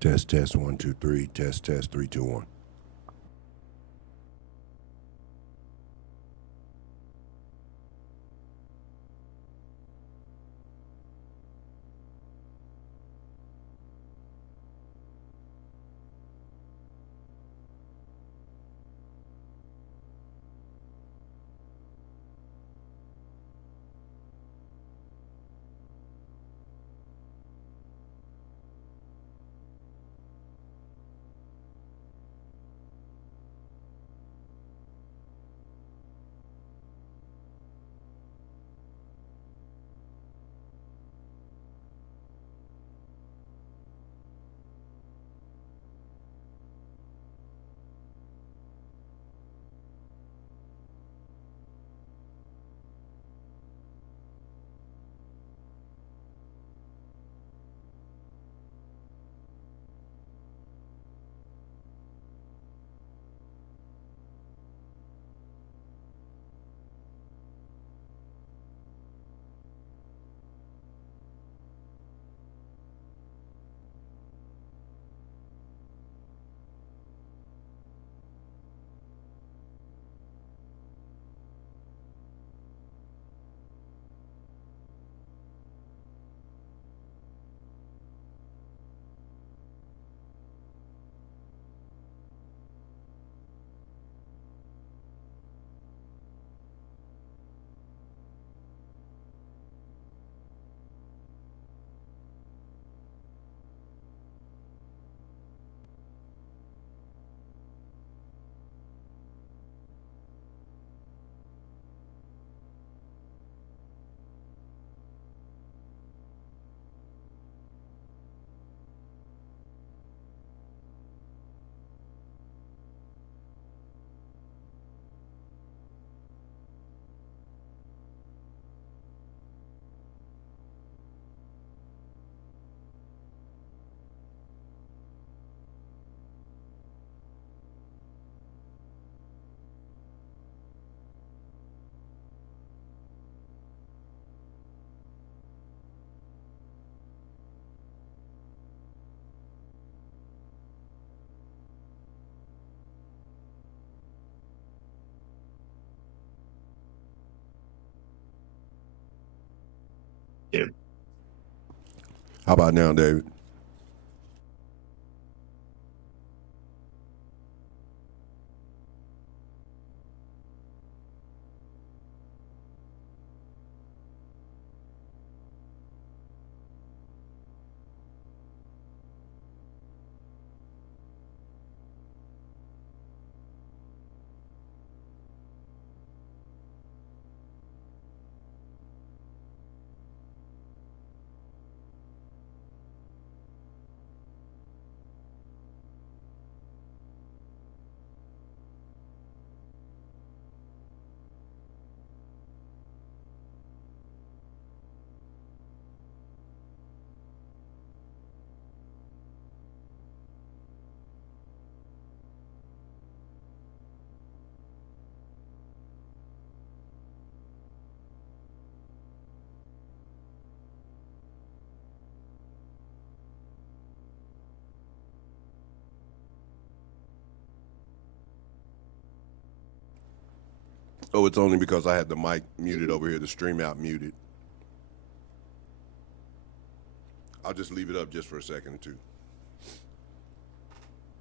Test, test, 1, 2, 3. Test, test, 3, 2, 1. Yeah. How about now, David? Oh, it's only because I had the mic muted over here, the stream out muted. I'll just leave it up just for a second or two.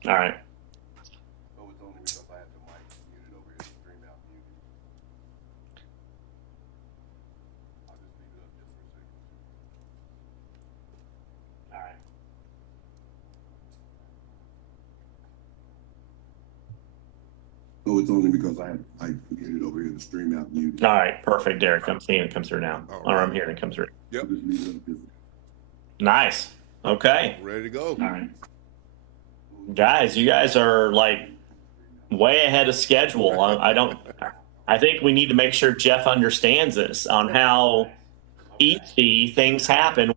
All right. Oh, it's only because I had the mic muted over here, the stream out muted. I'll just leave it up just for a second or two. All right. Oh, it's only because I had the mic muted over here, the stream out muted. All right. Perfect, Derek. I'm seeing it come through now. All Or right. I'm hearing it come through. Yep. I'll just leave it up just. Nice. Okay. Ready to go. All right. Guys, you guys are like way ahead of schedule. I think we need to make sure Jeff understands this on how easy things happen.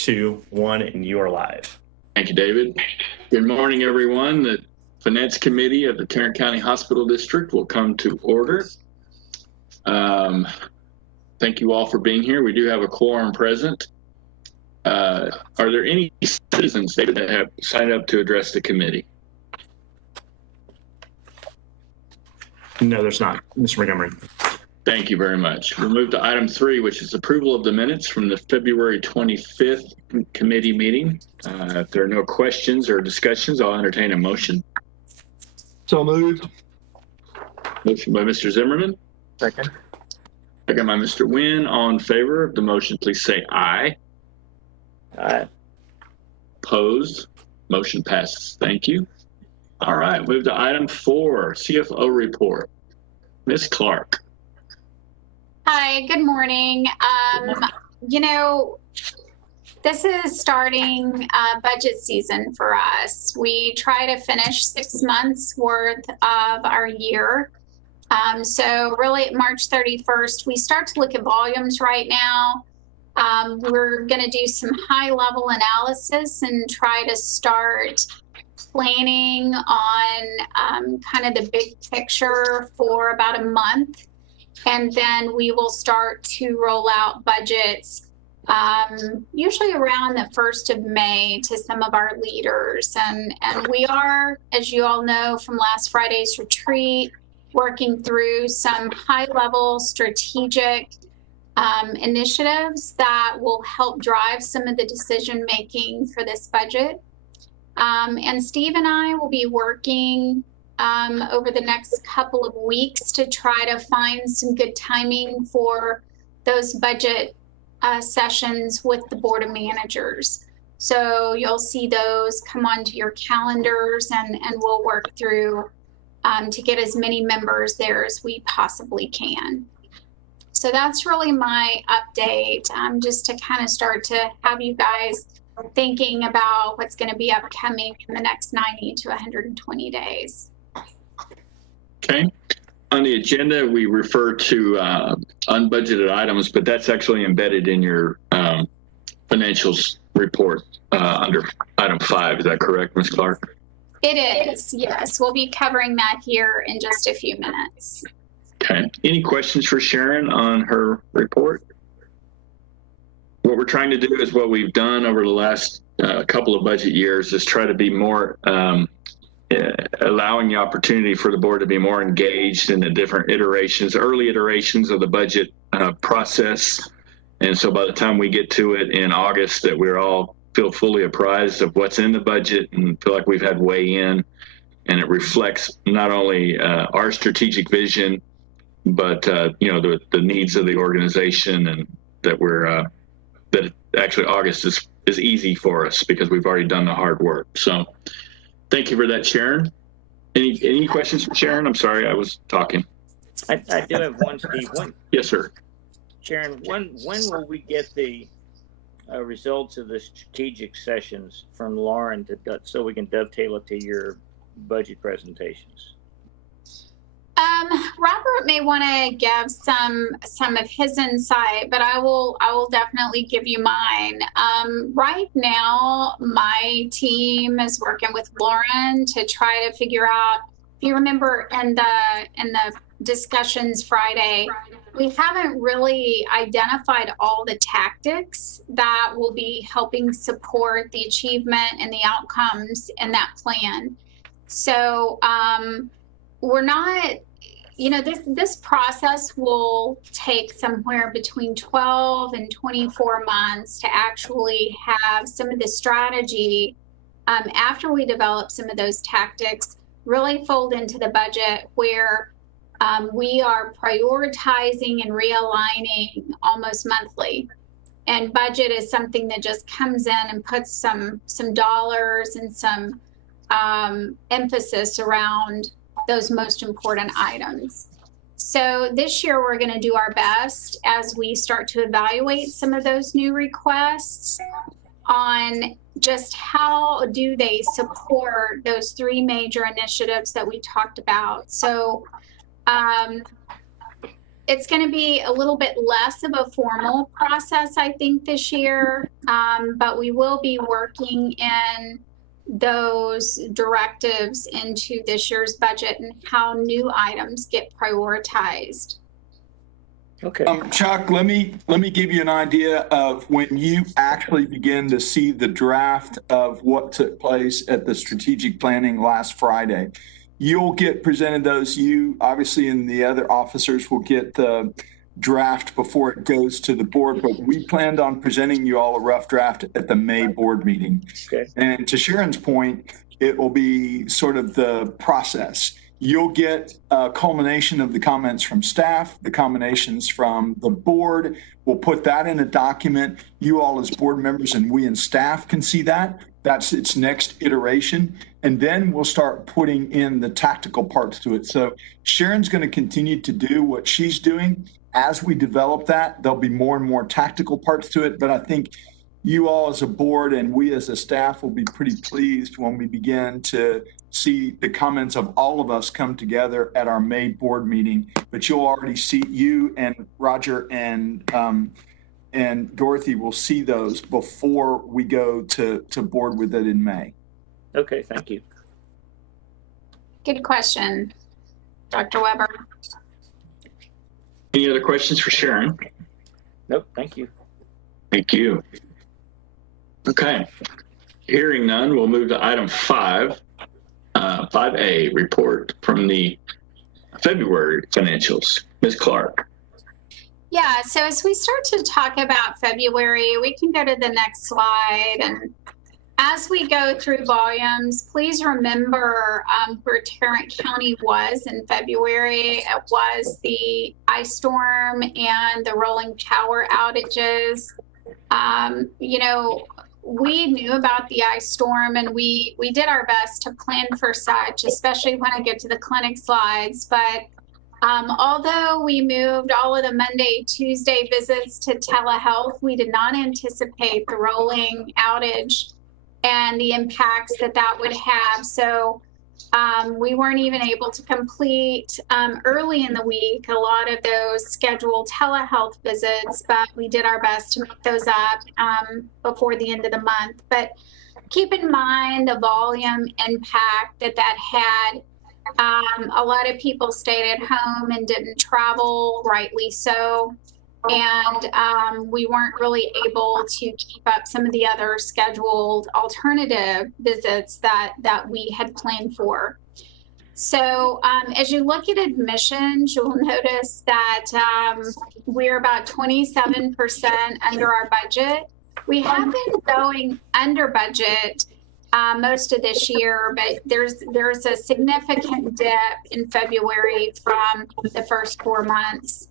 2, 1, and you are live. Thank you, David. Good morning, everyone. The Finance Committee of the Tarrant County Hospital District will come to order. Thank you all for being here. We do have a quorum present. Are there any citizens, David, that have signed up to address the committee? No, there's not, Mr. Montgomery. Thank you very much. We'll move to item 3, which is approval of the minutes from the February 25th committee meeting. If there are no questions or discussions, I'll entertain a motion. So moved. Motion by Mr. Zimmerman. Second. Second by Mr. Nguyen. All in favor of the motion, please say aye. Aye. Opposed? Motion passes. Thank you. All right, move to item 4, CFO report. Ms. Clark. Hi, good morning. You know, this is starting budget season for us. We try to finish 6 months worth of our year. So really at March 31st, we start to look at volumes right now. We're going to do some high level analysis and try to start planning on kind of the big picture for about a month. And then we will start to roll out budgets usually around the 1st of May to some of our leaders. And we are, as you all know from last Friday's retreat, working through some high-level strategic initiatives that will help drive some of the decision-making for this budget. And Steve and I will be working over the next couple of weeks to try to find some good timing for those budget sessions with the Board of Managers. So you'll see those come onto your calendars, and we'll work through to get as many members there as we possibly can. So that's really my update, just to kind of start to have you guys thinking about what's going to be upcoming in the next 90 to 120 days. Okay. On the agenda, we refer to unbudgeted items, but that's actually embedded in your financials report under item 5. Is that correct, Ms. Clark? It is, yes. We'll be covering that here in just a few minutes. Okay. Any questions for Sharon on her report? What we're trying to do is what we've done over the last couple of budget years is try to be more allowing the opportunity for the board to be more engaged in the different iterations, early iterations of the budget process. And so by the time we get to it in August, that we're all feel fully apprised of what's in the budget and feel like we've had weigh in, and it reflects not only our strategic vision, but you know, the needs of the organization, and that we're that actually August is easy for us because we've already done the hard work. So thank you for that, Sharon. Any questions for Sharon? I'm sorry, I was talking. I do have one, Steve. Yes, sir. Sharon, when will we get the results of the strategic sessions from Lauren so we can dovetail it to your budget presentations? Robert may want to give some of his insight, but I will definitely give you mine. Right now, my team is working with Lauren to try to figure out. If you remember in the discussions Friday, we haven't really identified all the tactics that will be helping support the achievement and the outcomes in that plan. So we're not. You know, this process will take somewhere between 12 and 24 months to actually have some of the strategy after we develop some of those tactics really fold into the budget, where we are prioritizing and realigning almost monthly. And budget is something that just comes in and puts some dollars and some emphasis around those most important items. So this year we're going to do our best as we start to evaluate some of those new requests on just how do they support those 3 major initiatives that we talked about. So it's going to be a little bit less of a formal process, I think, this year, but we will be working in those directives into this year's budget and how new items get prioritized. Okay. Chuck, let me give you an idea of when you actually begin to see the draft of what took place at the strategic planning last Friday. You'll get presented those. You obviously and the other officers will get the draft before it goes to the board, but we planned on presenting you all a rough draft at the May board meeting. Okay. And to Sharon's point, it will be sort of the process. You'll get a culmination of the comments from staff, the combinations from the board. We'll put that in a document. You all as board members and we and staff can see that. That's its next iteration. And then we'll start putting in the tactical parts to it. So Sharon's going to continue to do what she's doing. As we develop that, there'll be more and more tactical parts to it. But I think you all as a board and we as a staff will be pretty pleased when we begin to see the comments of all of us come together at our May board meeting. But you'll already see, you and Roger and Dorothy will see those before we go to board with it in May. Okay, thank you. Good question, Dr. Weber. Any other questions for Sharon? Nope, thank you. Thank you. Okay. Hearing none, we'll move to item 5A, report from the February financials. Ms. Clark. Yeah, so as we start to talk about February, we can go to the next slide. And as we go through volumes, please remember where Tarrant County was in February. It was the ice storm and the rolling power outages. You know, we knew about the ice storm and we did our best to plan for such, especially when I get to the clinic slides. But although we moved all of the Monday, Tuesday visits to telehealth, we did not anticipate the rolling outage and the impacts that would have. So we weren't even able to complete early in the week a lot of those scheduled telehealth visits, but we did our best to make those up before the end of the month. But keep in mind the volume impact that had. A lot of people stayed at home and didn't travel, rightly so. And we weren't really able to keep up some of the other scheduled alternative visits that we had planned for. So as you look at admissions, you'll notice that we're about 27% under our budget. We have been going under budget most of this year, but there's a significant dip in February from the first 4 months.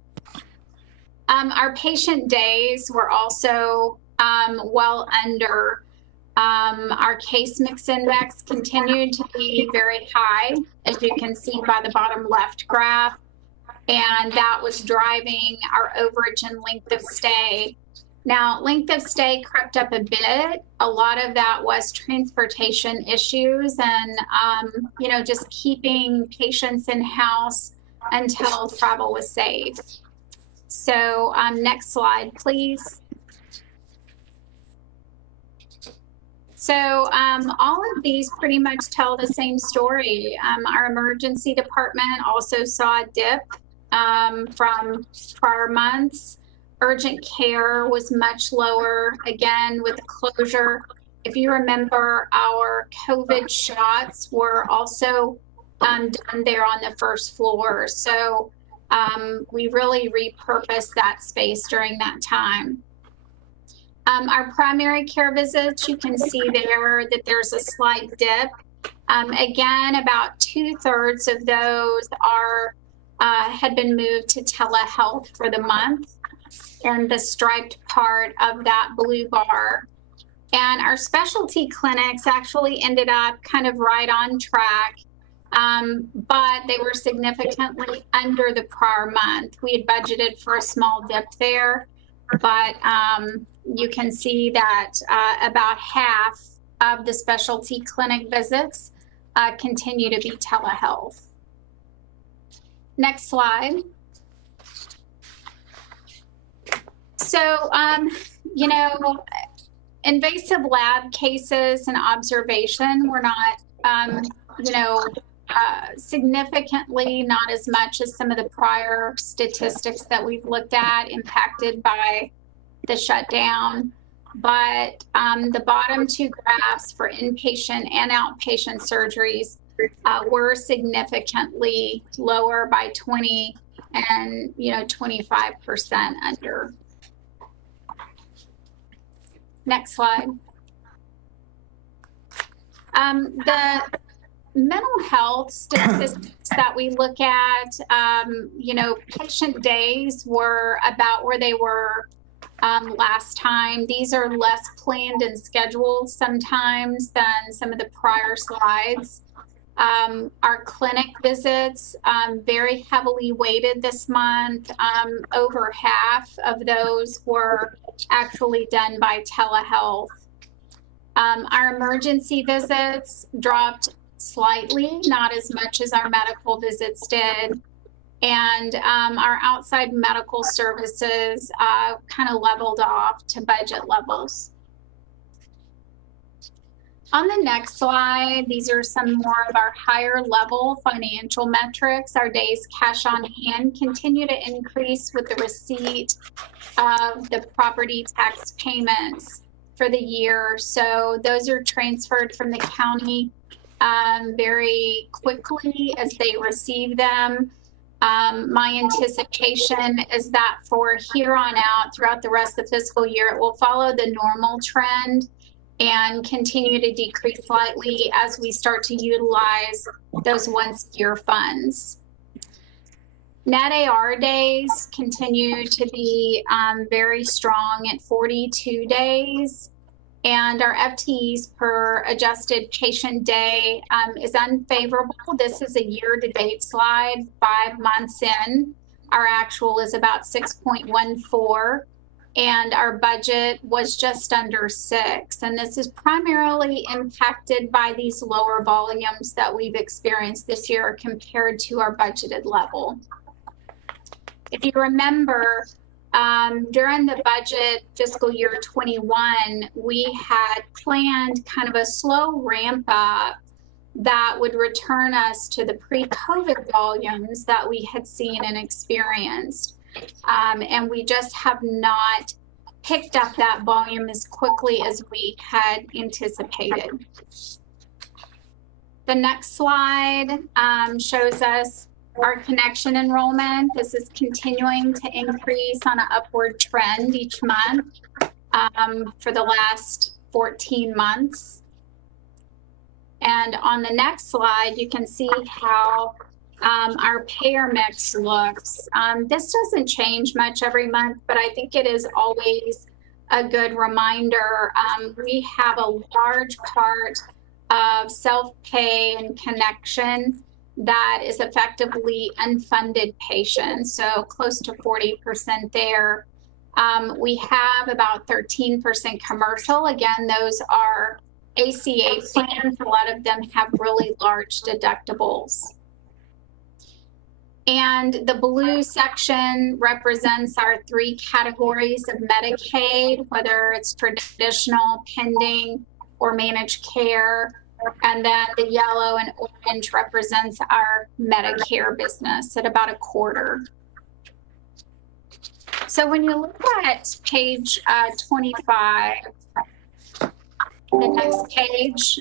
Our patient days were also well under. Our case mix index continued to be very high, as you can see by the bottom left graph, and that was driving our overage and length of stay. Now, length of stay crept up a bit. A lot of that was transportation issues and, you know, just keeping patients in-house until travel was safe. So next slide, please. So all of these pretty much tell the same story. Our emergency department also saw a dip from prior months. Urgent care was much lower, again, with the closure. If you remember, our COVID shots were also done there on the first floor. So we really repurposed that space during that time. Our primary care visits, you can see there that there's a slight dip. Again, about 2/3 of those had been moved to telehealth for the month, and the striped part of that blue bar. And our specialty clinics actually ended up kind of right on track, but they were significantly under the prior month. We had budgeted for a small dip there, but you can see that about half of the specialty clinic visits continue to be telehealth. Next slide. So, you know, invasive lab cases and observation were not, you know, significantly not as much as some of the prior statistics that we've looked at impacted by the shutdown. But the bottom two graphs for inpatient and outpatient surgeries were significantly lower by 20 and 25% under. Next slide. The mental health statistics that we look at, patient days were about where they were last time. These are less planned and scheduled sometimes than some of the prior slides. Our clinic visits, very heavily weighted this month. Over half of those were actually done by telehealth. Our emergency visits dropped slightly, not as much as our medical visits did. And our outside medical services kind of leveled off to budget levels. On the next slide, these are some more of our higher level financial metrics. Our days cash on hand continue to increase with the receipt of the property tax payments for the year. So those are transferred from the county very quickly as they receive them. My anticipation is that for here on out throughout the rest of the fiscal year, it will follow the normal trend and continue to decrease slightly as we start to utilize those once-a-year funds. Net AR days continue to be very strong at 42 days. And our FTEs per adjusted patient day is unfavorable. This is a year-to-date slide, 5 months in. Our actual is about 6.14, and our budget was just under 6. And this is primarily impacted by these lower volumes that we've experienced this year compared to our budgeted level. If you remember, during the budget fiscal year 21, we had planned kind of a slow ramp up that would return us to the pre-COVID volumes that we had seen and experienced. And we just have not picked up that volume as quickly as we had anticipated. The next slide shows us our connection enrollment. This is continuing to increase on an upward trend each month for the last 14 months. And on the next slide, you can see how our payer mix looks. This doesn't change much every month, but I think it is always a good reminder. We have a large part of self-pay and connection that is effectively unfunded patients, so close to 40% there. We have about 13% commercial. Again, those are ACA plans. A lot of them have really large deductibles. And the blue section represents our 3 categories of Medicaid, whether it's traditional, pending, or managed care. And then the yellow and orange represents our Medicare business at about 1/4. So when you look at page 25, the next page,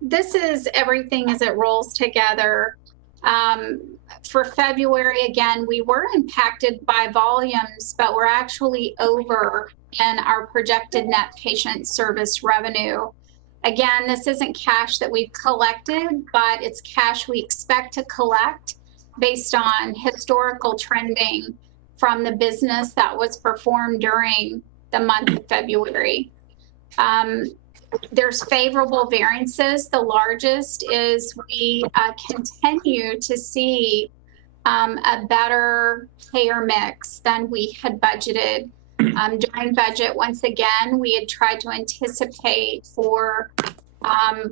this is everything as it rolls together. For February, again, we were impacted by volumes, but we're actually over in our projected net patient service revenue. Again, this isn't cash that we've collected, but it's cash we expect to collect based on historical trending from the business that was performed during the month of February. There's favorable variances. The largest is we continue to see a better payer mix than we had budgeted. During budget, once again, we had tried to anticipate for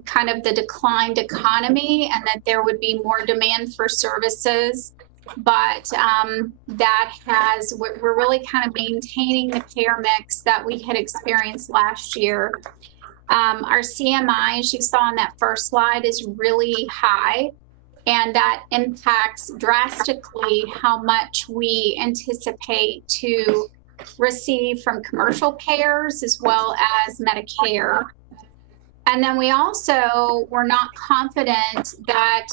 kind of the declined economy and that there would be more demand for services but we're really kind of maintaining the payer mix that we had experienced last year. Our CMI, as you saw on that first slide, is really high, and that impacts drastically how much we anticipate to receive from commercial payers as well as Medicare. And then we also were not confident that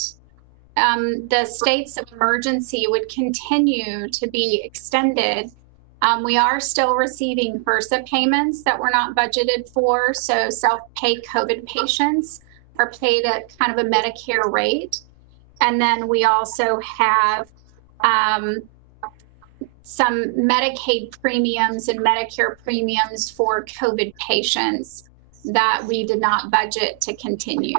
the states of emergency would continue to be extended. We are still receiving HRSA payments that were not budgeted for. So self-pay COVID patients are paid at kind of a Medicare rate. And then we also have some Medicaid premiums and Medicare premiums for COVID patients that we did not budget to continue.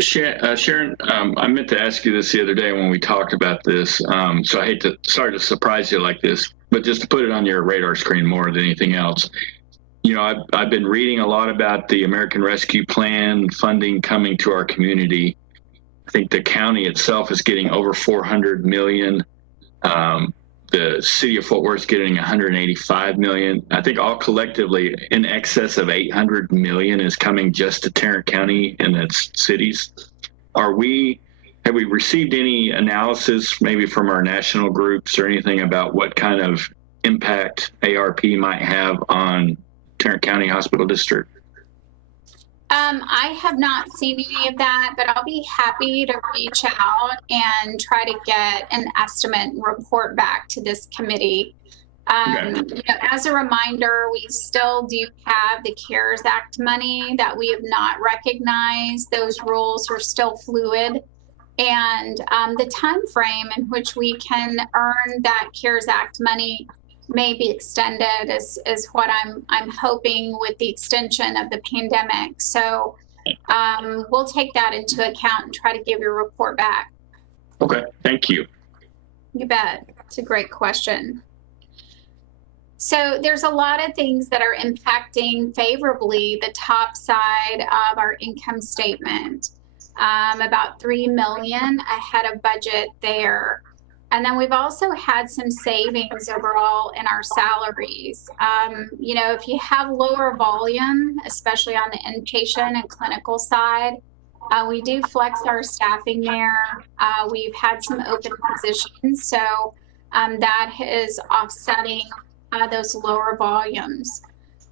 Sharon, I meant to ask you this the other day when we talked about this. So sorry to surprise you like this, but just to put it on your radar screen more than anything else. You know, I've been reading a lot about the American Rescue Plan funding coming to our community. I think the county itself is getting over $400 million. The city of Fort Worth getting $185 million. I think all collectively in excess of $800 million is coming just to Tarrant County and its cities. Have we received any analysis maybe from our national groups or anything about what kind of impact ARP might have on Tarrant County Hospital District? I have not seen any of that, but I'll be happy to reach out and try to get an estimate and report back to this committee. You know, as a reminder, we still do have the CARES Act money that we have not recognized. Those rules are still fluid. And the time frame in which we can earn that CARES Act money may be extended is what I'm hoping with the extension of the pandemic. So we'll take that into account and try to give you a report back. Okay, thank you. You bet. It's a great question. So there's a lot of things that are impacting favorably the top side of our income statement. About $3 million ahead of budget there. And then we've also had some savings overall in our salaries. You know, if you have lower volume, especially on the inpatient and clinical side, we do flex our staffing there. We've had some open positions, so that is offsetting those lower volumes.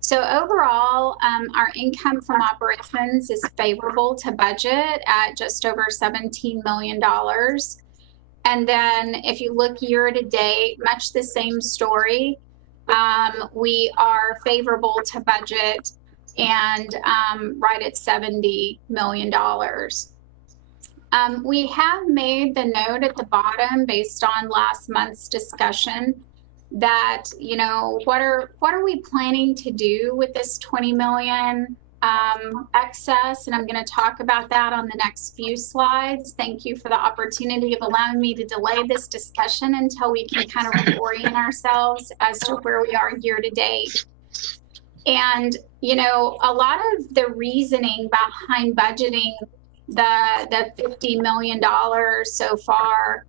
So overall, our income from operations is favorable to budget at just over $17 million. And then if you look year to date, much the same story. We are favorable to budget and right at $70 million. We have made the note at the bottom based on last month's discussion that, you know, what are we planning to do with this 20 million excess? And I'm going to talk about that on the next few slides. Thank you for the opportunity of allowing me to delay this discussion until we can kind of reorient ourselves as to where we are year to date. And, you know, a lot of the reasoning behind budgeting the $50 million so far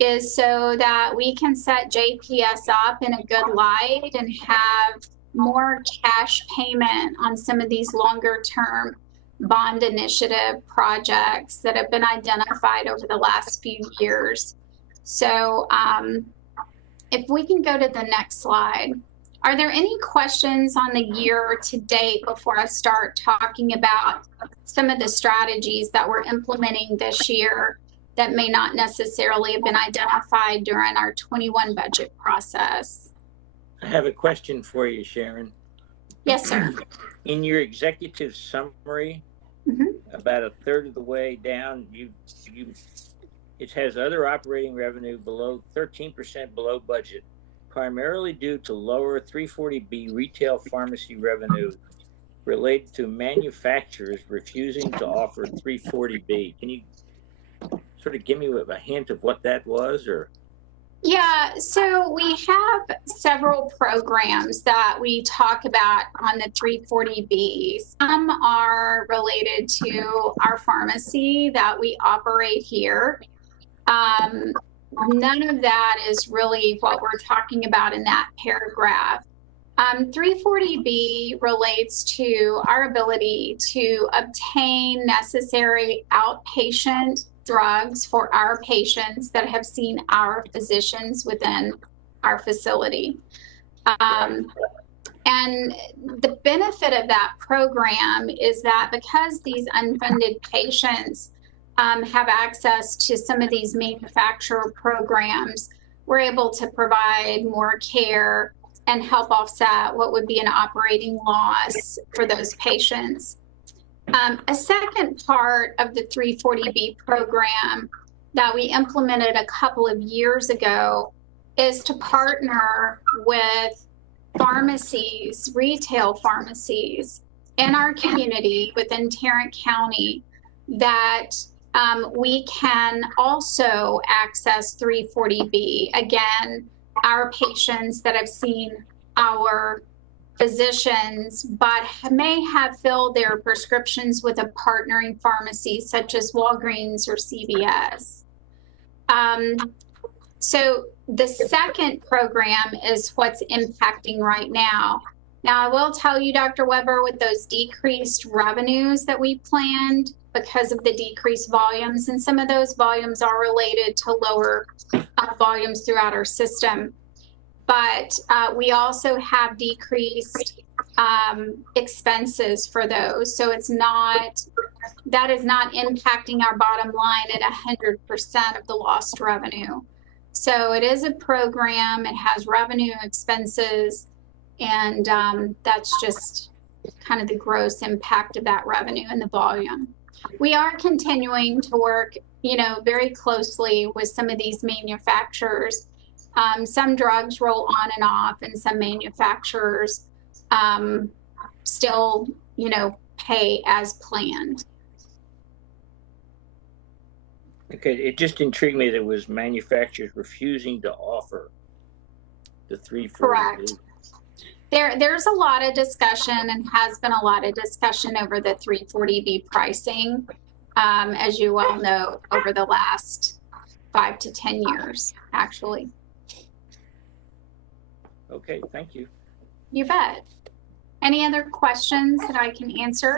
is so that we can set JPS up in a good light and have more cash payment on some of these longer term bond initiative projects that have been identified over the last few years. So if we can go to the next slide. Are there any questions on the year to date before I start talking about some of the strategies that we're implementing this year that may not necessarily have been identified during our 21 budget process? I have a question for you, Sharon. Yes, sir. In your executive summary, about a third of the way down, it has other operating revenue below 13% below budget, primarily due to lower 340B retail pharmacy revenue related to manufacturers refusing to offer 340B. Can you sort of give me a hint of what that was, or? Yeah, so we have several programs that we talk about on the 340B. Some are related to our pharmacy that we operate here. none of that is really what we're talking about in that paragraph. 340B relates to our ability to obtain necessary outpatient drugs for our patients that have seen our physicians within our facility. And the benefit of that program is that because these unfunded patients have access to some of these manufacturer programs, we're able to provide more care and help offset what would be an operating loss for those patients. A second part of the 340B program that we implemented a couple of years ago is to partner with pharmacies, retail pharmacies in our community within Tarrant County that we can also access 340B. Again, our patients that have seen our physicians but may have filled their prescriptions with a partnering pharmacy such as Walgreens or CVS. So the second program is what's impacting right now. Now, I will tell you, Dr. Weber, with those decreased revenues that we planned because of the decreased volumes, and some of those volumes are related to lower volumes throughout our system. But we also have decreased expenses for those. So it's not, that is not impacting our bottom line at 100% of the lost revenue. So it is a program, it has revenue, expenses, and that's just kind of the gross impact of that revenue and the volume. We are continuing to work, you know, very closely with some of these manufacturers. Some drugs roll on and off, and some manufacturers still, you know, pay as planned. Okay, it just intrigued me that it was manufacturers refusing to offer the 340B. Correct. There's a lot of discussion, and has been a lot of discussion over the 340B pricing, as you well know, over the last 5 to 10 years, actually. Okay, thank you. You bet. Any other questions that I can answer?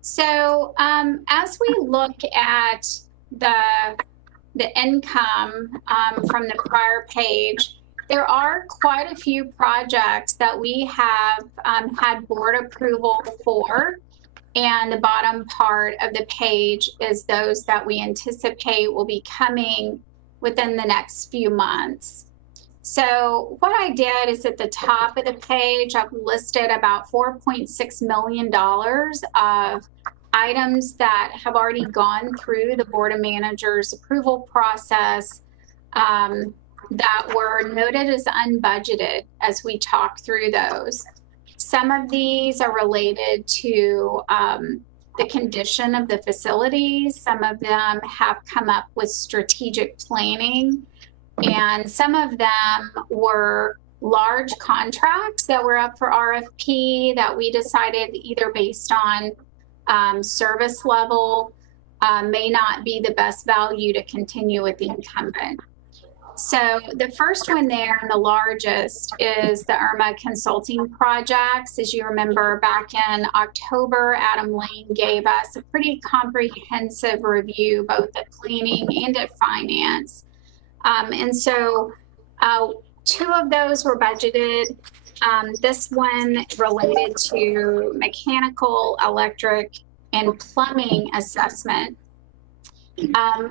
So as we look at the income from the prior page, there are quite a few projects that we have had board approval for, and the bottom part of the page is those that we anticipate will be coming within the next few months. So what I did is at the top of the page, I've listed about $4.6 million of items that have already gone through the Board of Managers approval process that were noted as unbudgeted as we talk through those. Some of these are related to the condition of the facilities. Some of them have come up with strategic planning, and some of them were large contracts that were up for RFP that we decided either based on service level may not be the best value to continue with the incumbent. So the first one there and the largest is the IRMA consulting projects. As you remember, back in October, Adam Lane gave us a pretty comprehensive review, both at planning and at finance. And so 2 of those were budgeted. This one related to mechanical, electric, and plumbing assessment.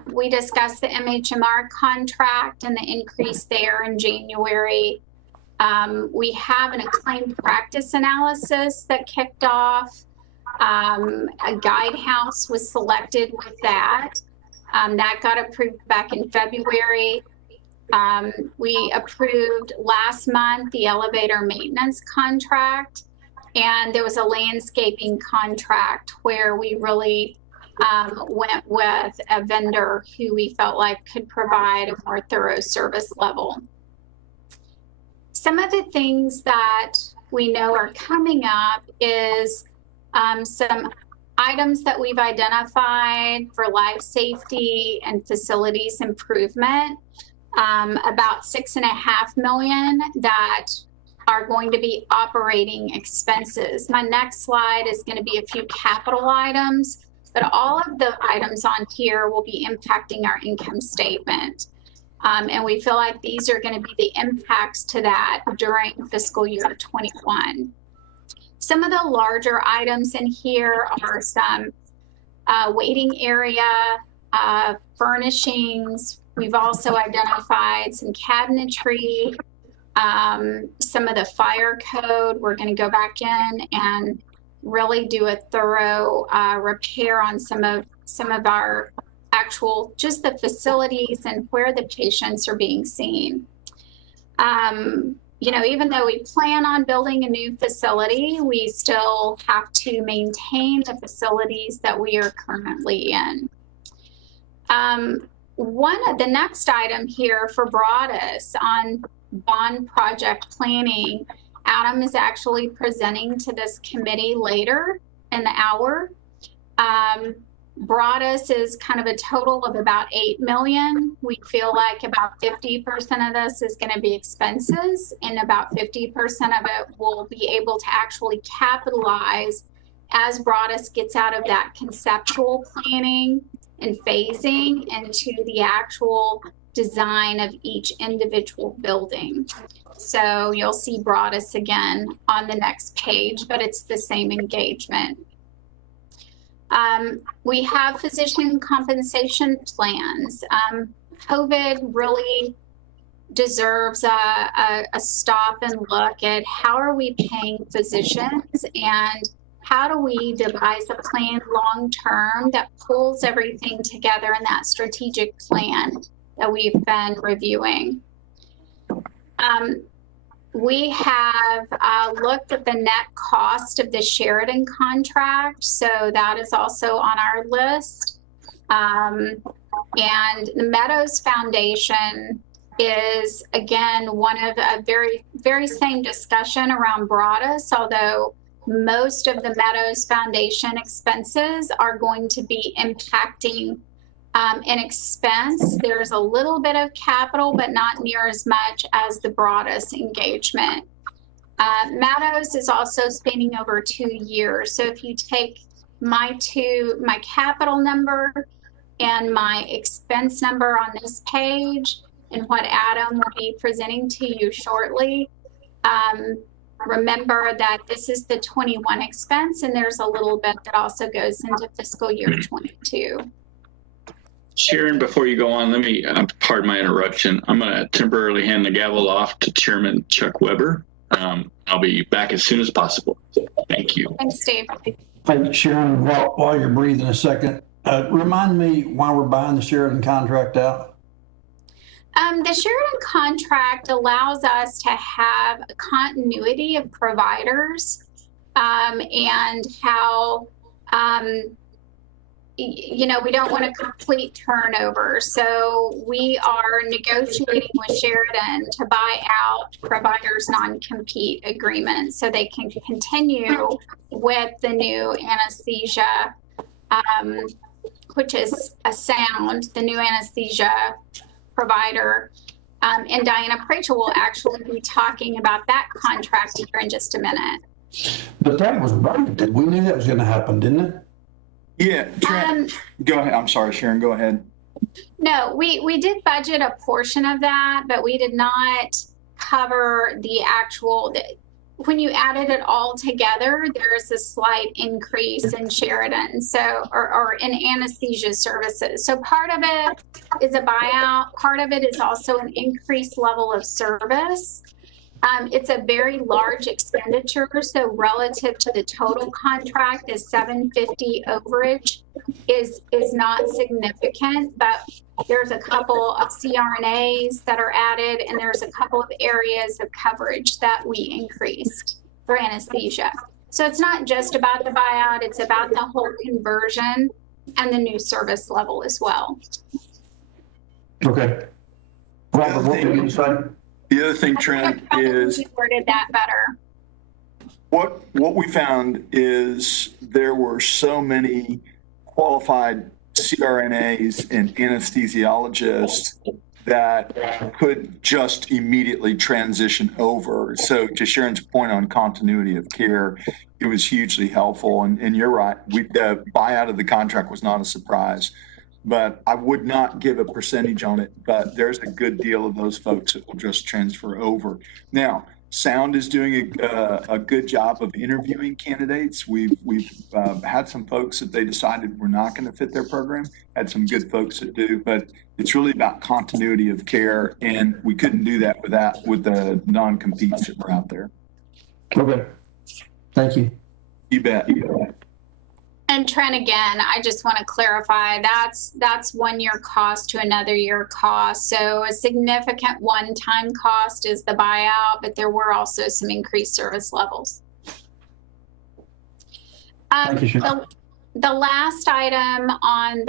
We discussed the MHMR contract and the increase there in January. We have an acclaimed practice analysis that kicked off. A guidehouse was selected with that. That got approved back in February. We approved last month the elevator maintenance contract, and there was a landscaping contract where we really went with a vendor who we felt like could provide a more thorough service level. Some of the things that we know are coming up is some items that we've identified for life safety and facilities improvement, about $6.5 million that are going to be operating expenses. My next slide is going to be a few capital items, but all of the items on here will be impacting our income statement. And we feel like these are going to be the impacts to that during fiscal year 21. Some of the larger items in here are some waiting area, furnishings. We've also identified some cabinetry, some of the fire code. We're going to go back in and really do a thorough repair on some of our actual, just the facilities and where the patients are being seen. You know, even though we plan on building a new facility, we still have to maintain the facilities that we are currently in. The next item here for Broadus on bond project planning, Adam is actually presenting to this committee later in the hour. Broadus is kind of a total of about $8 million. We feel like about 50% of this is going to be expenses, and about 50% of it will be able to actually capitalize as Broadus gets out of that conceptual planning and phasing into the actual design of each individual building. So you'll see Broadus again on the next page, but it's the same engagement. We have physician compensation plans. COVID really deserves a stop and look at how are we paying physicians and how do we devise a plan long-term that pulls everything together in that strategic plan that we've been reviewing. We have looked at the net cost of the Sheridan contract, so that is also on our list. And the Meadows Foundation is, again, one of a very same discussion around Broadus, although most of the Meadows Foundation expenses are going to be impacting an expense. There's a little bit of capital, but not near as much as the Broadus engagement. Meadows is also spanning over 2 years. So if you take my capital number and my expense number on this page and what Adam will be presenting to you shortly, remember that this is the 21 expense, and there's a little bit that also goes into fiscal year 22. Sharon, before you go on, let me, pardon my interruption. I'm going to temporarily hand the gavel off to Chairman Chuck Weber. I'll be back as soon as possible. Thank you. Thanks, Steve. Hey, Sharon, while you're breathing a second, remind me why we're buying the Sheridan contract out. The Sheridan contract allows us to have a continuity of providers and how, you know, we don't want a complete turnover. So we are negotiating with Sheridan to buy out providers' non-compete agreements so they can continue with the new anesthesia, which is a sound, the new anesthesia provider. And Diana Prachel will actually be talking about that contract here in just a minute. But that was budgeted. We knew that was going to happen, didn't it? Yeah, Trent, go ahead. I'm sorry, Sharon, go ahead. No, we did budget a portion of that, but we did not cover the actual, when you added it all together, there's a slight increase in Sheridan, so, or in anesthesia services. So part of it is a buyout. Part of it is also an increased level of service. It's a very large expenditure, so relative to the total contract, the $750 overage is not significant, but there's a couple of CRNAs that are added, and there's a couple of areas of coverage that we increased for anesthesia. So it's not just about the buyout, it's about the whole conversion and the new service level as well. Okay. Robert, what were you going to say? The other thing, Trent, is we worded that better. What we found is there were so many qualified CRNAs and anesthesiologists that could just immediately transition over. So to Sharon's point on continuity of care, it was hugely helpful. And you're right, the buyout of the contract was not a surprise, but I would not give a percentage on it, but there's a good deal of those folks that will just transfer over. Now, Sound is doing a good job of interviewing candidates. We've had some folks that they decided were not going to fit their program, had some good folks that do, but it's really about continuity of care, and we couldn't do that with the non-competes that were out there. Okay. Thank you. You bet. And Trent, again, I just want to clarify that's 1 year cost to another year cost. So a significant one-time cost is the buyout, but there were also some increased service levels. Thank you, Sharon. The last item on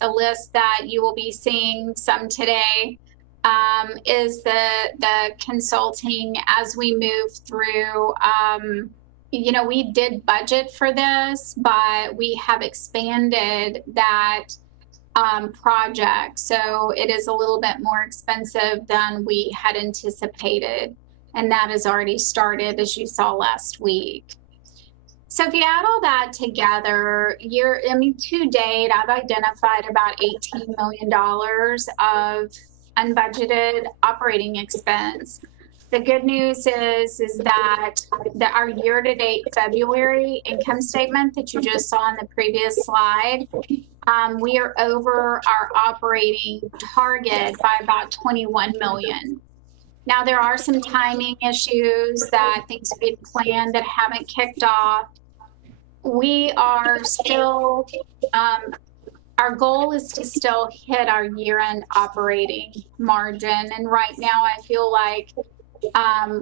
the list that you will be seeing some today is the consulting as we move through. You know, we did budget for this, but we have expanded that project. So it is a little bit more expensive than we had anticipated. And that has already started, as you saw last week. So if you add all that together, to date, I've identified about $18 million of unbudgeted operating expense. The good news is that our year-to-date February income statement that you just saw on the previous slide, we are over our operating target by about 21 million. Now, there are some timing issues that things we had planned that haven't kicked off. We are still, our goal is to still hit our year-end operating margin. And right now, I feel like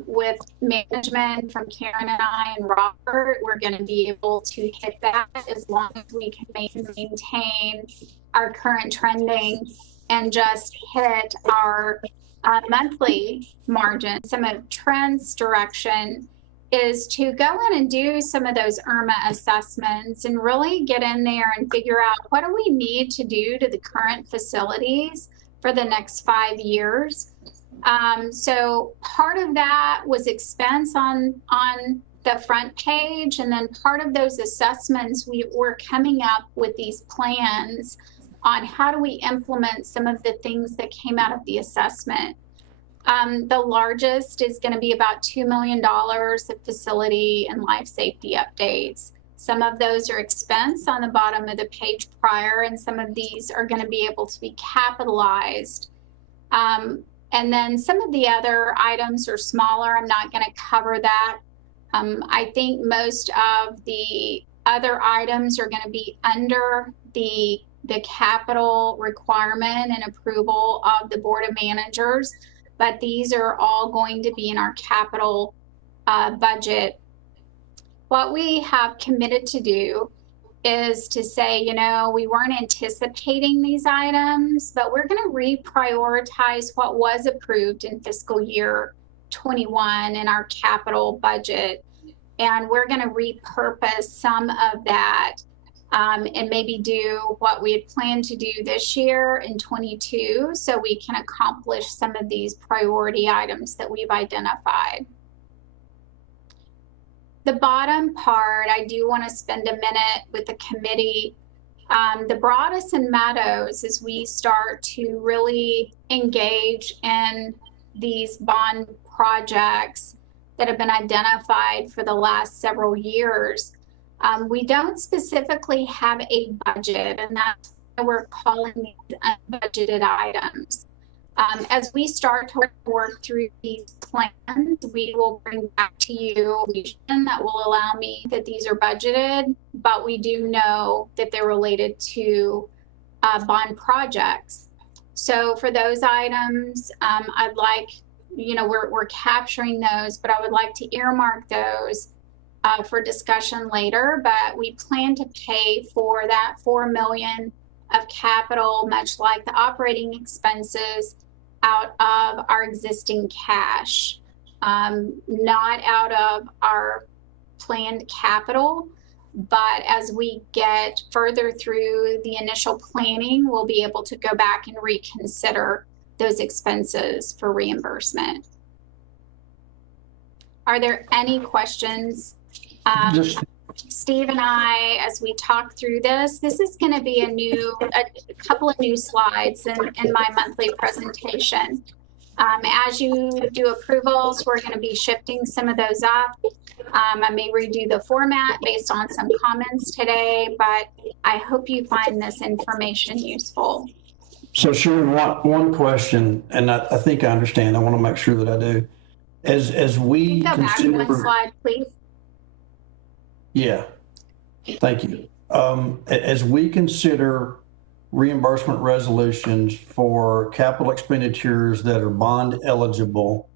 with management from Karen and I and Robert, we're going to be able to hit that as long as we can maintain our current trending and just hit our monthly margin. Some of Trent's direction is to go in and do some of those IRMA assessments and really get in there and figure out what do we need to do to the current facilities for the next 5 years. So part of that was expense on the front page, and then part of those assessments, we were coming up with these plans on how do we implement some of the things that came out of the assessment. The largest is going to be about $2 million of facility and life safety updates. Some of those are expense on the bottom of the page prior, and some of these are going to be able to be capitalized. And then some of the other items are smaller. I'm not going to cover that. I think most of the other items are going to be under the capital requirement and approval of the Board of Managers, but these are all going to be in our capital budget. What we have committed to do is to say, you know, we weren't anticipating these items, but we're going to reprioritize what was approved in fiscal year 21 in our capital budget. And we're going to repurpose some of that and maybe do what we had planned to do this year in 22 so we can accomplish some of these priority items that we've identified. The bottom part, I do want to spend a minute with the committee. The Broadus and Meadows, as we start to really engage in these bond projects that have been identified for the last several years, we don't specifically have a budget, and that's why we're calling these unbudgeted items. As we start to work through these plans, we will bring back to you a vision that will allow me that these are budgeted, but we do know that they're related to bond projects. So for those items, I'd like, you know, we're capturing those, but I would like to earmark those for discussion later. But we plan to pay for that $4 million of capital, much like the operating expenses, out of our existing cash, not out of our planned capital. But as we get further through the initial planning, we'll be able to go back and reconsider those expenses for reimbursement. Are there any questions? Steve and I, as we talk through this is going to be a couple of new slides in my monthly presentation. As you do approvals, we're going to be shifting some of those up. I may redo the format based on some comments today, but I hope you find this information useful. So Sharon, one question, and I think I understand. I want to make sure that I do. As we go back one slide, please. Yeah, thank you. As we consider reimbursement resolutions for capital expenditures that are bond eligible,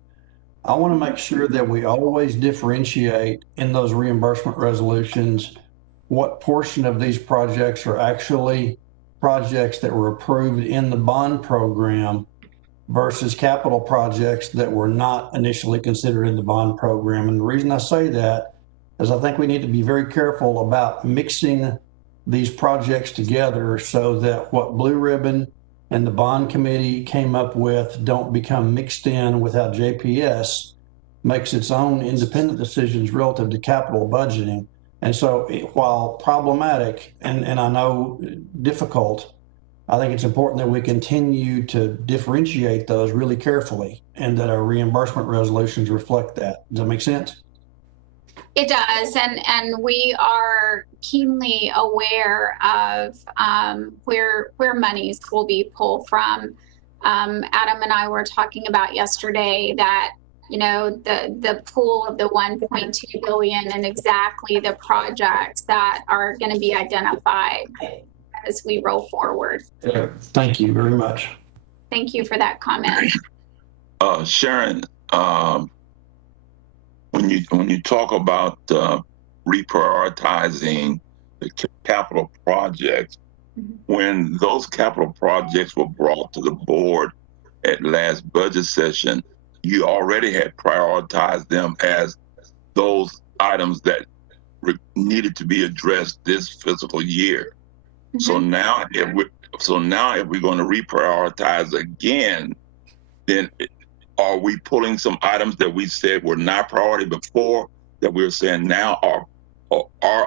I want to make sure that we always differentiate in those reimbursement resolutions what portion of these projects are actually projects that were approved in the bond program versus capital projects that were not initially considered in the bond program. And the reason I say that is I think we need to be very careful about mixing these projects together so that what Blue Ribbon and the bond committee came up with don't become mixed in with how JPS makes its own independent decisions relative to capital budgeting. And so while problematic and I know difficult, I think it's important that we continue to differentiate those really carefully and that our reimbursement resolutions reflect that. Does that make sense? It does, and we are keenly aware of where monies will be pulled from. Adam and I were talking about yesterday that, you know, the pool of the 1.2 billion and exactly the projects that are going to be identified as we roll forward. Thank you very much. Thank you for that comment. Sharon, when you talk about reprioritizing the capital projects, when those capital projects were brought to the board at last budget session, you already had prioritized them as those items that needed to be addressed this fiscal year. So now, if we're going to reprioritize again, then are we pulling some items that we said were not priority before that we're saying now are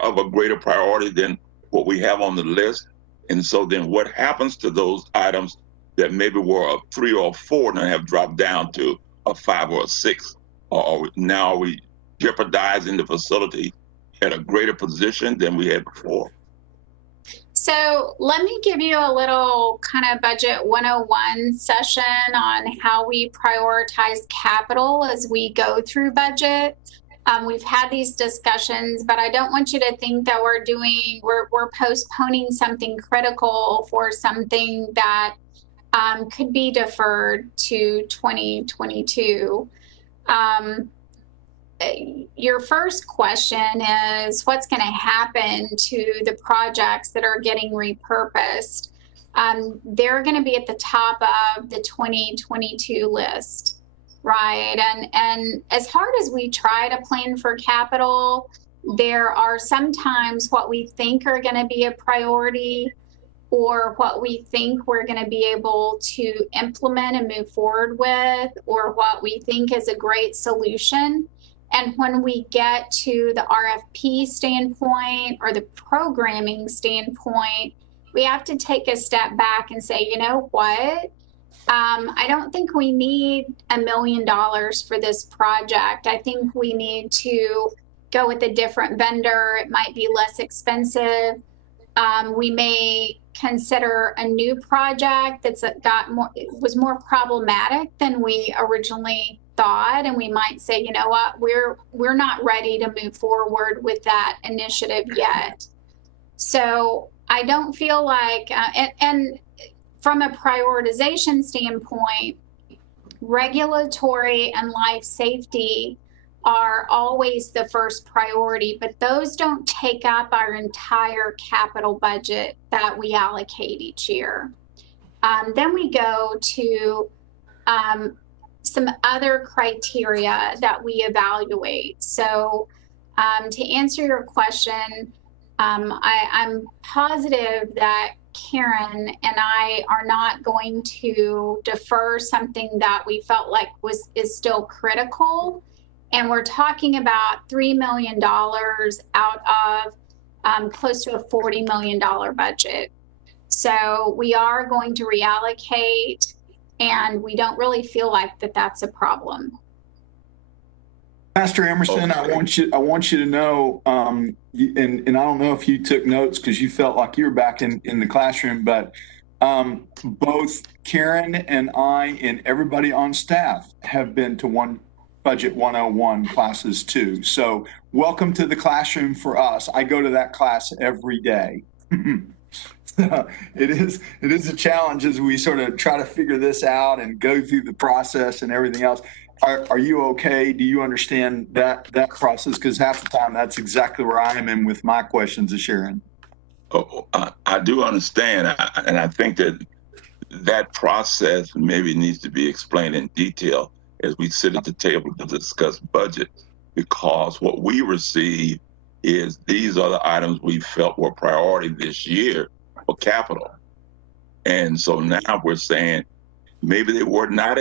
of a greater priority than what we have on the list? And so then what happens to those items that maybe were a 3 or a 4 and have dropped down to a 5 or a 6? Or now are we jeopardizing the facility at a greater position than we had before? So let me give you a little kind of budget 101 session on how we prioritize capital as we go through budget. We've had these discussions, but I don't want you to think that we're postponing something critical for something that could be deferred to 2022. Your first question is what's going to happen to the projects that are getting repurposed? They're going to be at the top of the 2022 list, right? And as hard as we try to plan for capital, there are sometimes what we think are going to be a priority or what we think we're going to be able to implement and move forward with, or what we think is a great solution. And when we get to the RFP standpoint or the programming standpoint, we have to take a step back and say, you know what? I don't think we need $1 million for this project. I think we need to go with a different vendor. It might be less expensive. We may consider a new project that's was more problematic than we originally thought, and we might say, you know what, we're not ready to move forward with that initiative yet. So I don't feel like, and from a prioritization standpoint, regulatory and life safety are always the first priority, but those don't take up our entire capital budget that we allocate each year. Then we go to some other criteria that we evaluate. So To answer your question, I'm positive that Karen and I are not going to defer something that we felt like is still critical. And we're talking about $3 million out of close to a $40 million budget. So we are going to reallocate, and we don't really feel like that's a problem. Pastor Emerson, Okay. I want you to know, and I don't know if you took notes because you felt like you were back in the classroom, but both Karen and I and everybody on staff have been to Budget 101 classes too. So welcome to the classroom for us. I go to that class every day. It is a challenge as we sort of try to figure this out and go through the process and everything else. Are you okay? Do you understand that process? Because half the time that's exactly where I am in with my questions to Sharon. Oh, I do understand, and I think that process maybe needs to be explained in detail as we sit at the table to discuss budget, because what we receive is these are the items we felt were priority this year for capital. And so now we're saying maybe they were not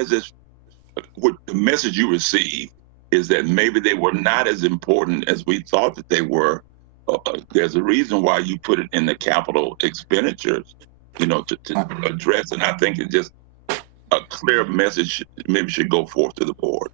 what the message you receive is that maybe they were not as important as we thought that they were. There's a reason why you put it in the capital expenditures, to address. And I think it's just a clear message maybe should go forth to the board.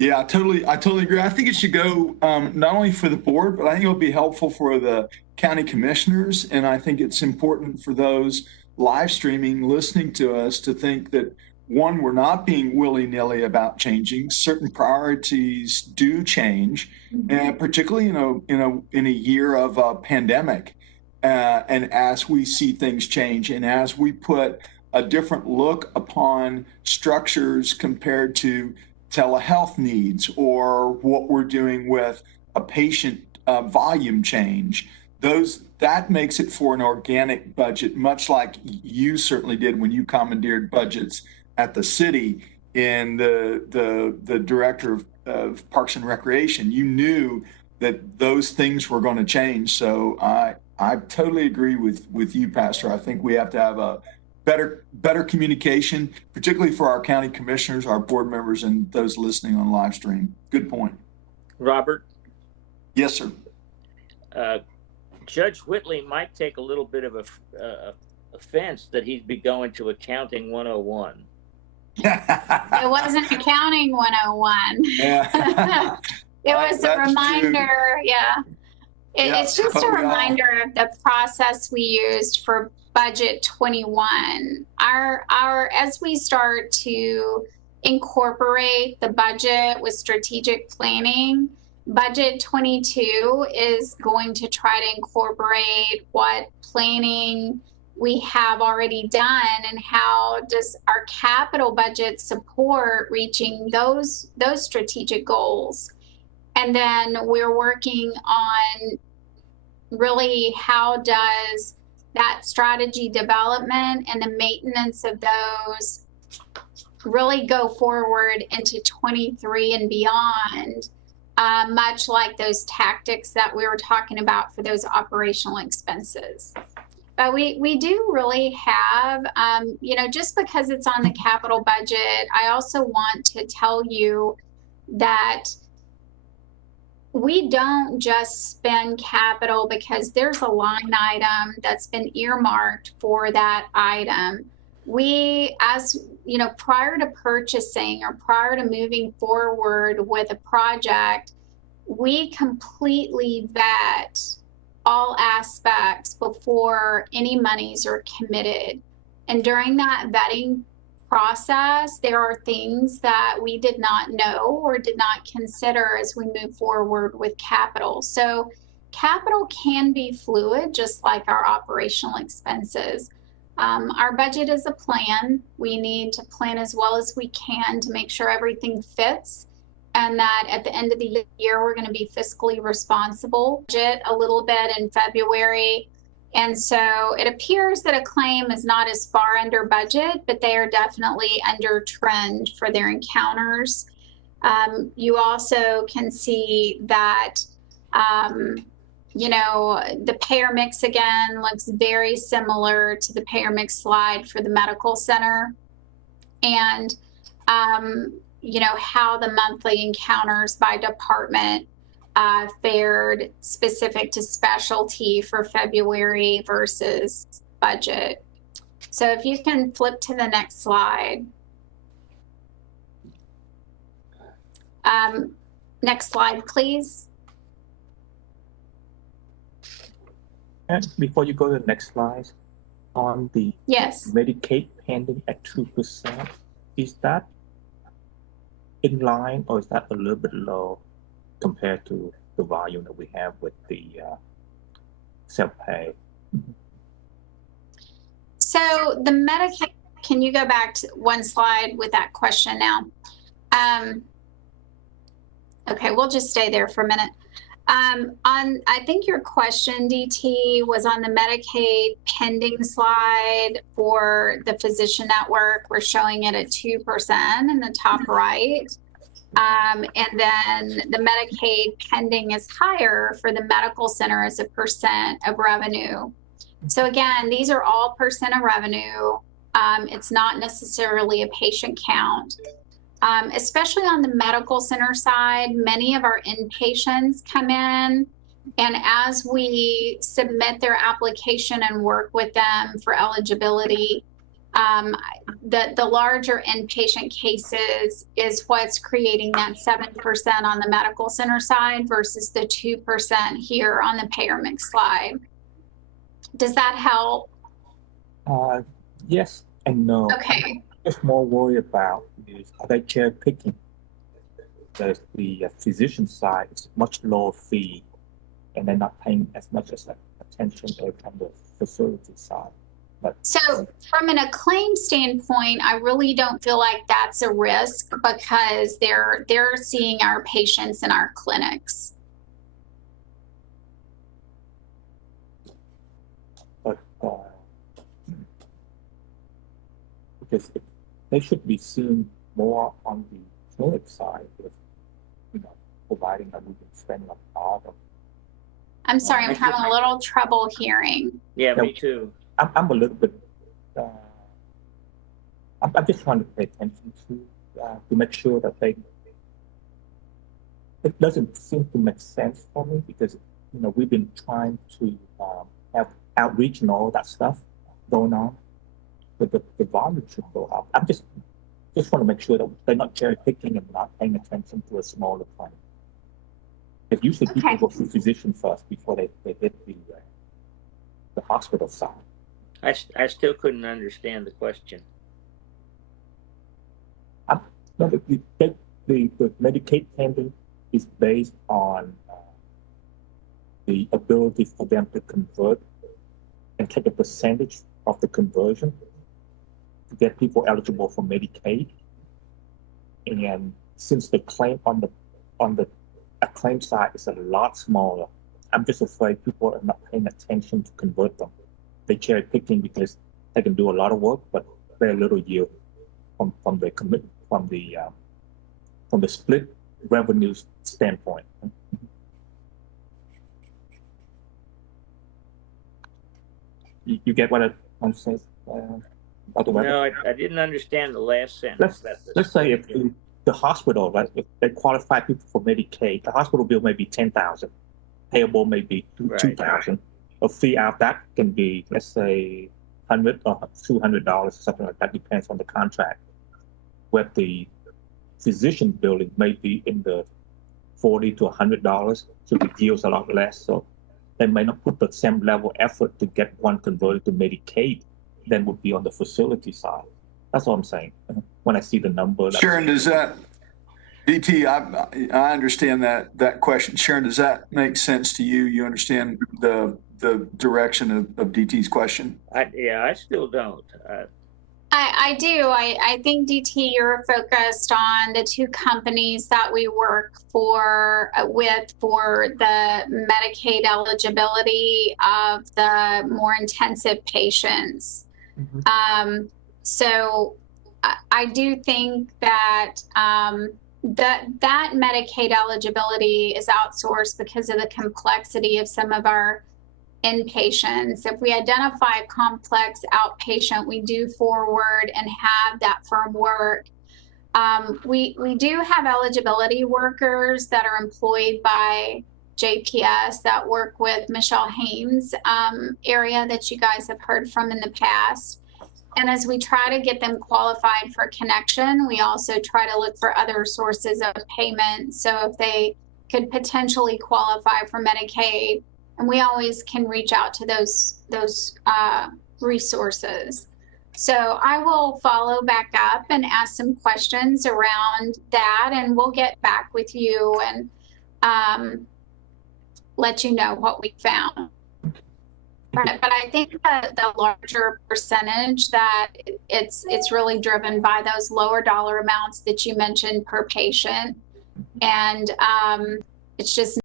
Yeah, I totally agree. I think it should go not only for the board, but I think it'll be helpful for the county commissioners. And I think it's important for those live streaming, listening to us, to think that, one, we're not being willy-nilly about changing. Certain priorities do change, and particularly in a year of a pandemic. And as we see things change, and as we put a different look upon structures compared to telehealth needs, or what we're doing with a patient volume change, that makes it for an organic budget, much like you certainly did when you commandeered budgets at the city in the director of Parks and Recreation. You knew that those things were going to change. So I totally agree with you, Pastor. I think we have to have a better communication, particularly for our county commissioners, our board members, and those listening on live stream. Good point. Robert? Yes, sir. Judge Whitley might take a little bit of offense that he'd be going to Accounting 101. It wasn't Accounting 101. Yeah. It was a reminder. True. Yeah. It's just a reminder of the process we used for Budget 21. As we start to incorporate the budget with strategic planning, Budget 22 is going to try to incorporate what planning we have already done, and how does our capital budget support reaching those strategic goals. And then we're working on really how does that strategy development and the maintenance of those really go forward into 23 and beyond, much like those tactics that we were talking about for those operational expenses. But we do really have, just because it's on the capital budget, I also want to tell you that we don't just spend capital because there's a line item that's been earmarked for that item. We, prior to purchasing or prior to moving forward with a project, we completely vet all aspects before any monies are committed. And during that vetting process, there are things that we did not know or did not consider as we move forward with capital. So capital can be fluid, just like our operational expenses. Our budget is a plan. We need to plan as well as we can to make sure everything fits, and that at the end of the year, we're going to be fiscally responsible. Budget a little bit in February. And so it appears that a claim is not as far under budget, but they are definitely under trend for their encounters. You also can see that You know, the payer mix again looks very similar to the payer mix slide for the medical center. And, you know, how the monthly encounters by department fared specific to specialty for February versus budget. So if you can flip to the next slide. Next slide, please. And before you go to the next slide, on the Yes. Medicaid pending at 2%, is that in line or is that a little bit low compared to the volume that we have with the self-pay? So the Medicaid, can you go back to one slide with that question now? Okay, we'll just stay there for a minute. I think your question, DT, was on the Medicaid pending slide for the physician network. We're showing it at 2% in the top right. And then the Medicaid pending is higher for the medical center as a percent of revenue. So again, these are all percent of revenue. It's not necessarily a patient count. Especially on the medical center side, many of our inpatients come in, and as we submit their application and work with them for eligibility, the larger inpatient cases is what's creating that 7% on the medical center side versus the 2% here on the payer mix slide. Does that help? Yes and no. Okay. Just more worried about is are they cherry picking? The physician side is much lower fee, and they're not paying as much as attention on the facility side. But so from a claim standpoint, I really don't feel like that's a risk because they're seeing our patients in our clinics. But because they should be seen more on the clinic side, with, you know, providing that we can spend a lot of. I'm sorry, I'm having a little trouble hearing. Yeah, me too. I'm a little bit. I'm just trying to pay attention to make sure that it doesn't seem to make sense for me because, you know, we've been trying to have outreach and all that stuff going on. But the volume should go up. I'm just want to make sure that they're not cherry picking and not paying attention to a smaller clinic. Because usually people go through physician first before they hit the hospital side. I still couldn't understand the question. The Medicaid pending is based on the ability for them to convert and take a percentage of the conversion to get people eligible for Medicaid. And since the claim on the claim side is a lot smaller, I'm just afraid people are not paying attention to convert them. They cherry picking because they can do a lot of work, but very little yield from the split revenue standpoint. You get what I'm saying? No, I didn't understand the last sentence. Let's say if the hospital, right, if they qualify people for Medicaid, the hospital bill may be $10,000, payable may be $2,000. A fee out that can be, let's say, $100 or $200 or something like that, depends on the contract. Where the physician billing may be in the $40 to $100, so the yield's a lot less. So they may not put the same level effort to get one converted to Medicaid than would be on the facility side. That's what I'm saying. When I see the number. Sharon, does that, DT, I understand that question. Sharon, does that make sense to you? You understand the direction of DT's question? I still don't. I do. I think, DT, you're focused on the two companies that we work with for the Medicaid eligibility of the more intensive patients. Mm-hmm. So I do think that that Medicaid eligibility is outsourced because of the complexity of some of our inpatients. If we identify a complex outpatient, we do forward and have that firm work. We do have eligibility workers that are employed by JPS that work with Michelle Haynes' area that you guys have heard from in the past. And as we try to get them qualified for connection, we also try to look for other sources of payment. So if they could potentially qualify for Medicaid, and we always can reach out to those resources. So I will follow back up and ask some questions around that, and we'll get back with you and let you know what we found. But I think that the larger percentage that it's really driven by those lower dollar amounts that you mentioned per patient, and it's just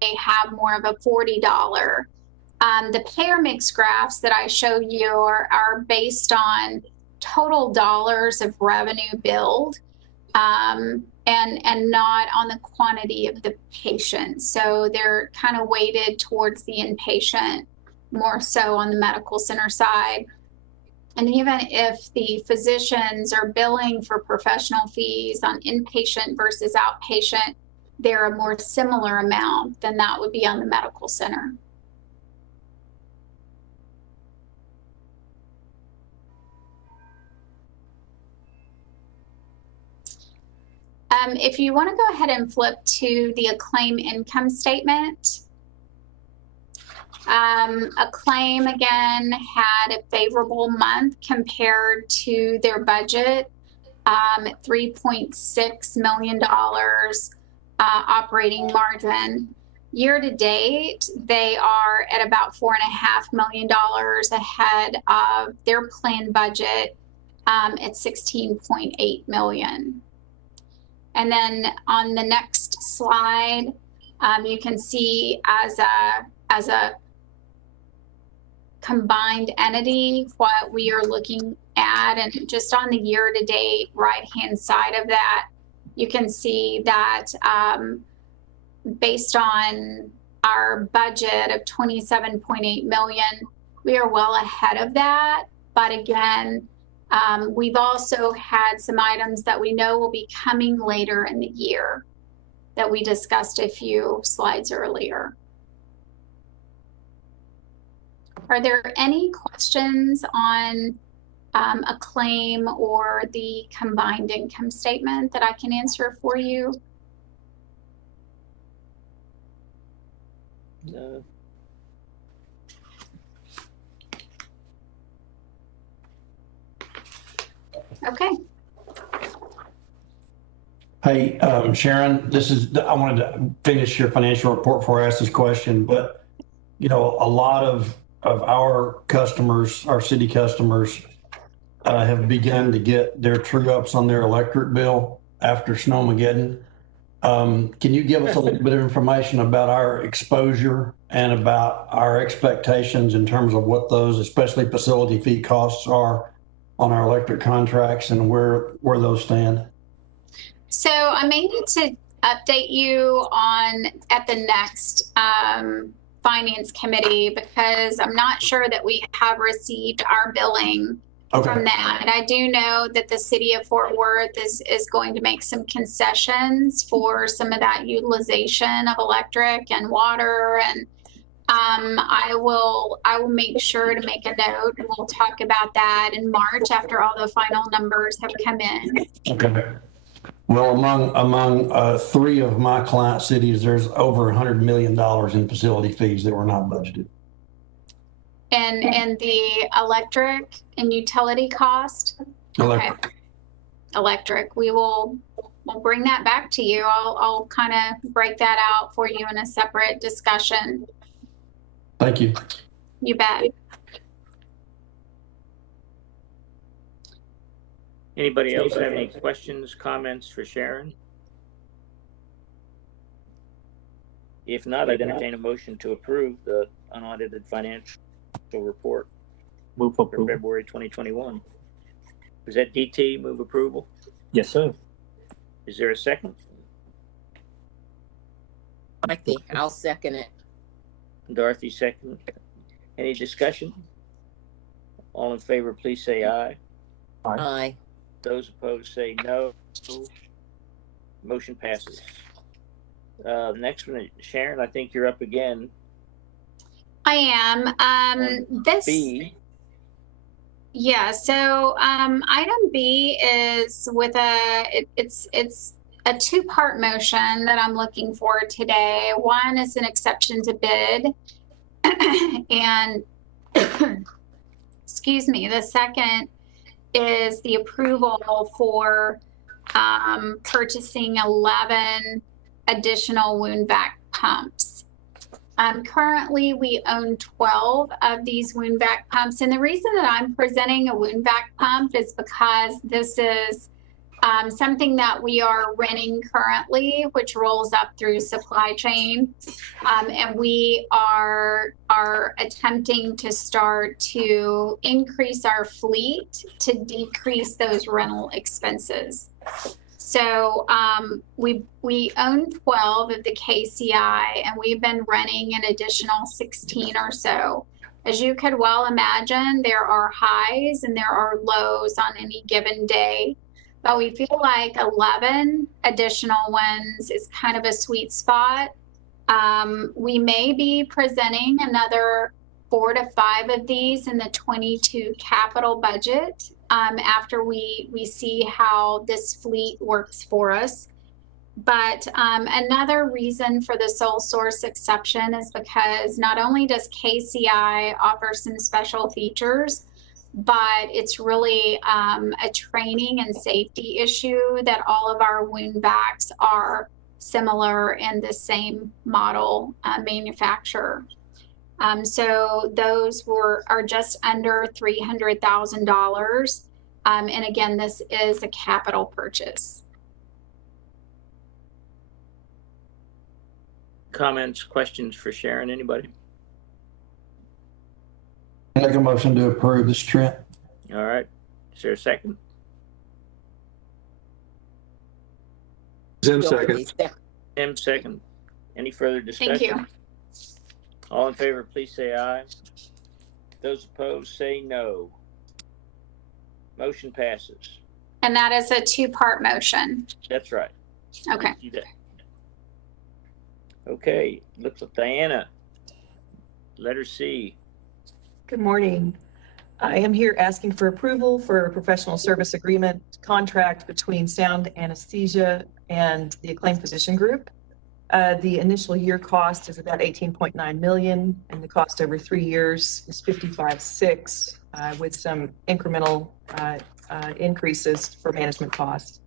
they have more of a $40. The payer mix graphs that I show you are based on total dollars of revenue billed, and not on the quantity of the patient. So they're kind of weighted towards the inpatient, more so on the medical center side. And even if the physicians are billing for professional fees on inpatient versus outpatient, they're a more similar amount than that would be on the medical center. If you want to go ahead and flip to the Acclaim income statement, Acclaim again had a favorable month compared to their budget, $3.6 million operating margin. Year to date, they are at about $4.5 million ahead of their planned budget at $16.8 million. And then on the next slide, you can see as a combined entity what we are looking at, and just on the year-to-date right-hand side of that, you can see that based on our budget of $27.8 million, we are well ahead of that. But again, we've also had some items that we know will be coming later in the year that we discussed a few slides earlier. Are there any questions on Acclaim or the combined income statement that I can answer for you? No. Okay. Hey, Sharon, I wanted to finish your financial report before I ask this question, but you know, a lot of our customers, our city customers, have begun to get their true ups on their electric bill after Snowmageddon. Can you give us a little bit of information about our exposure and about our expectations in terms of what those, especially facility fee costs, are on our electric contracts and where those stand? So I may need to update you at the next finance committee, because I'm not sure that we have received our billing from that. And I do know that the city of Fort Worth is going to make some concessions for some of that utilization of electric and water, and I will make sure to make a note, and we'll talk about that in March after all the final numbers have come in. Okay. Well, among three of my client cities, there's over $100 million in facility fees that were not budgeted. And the electric and utility cost? Electric. Okay. Electric. We'll bring that back to you. I'll kind of break that out for you in a separate discussion. Thank you. You bet. Anybody else have any questions, comments for Sharon? If not, I'd entertain a motion to approve the unaudited financial report Move for for approval. February 2021. Was that DT, move approval? Yes, sir. Is there a second? Dorothy, I'll second it. Dorothy, second. Any discussion? All in favor, please say aye. Aye. Those opposed say no. Motion passes. Next one, Sharon, I think you're up again. I am. This. B. Yeah. So item B is with it's a two-part motion that I'm looking for today. One is an exception to bid, and excuse me. The second is the approval for purchasing 11 additional wound vac pumps. Currently, we own 12 of these wound vac pumps. And the reason that I'm presenting a wound vac pump is because this is something that we are renting currently, which rolls up through supply chain. And we are attempting to start to increase our fleet to decrease those rental expenses. So we own 12 of the KCI, and we've been renting an additional 16 or so. As you could well imagine, there are highs and there are lows on any given day, but we feel like 11 additional ones is kind of a sweet spot. We may be presenting another 4 to 5 of these in the 22 capital budget after we see how this fleet works for us. But another reason for the sole source exception is because not only does KCI offer some special features, but it's really a training and safety are that all of our wound vacs are similar in the same model manufacturer. So those are just under $300,000. And again, this is a capital purchase. Comments, questions for Sharon, anybody? Make a motion to approve this, Trent. All right. Is there a second? Zim second. Tim, second. Any further discussion? Thank you. All in favor, please say aye. Those opposed say no. Motion passes. And that is a two-part motion. That's right. Okay. Okay, looks like Diana. Letter C. Good morning. I am here asking for approval for a professional service agreement contract between Sound Anesthesia and the Acclaimed Physician Group. The initial year cost is about $18.9 million, and the cost over 3 years is $55.6 with some incremental increases for management costs.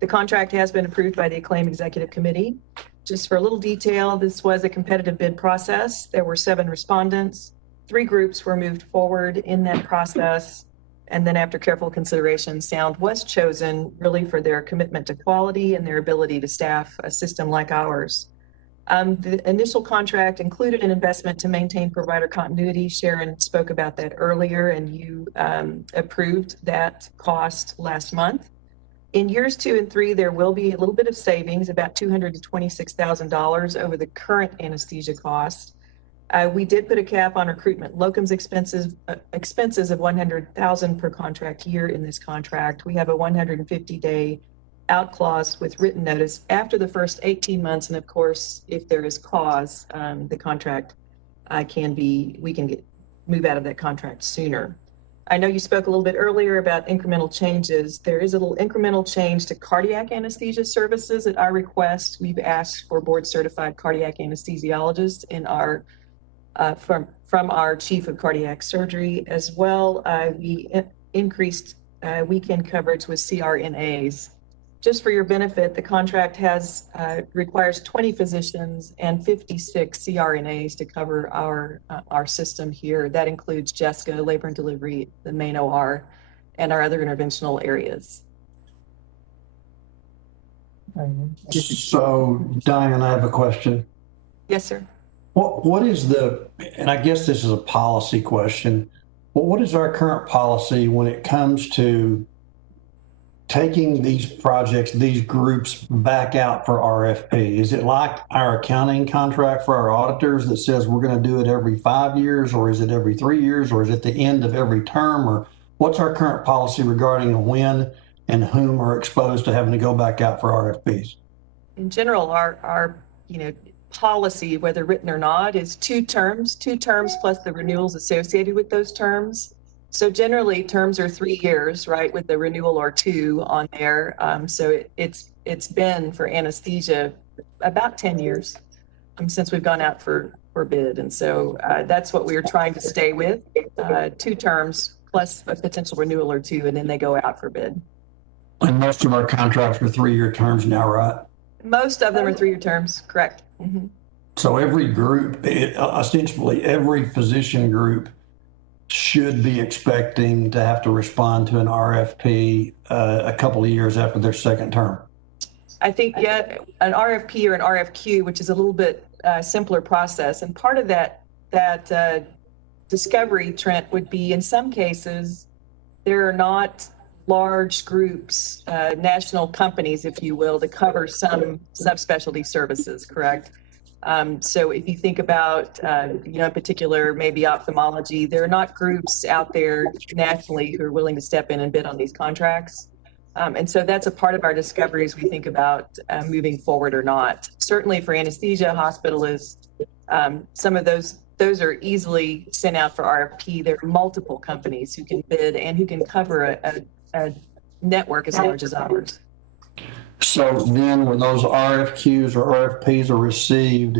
The contract has been approved by the Acclaimed Executive Committee. Just for a little detail, this was a competitive bid process. There were 7 respondents. 3 groups were moved forward in that process. And then after careful consideration, Sound was chosen really for their commitment to quality and their ability to staff a system like ours. The initial contract included an investment to maintain provider continuity. Sharon spoke about that earlier, and you approved that cost last month. In years 2 and 3, there will be a little bit of savings, about $226,000 over the current anesthesia cost. We did put a cap on recruitment locums expenses of $100,000 per contract year in this contract. We have a 150-day out clause with written notice after the first 18 months, and of course, if there is cause, the contract we can move out of that contract sooner. I know you spoke a little bit earlier about incremental changes. There is a little incremental change to cardiac anesthesia services at our request. We've asked for board certified cardiac anesthesiologists in our from our chief of cardiac surgery as well. We increased weekend coverage with CRNAs. Just for your benefit, the contract requires 20 physicians and 56 CRNAs to cover our system here. That includes Jessica, labor and delivery, the main OR, and our other interventional areas. So, Diane, I have a question. Yes, sir. What is and I guess this is a policy question, but what is our current policy when it comes to taking these projects, these groups back out for RFP? Is it like our accounting contract for our auditors that says we're going to do it every 5 years, or is it every 3 years, or is it the end of every term, or what's our current policy regarding when and whom are exposed to having to go back out for RFPs? In general, our policy, whether written or not, is 2 terms plus the renewals associated with those terms. So generally terms are 3 years, right, with the renewal or 2 on there. So it's been for anesthesia about 10 years since we've gone out for bid. And so that's what we're trying to stay with, 2 terms plus a potential renewal or 2, and then they go out for bid. And most of our contracts are 3-year terms now, right? Most of them are 3-year terms, correct. Mm-hmm. So every group, essentially every physician group should be expecting to have to respond to an RFP a couple of years after their second term. I think, yeah, an RFP or an RFQ, which is a little bit simpler process. And part of that discovery, Trent, would be in some cases, there are not large groups, national companies, if you will, to cover some subspecialty services, correct? So if you think about, in particular, maybe ophthalmology, there are not groups out there nationally who are willing to step in and bid on these contracts. And so that's a part of our discovery as we think about moving forward or not. Certainly for anesthesia, hospitalists, some of those are easily sent out for RFP. There are multiple companies who can bid and who can cover a network as large as ours. So then when those RFQs or RFPs are received,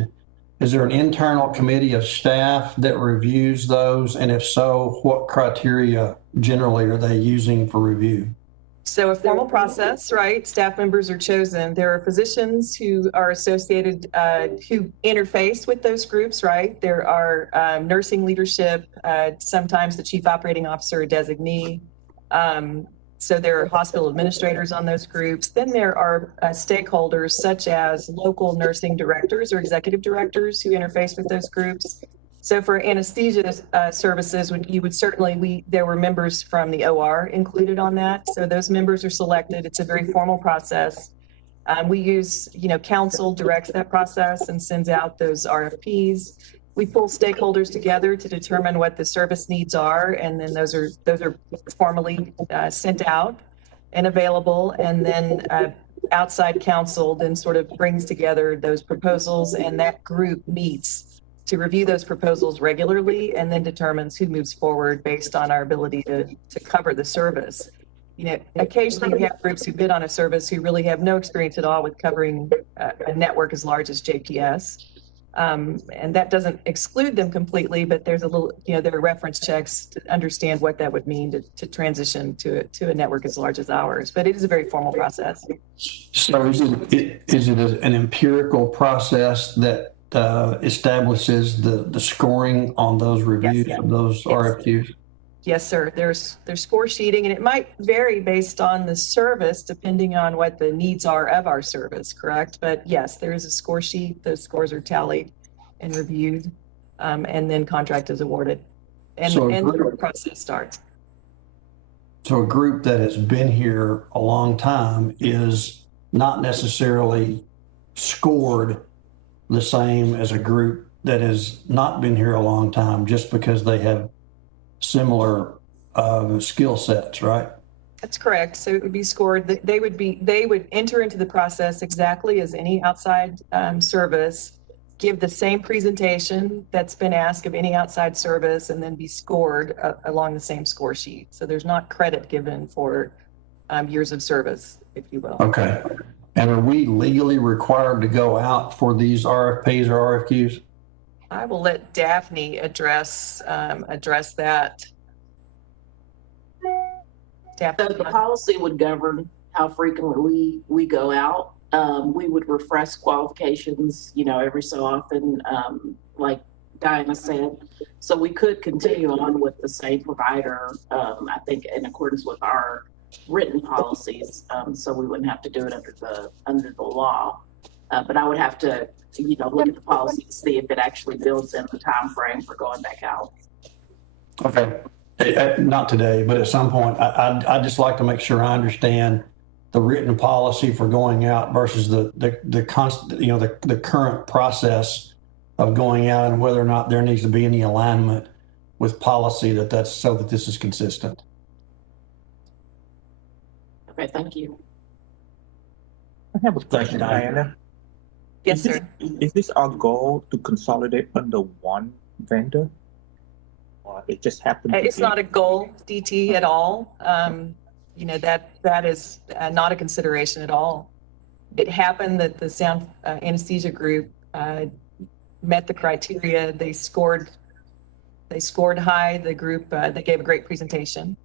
is there an internal committee of staff that reviews those? And if so, what criteria generally are they using for review? So a formal process, right? Staff members are chosen. There are physicians who are associated, who interface with those groups, right? There are nursing leadership, sometimes the chief operating officer or designee. So there are hospital administrators on those groups. Then there are stakeholders such as local nursing directors or executive directors who interface with those groups. So for anesthesia services, you would certainly, there were members from the OR included on that. So those members are selected. It's a very formal process. We use, council directs that process and sends out those RFPs. We pull stakeholders together to determine what the service needs are, and then those are formally sent out and available. And then outside counsel then sort of brings together those proposals, and that group meets to review those proposals regularly and then determines who moves forward based on our ability to cover the service. Occasionally we have groups who bid on a service who really have no experience at all with covering a network as large as JPS. And that doesn't exclude them completely, but there's a little, there are reference checks to understand what that would mean to transition to a network as large as ours. But it is a very formal process. So is it an empirical process that establishes the scoring on those reviews of those RFQs? Yes, sir. There's score sheeting, and it might vary based on the service, depending on what the needs are of our service, correct? But yes, there is a score sheet. Those scores are tallied and reviewed, and then contract is awarded, and the process starts. So a group that has been here a long time is not necessarily scored the same as a group that has not been here a long time, just because they have similar skill sets, right? That's correct. So it would be scored. They would enter into the process exactly as any outside service, give the same presentation that's been asked of any outside service, and then be scored along the same score sheet. So there's not credit given for years of service, if you will. Okay. And are we legally required to go out for these RFPs or RFQs? I will let Daphne address that. Daphne. So the policy would govern how frequently we go out. We would refresh qualifications, every so often, like Diana said. So we could continue on with the same provider, I think, in accordance with our written policies. So we wouldn't have to do it under the law. But I would have to, look at the policy to see if it actually builds in the time frame for going back out. Okay. Not today, but at some point, I'd just like to make sure I understand the written policy for going out versus the constant, the current process of going out, and whether or not there needs to be any alignment with policy that's so that this is consistent. Okay, thank you. I have a question, Diana. Yes, sir. Is this our goal to consolidate under one vendor? Or it just happened to It's be? not a goal, DT, at all. That is not a consideration at all. It happened that the sound anesthesia group met the criteria. They scored high. The group, they gave a great presentation.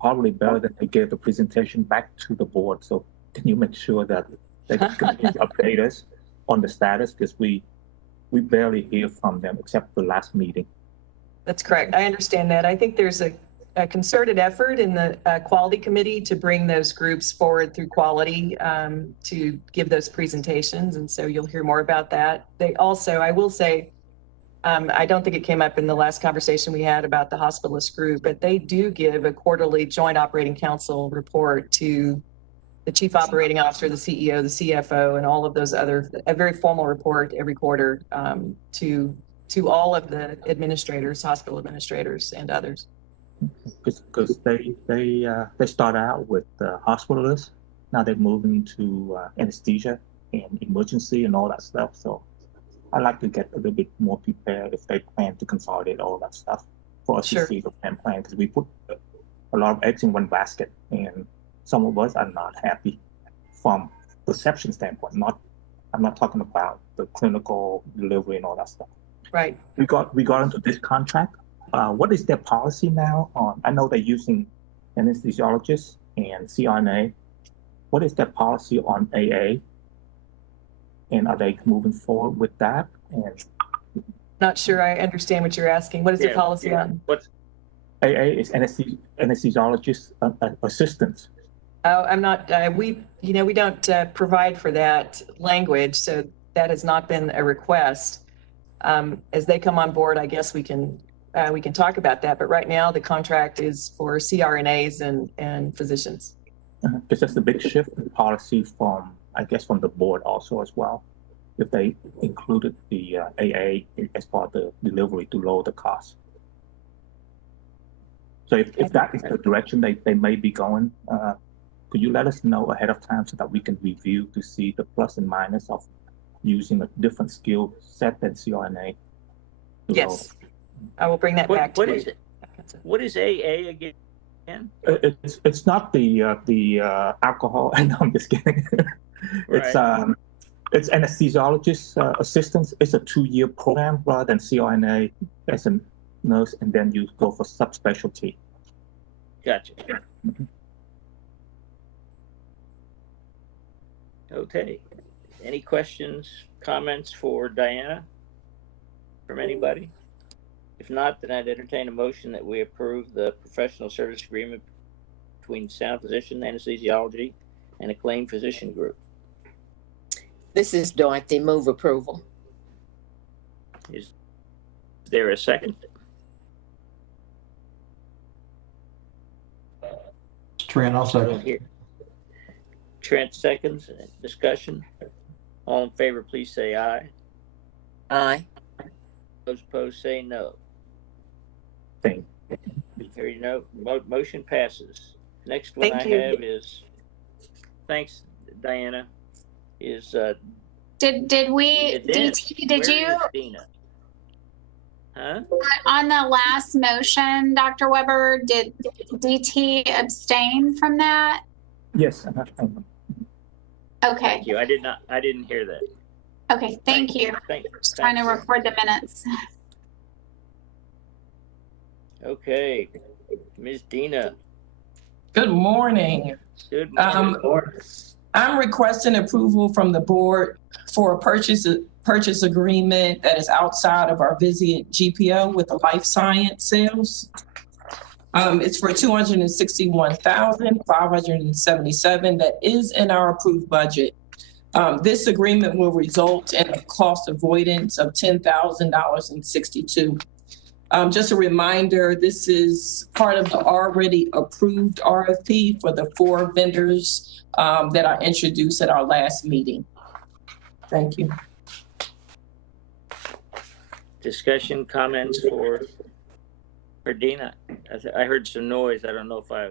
Probably better that they gave the presentation back to the board. So can you make sure that they can update us on the status? Because we barely hear from them except the last meeting. That's correct. I understand that. I think there's a concerted effort in the quality committee to bring those groups forward through quality to give those presentations. And so you'll hear more about that. They also, I will say, I don't think it came up in the last conversation we had about the hospitalist group, but they do give a quarterly joint operating council report to the chief operating officer, the CEO, the CFO, and all of those other, a very formal report every quarter to all of the administrators, hospital administrators, and others. Because they start out with hospitalists, now they're moving to anesthesia and emergency and all that stuff. So I like to get a little bit more prepared if they plan to consolidate all that stuff for us to see the plan, because we put a lot of eggs in one basket, and some of us are not happy from perception standpoint. I'm not talking about the clinical delivery and all that stuff. Right. We got into this contract. What is their policy now on? I know they're using anesthesiologists and CRNA. What is their policy on AA? And are they moving forward with that? And not sure I understand what you're asking. What is the policy on? What's AA is anesthesiologist assistants. Oh, I'm not. We don't provide for that language, so that has not been a request. As they come on board, I guess we can talk about that. But right now, the contract is for CRNAs and physicians. It's just a big shift in policy from the board also as well. If they included the AA as part of the delivery to lower the cost. So if that is the direction they may be going, could you let us know ahead of time so that we can review to see the plus and minus of using a different skill set than CRNA? Yes, I will bring that back to you. What is AA again? It's not the alcohol. No, I'm just kidding. Right. It's anesthesiologist assistants. It's a 2-year program rather than CRNA as a nurse, and then you go for subspecialty. Gotcha. Okay. Any questions, comments for Diana from anybody? If not, then I'd entertain a motion that we approve the professional service agreement between Sound Physician Anesthesiology and Acclaimed Physician Group. This is Dorothy. Move approval. Is there a second? Trent, I'll second. Trent seconds. Discussion. All in favor, please say aye. Aye. Those opposed say no. Thing. Here you know, motion passes. Next one I have is, thanks, Diana, is did we DT, did you Dina? Huh? On the last motion, Dr. Weber, did DT abstain from that? Yes. Okay. Thank you. I didn't hear that. Okay, thank you. Just trying to record the minutes. Okay, Ms. Dina. Good morning. Good morning. I'm requesting approval from the board for a purchase agreement that is outside of our Vizient GPO with the life science sales. It's for $261,577. That is in our approved budget. This agreement will result in a cost avoidance of $10,062. Just a reminder, this is part of the already approved RFP for the 4 vendors that I introduced at our last meeting. Thank you. Discussion, comments for Dina? I heard some noise. I don't know if I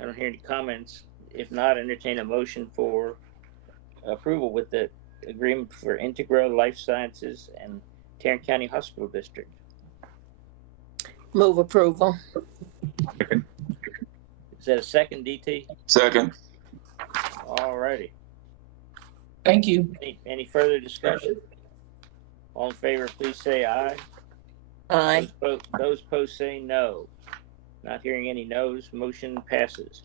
don't hear any comments. If not, entertain a motion for approval with the agreement for Integra Life Sciences and Tarrant County Hospital District. Move approval. Second. Is that a second, DT? Second. All righty. Thank you. Any further discussion? All in favor, please say aye. Aye. Those opposed say no. Not hearing any no's, motion passes.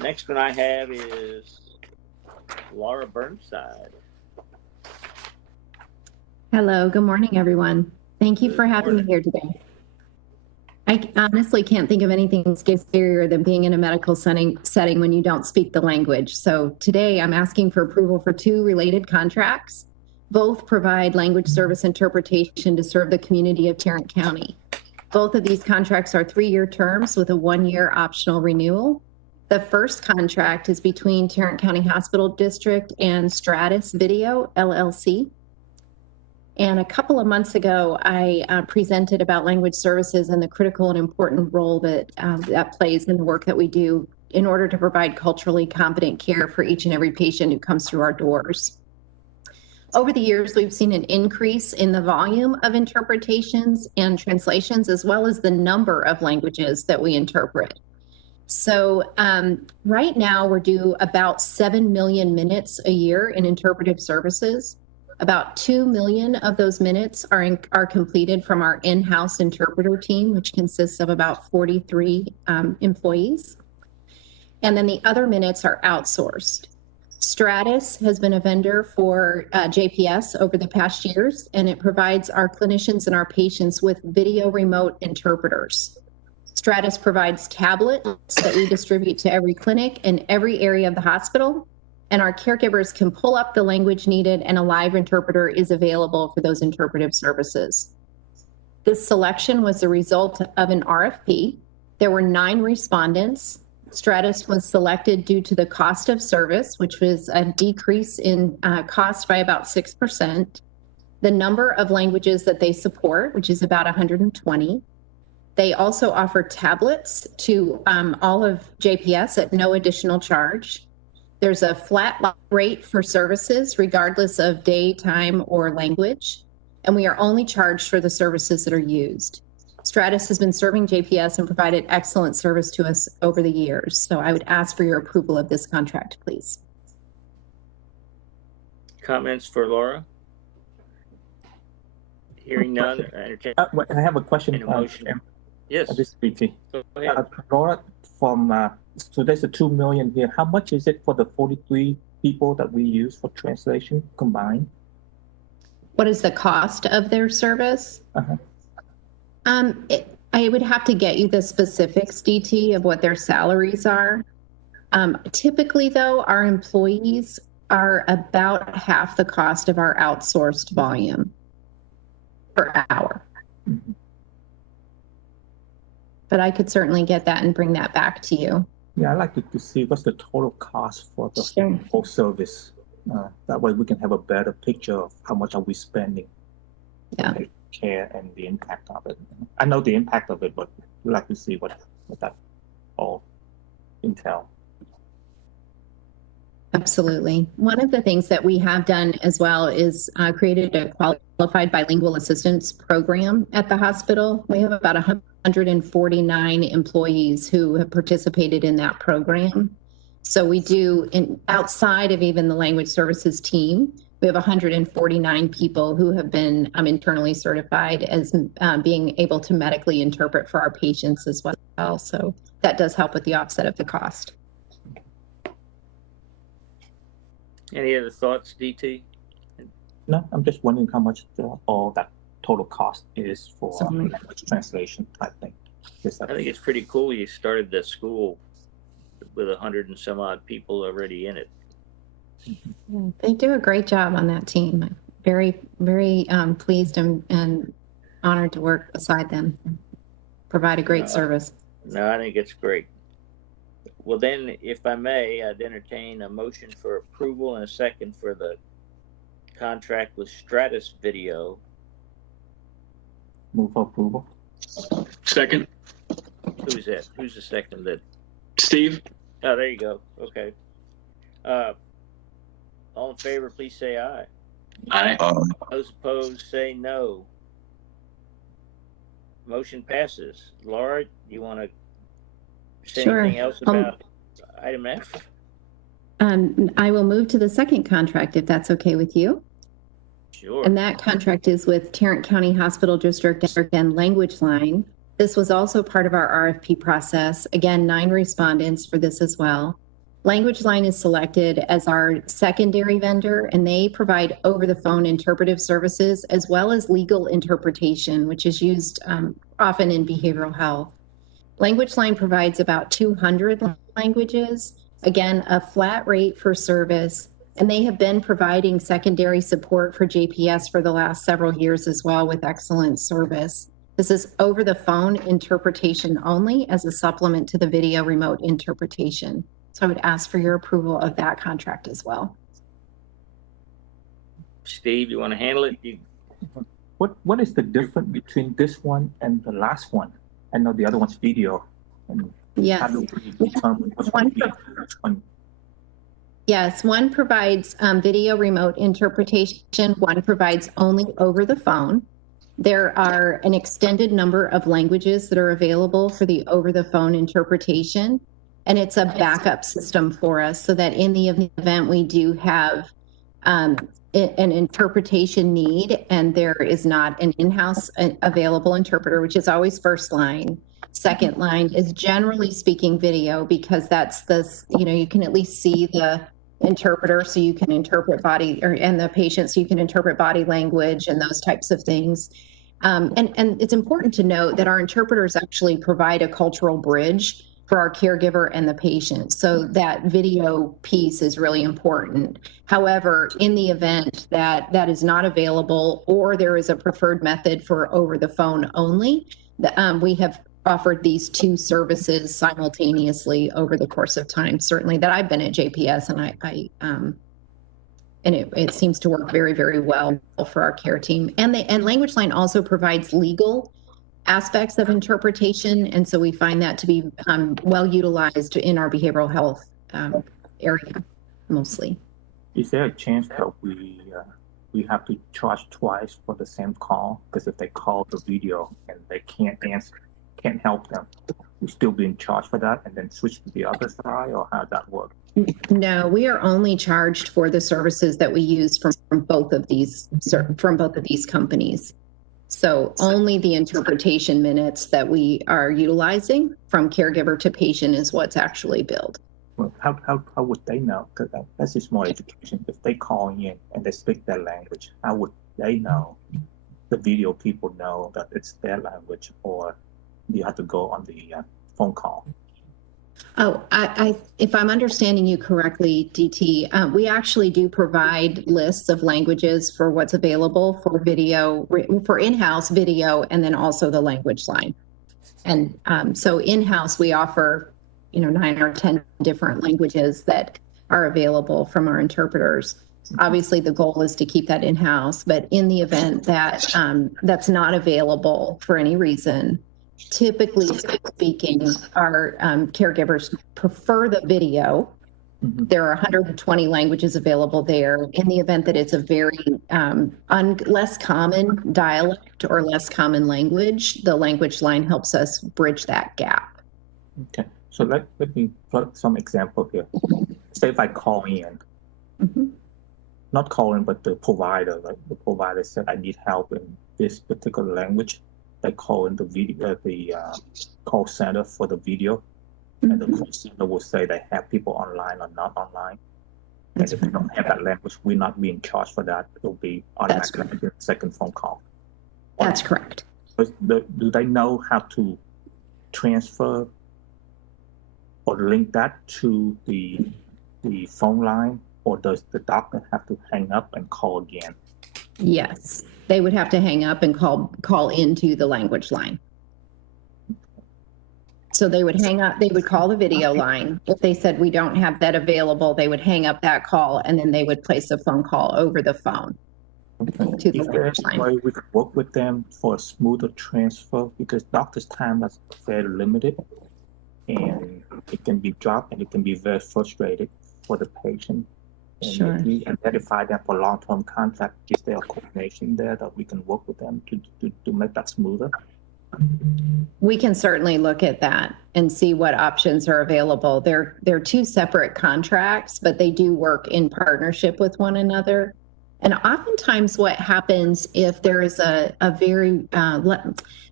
Next one I have is Laura Burnside. Hello, good morning, everyone. Thank you for having me here today. I honestly can't think of anything scarier than being in a medical setting when you don't speak the language. So today I'm asking for approval for 2 related contracts. Both provide language service interpretation to serve the community of Tarrant County. Both of these contracts are 3-year terms with a 1-year optional renewal. The first contract is between Tarrant County Hospital District and Stratus Video, LLC. And a couple of months ago, I presented about language services and the critical and important role that that plays in the work that we do in order to provide culturally competent care for each and every patient who comes through our doors. Over the years, we've seen an increase in the volume of interpretations and translations, as well as the number of languages that we interpret. So right now, we're due about 7 million minutes a year in interpretive services. About 2 million of those minutes are completed from our in-house interpreter team, which consists of about 43 employees. And then the other minutes are outsourced. Stratus has been a vendor for JPS over the past years, and it provides our clinicians and our patients with video remote interpreters. Stratus provides tablets that we distribute to every clinic in every area of the hospital, and our caregivers can pull up the language needed, and a live interpreter is available for those interpretive services. This selection was the result of an RFP. There were 9 respondents. Stratus was selected due to the cost of service, which was a decrease in cost by about 6%, the number of languages that they support, which is about 120. They also offer tablets to all of JPS at no additional charge. There's a flat rate for services, regardless of day, time, or language, and we are only charged for the services that are used. Stratus has been serving JPS and provided excellent service to us over the years. So I would ask for your approval of this contract, please. Comments for Laura? Hearing none. I have a question. Yes. This BT. Go ahead. Laura, so there's a 2 million here. How much is it for the 43 people that we use for translation combined? What is the cost of their service? Uh-huh. I would have to get you the specifics, DT, of what their salaries are. Typically, though, our employees are about half the cost of our outsourced volume per hour. Mm-hmm. But I could certainly get that and bring that back to you. Yeah, I'd like to see what's the total cost for the whole service. That way we can have a better picture of how much are we spending. Yeah. Care and the impact of it. I know the impact of it, but we'd like to see what that all entail. Absolutely. One of the things that we have done as well is created a qualified bilingual assistance program at the hospital. We have about 149 employees who have participated in that program. So we do, outside of even the language services team, we have 149 people who have been internally certified as being able to medically interpret for our patients as well. So that does help with the offset of the cost. Any other thoughts, DT? No, I'm just wondering how much all that total cost is for language translation type thing. I think it's pretty cool you started the school with 100 and some odd people already in it. They do a great job on that team. very, very pleased and honored to work beside them. Provide a great service. No, I think it's great. Well, then, if I may, I'd entertain a motion for approval and a second for the contract with Stratus Video. Move for approval. Second, Who's that? Who's the second? That? Steve? Oh, there you go. Okay. All in favor, please say aye. Aye. Those opposed, say no. Motion passes. Laura, you want to say Sure. anything else about item F? I will move to the second contract if that's okay with you. Sure. And that contract is with Tarrant County Hospital District and Language Line. This was also part of our RFP process. Again, 9 respondents for this as well. Language Line is selected as our secondary vendor, and they provide over-the-phone interpretive services as well as legal interpretation, which is used often in behavioral health. Language Line provides about 200 languages, again, a flat rate for service, and they have been providing secondary support for JPS for the last several years as well with excellent service. This is over-the-phone interpretation only as a supplement to the video remote interpretation. So I would ask for your approval of that contract as well. Steve, you want to handle it? What is the difference between this one and the last one? I know the other one's video. And yes. How do we determine which one? Yes, one provides video remote interpretation. One provides only over the phone. There are an extended number of languages that are available for the over the phone interpretation. And it's a backup system for us so that in the event we do have an interpretation need and there is not an in-house available interpreter, which is always first line. Second line is generally speaking video because that's you can at least see the interpreter so you can interpret and the patient so you can interpret body language and those types of things. And it's important to note that our interpreters actually provide a cultural bridge for our caregiver and the patient. So that video piece is really important. However, in the event that that is not available or there is a preferred method for over the phone only, we have offered these 2 services simultaneously over the course of time, certainly that I've been at JPS, and it seems to work very, very well for our care team. And Language Line also provides legal aspects of interpretation, and so we find that to be well utilized in our behavioral health area mostly. Is there a chance that we have to charge twice for the same call? Because if they call the video and they can't answer, can't help them, we're still being charged for that and then switch to the other side, or how does that work? No, we are only charged for the services that we use from both of these companies. So only the interpretation minutes that we are utilizing from caregiver to patient is what's actually billed. Well, how would they know? Because that's just more education. If they call in and they speak their language, how would they know? The video people know that it's their language, or you have to go on the phone call? Oh, if I'm understanding you correctly, DT, we actually do provide lists of languages for what's available for video, for in-house video, and then also the Language Line. And so in-house, we offer, 9 or 10 different languages that are available from our interpreters. Obviously, the goal is to keep that in-house, but in the event that that's not available for any reason, typically speaking, our caregivers prefer the video. Mm-hmm. There are 120 languages available there. In the event that it's a very less common dialect or less common language, the Language Line helps us bridge that gap. Okay, so let me put some example here. Say if I call in, mm-hmm. Not call in, but the provider, like the provider said, I need help in this particular language. They call in the video, the call center for the video, mm-hmm. and the call center will say they have people online or not online. That's and if they don't have that language, we're not being charged for that. It'll be automatically the second phone call. That's correct. Do they know how to transfer or link that to the phone line, or does the doctor have to hang up and call again? Yes, they would have to hang up and call into the language line. So they would hang up, they would call the video line. If they said we don't have that available, they would hang up that call and then they would place a phone call over the phone to the Is there language a line. way we could work with them for a smoother transfer? Because doctor's time is very limited and it can be dropped and it can be very frustrating for the patient. And Sure. if we identify them for long-term contract, is there a coordination there that we can work with them to make that smoother? We can certainly look at that and see what options are available. They're two separate contracts, but they do work in partnership with one another. And oftentimes what happens if there is a very, a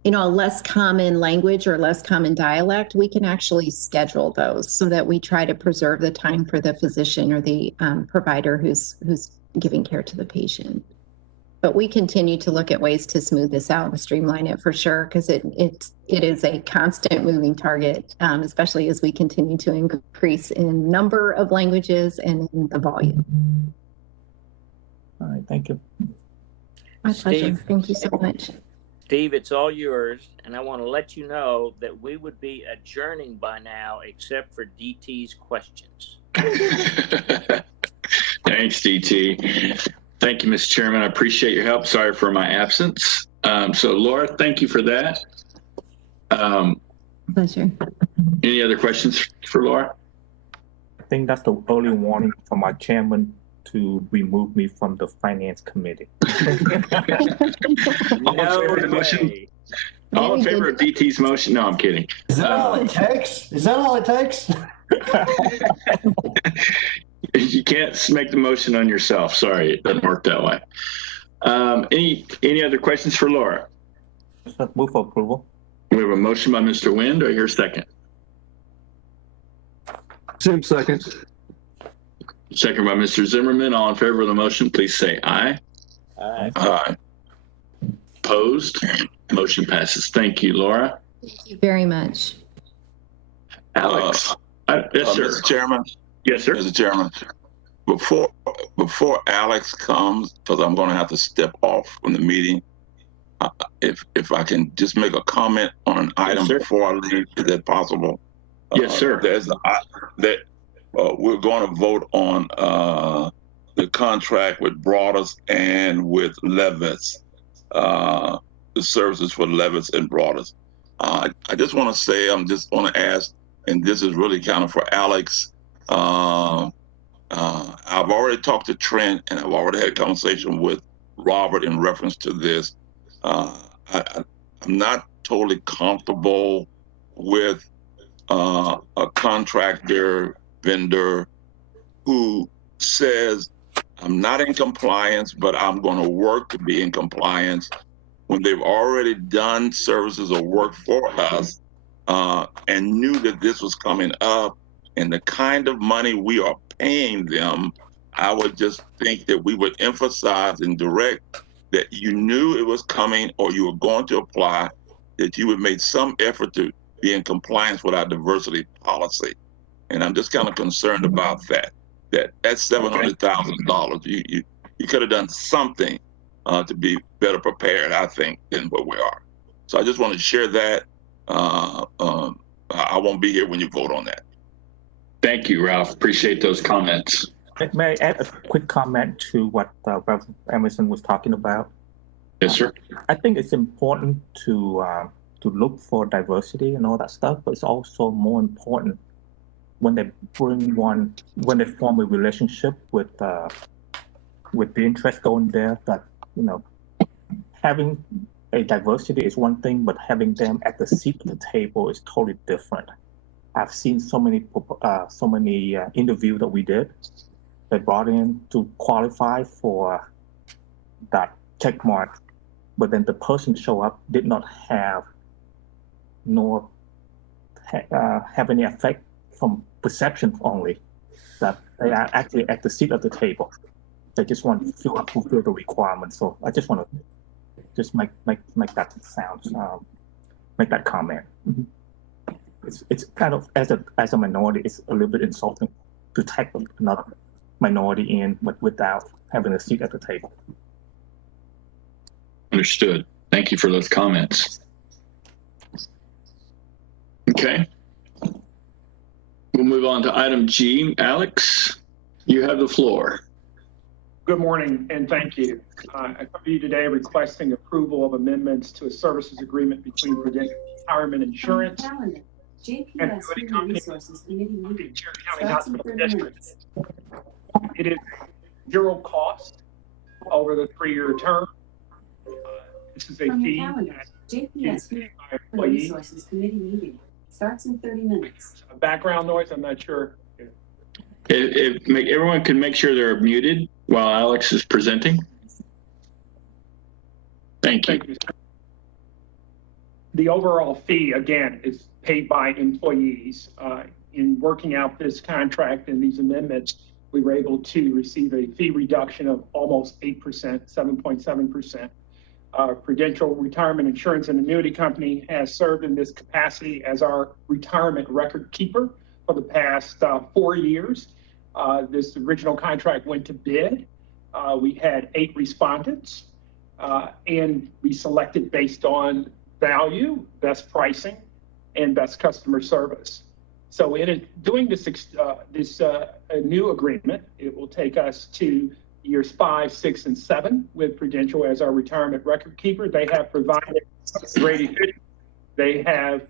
less common language or less common dialect, we can actually schedule those so that we try to preserve the time for the physician or the provider who's giving care to the patient. But we continue to look at ways to smooth this out and streamline it for sure, because it is a constant moving target, especially as we continue to increase in number of languages and in the volume. All right, thank you. My pleasure. Steve. Thank you so much. Steve, it's all yours, and I want to let you know that we would be adjourning by now except for DT's questions. Thanks, DT. Thank you, Mr. Chairman. I appreciate your help. Sorry for my absence. So Laura, thank you for that. Pleasure. Any other questions for Laura? I think that's the early warning for my chairman to remove me from the finance committee. All in favor of the motion? All in favor of DT's motion? No, I'm kidding. Is that all it takes? Is that all it takes? You can't make the motion on yourself. Sorry, it doesn't work that way. Any other questions for Laura? Move for approval. We have a motion by Mr. Nguyen. Do I hear a second? Sim, second. Second by Mr. Zimmerman. All in favor of the motion, please say aye. Aye. Aye. Opposed? Motion passes. Thank you, Laura. Thank you very much. Alex. Yes, sir. Mr. Chairman. Yes, sir. Mr. Chairman, before Alex comes, because I'm going to have to step off from the meeting, if I can just make a comment on an item before I leave, is that possible? Yes, sir. We're going to vote on the contract with Broadus and with Levis, the services for Levis and Broadus. I just want to say, I'm just going to ask, and this is really kind of for Alex. I've already talked to Trent, and I've already had a conversation with Robert in reference to this. I'm not totally comfortable with a contractor vendor who says, I'm not in compliance, but I'm going to work to be in compliance when they've already done services or work for us and knew that this was coming up. And the kind of money we are paying them, I would just think that we would emphasize and direct that you knew it was coming or you were going to apply, that you would make some effort to be in compliance with our diversity policy. And I'm just kind of concerned about that. That's $700,000. You could have done something to be better prepared, I think, than what we are. So I just want to share that. I won't be here when you vote on that. Thank you, Ralph. Appreciate those comments. May I add a quick comment to what Reverend Emerson was talking about? Yes, sir. I think it's important to look for diversity and all that stuff, but it's also more important when they when they form a relationship with the interest going there, that, you know, having a diversity is one thing, but having them at the seat of the table is totally different. I've seen so many interviews that we did. They brought in to qualify for that check mark, but then the person show up did not have nor have any effect from perception only, that they are actually at the seat of the table. They just want to fulfill the requirements. So I just want to just make that sound, make that comment. Mm-hmm. It's kind of, as a minority, it's a little bit insulting to take another minority in, but without having a seat at the table. Understood. Thank you for those comments. Okay. We'll move on to item G. Alex, you have the floor. Good morning and thank you. I come to you today requesting approval of amendments to a services agreement between Prudential Retirement Insurance and Annuity Company, Cherry County Hospital District. It is zero cost over the 3-year term. This is a fee that is paid by employees. Starts in 30 minutes. Background noise, I'm not sure. Everyone can make sure they're muted while Alex is presenting. Thank you. The overall fee, again, is paid by employees. In working out this contract and these amendments, we were able to receive a fee reduction of almost 8%, 7.7%. Prudential Retirement Insurance and Annuity Company has served in this capacity as our retirement record keeper for the past 4 years. This original contract went to bid. We had 8 respondents, and we selected based on value, best pricing, and best customer service. So in doing this new agreement, it will take us to years 5, 6, and 7 with Prudential as our retirement record keeper. They have provided great efficiency. They have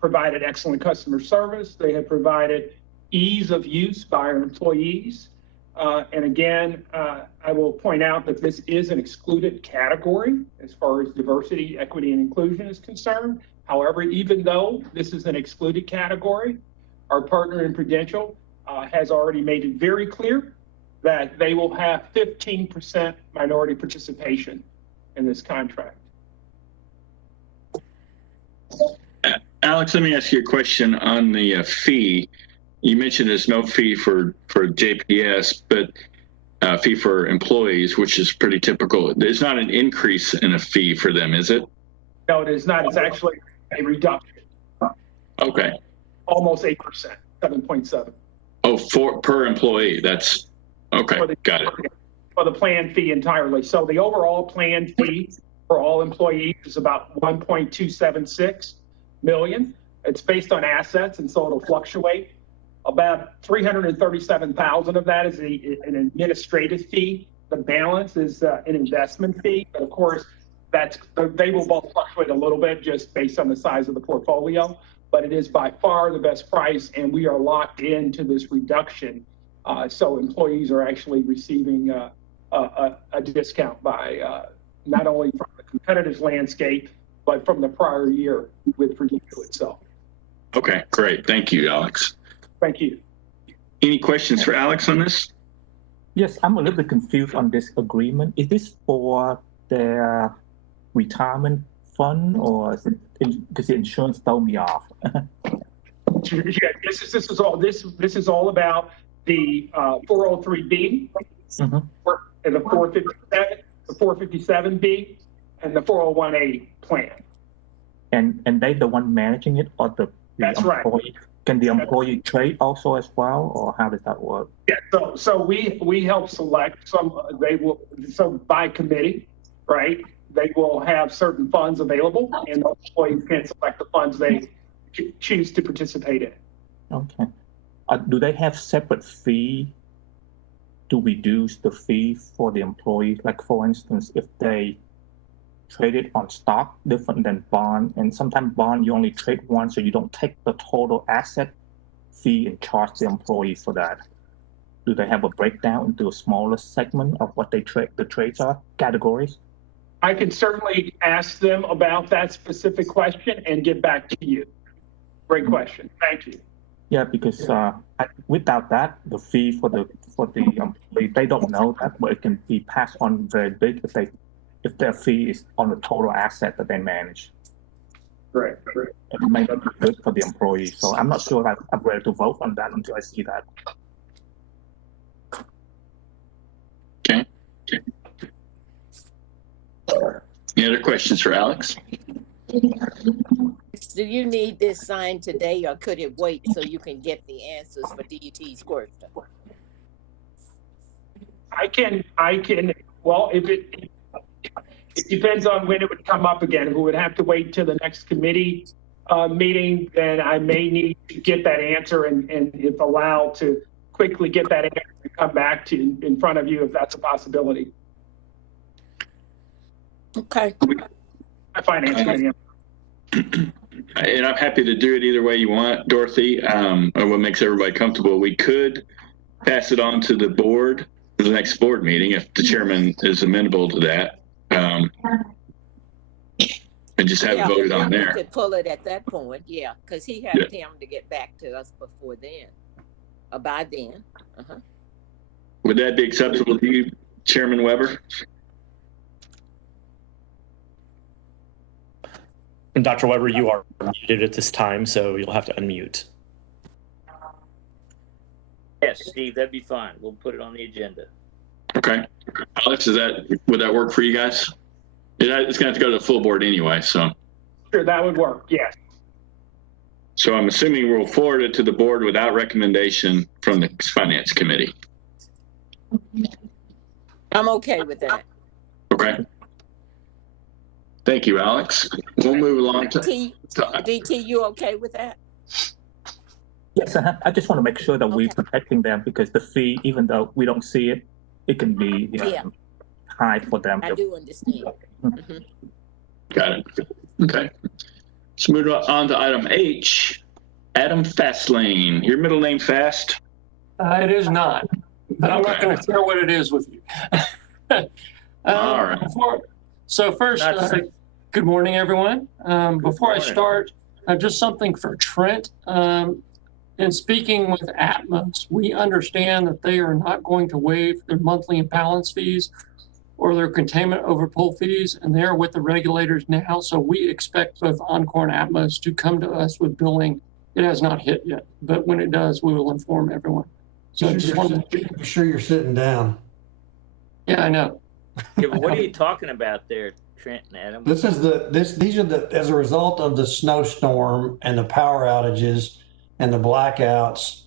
provided excellent customer service. They have provided ease of use by our employees. And again, I will point out that this is an excluded category as far as diversity, equity, and inclusion is concerned. However, even though this is an excluded category, our partner in Prudential has already made it very clear that they will have 15% minority participation in this contract. Alex, let me ask you a question on the fee. You mentioned there's no fee for JPS, but fee for employees, which is pretty typical. There's not an increase in a fee for them, is it? No, it is not. It's actually a reduction. Okay. Almost 8%, 7.7. Oh, per employee. That's okay. Got it. For the plan fee entirely. So the overall plan fee for all employees is about 1.276 million. It's based on assets, and so it'll fluctuate. About 337,000 of that is an administrative fee. The balance is an investment fee, but of course, they will both fluctuate a little bit just based on the size of the portfolio. But it is by far the best price, and we are locked into this reduction. So employees are actually receiving a discount by not only from the competitive landscape, but from the prior year with Prudential itself. Okay, great. Thank you, Alex. Thank you. Any questions for Alex on this? Yes, I'm a little bit confused on this agreement. Is this for their retirement fund, or is it because the insurance throw me off? Yeah, this is all about the 403B, Mm-hmm. and the 457, the 457B, and the 401A plan. And they the one managing it, or the That's employee? right. Can the employee trade also as well, or how does that work? Yeah, so we help select some. So by committee, right? They will have certain funds available, and the employees can select the funds they choose to participate in. Okay. Do they have separate fee to reduce the fee for the employees? Like, for instance, if they trade it on stock different than bond, and sometimes bond you only trade one, so you don't take the total asset fee and charge the employee for that. Do they have a breakdown into a smaller segment of what they trade? The trades are categories. I can certainly ask them about that specific question and get back to you. Great question. Thank you. Yeah, because without that, the fee for the employee, they don't know that, but it can be passed on very big if their fee is on the total asset that they manage. Right. It may not be good for the employee. So I'm not sure if I'm ready to vote on that until I see that. Okay. Any other questions for Alex? Do you need this signed today, or could it wait so you can get the answers for DET's question? It depends on when it would come up again. If we would have to wait till the next committee meeting, then I may need to get that answer and if allowed to quickly get that answer and come back to in front of you if that's a possibility. Okay. Finance committee. And I'm happy to do it either way you want, Dorothy, or what makes everybody comfortable. We could pass it on to the board for the next board meeting if the chairman is amenable to that. And just have it voted on there. We could pull it at that point, yeah, because he had time to get back to us before then, or by then. Would that be acceptable to you, Chairman Weber? And Dr. Weber, you are muted at this time, so you'll have to unmute. Yes, Steve, that'd be fine. We'll put it on the agenda. Okay. Alex, would that work for you guys? It's going to have to go to the full board anyway, so. Sure, that would work, yes. So I'm assuming we'll forward it to the board without recommendation from the finance committee. I'm okay with that. Okay. Thank you, Alex. We'll move along to DT, you okay with that? Yes, I just want to make sure that we're protecting them because the fee, even though we don't see it, it can be high for them. I do understand. Got it. Okay. Let's move on to item H. Adam Fastlane. Your middle name Fast? It is not, but I'm not going to share what it is with you. All right. So first, good morning, everyone. Before I start, just something for Trent. In speaking with Atmos, we understand that they are not going to waive their monthly imbalance fees or their containment over pull fees, and they're with the regulators now. So we expect both Encore and Atmos to come to us with billing. It has not hit yet, but when it does, we will inform everyone. So I just wanted to be sure you're sitting down. Yeah, I know. Yeah, but what are you talking about there, Trent and Adam? These are as a result of the snowstorm and the power outages and the blackouts.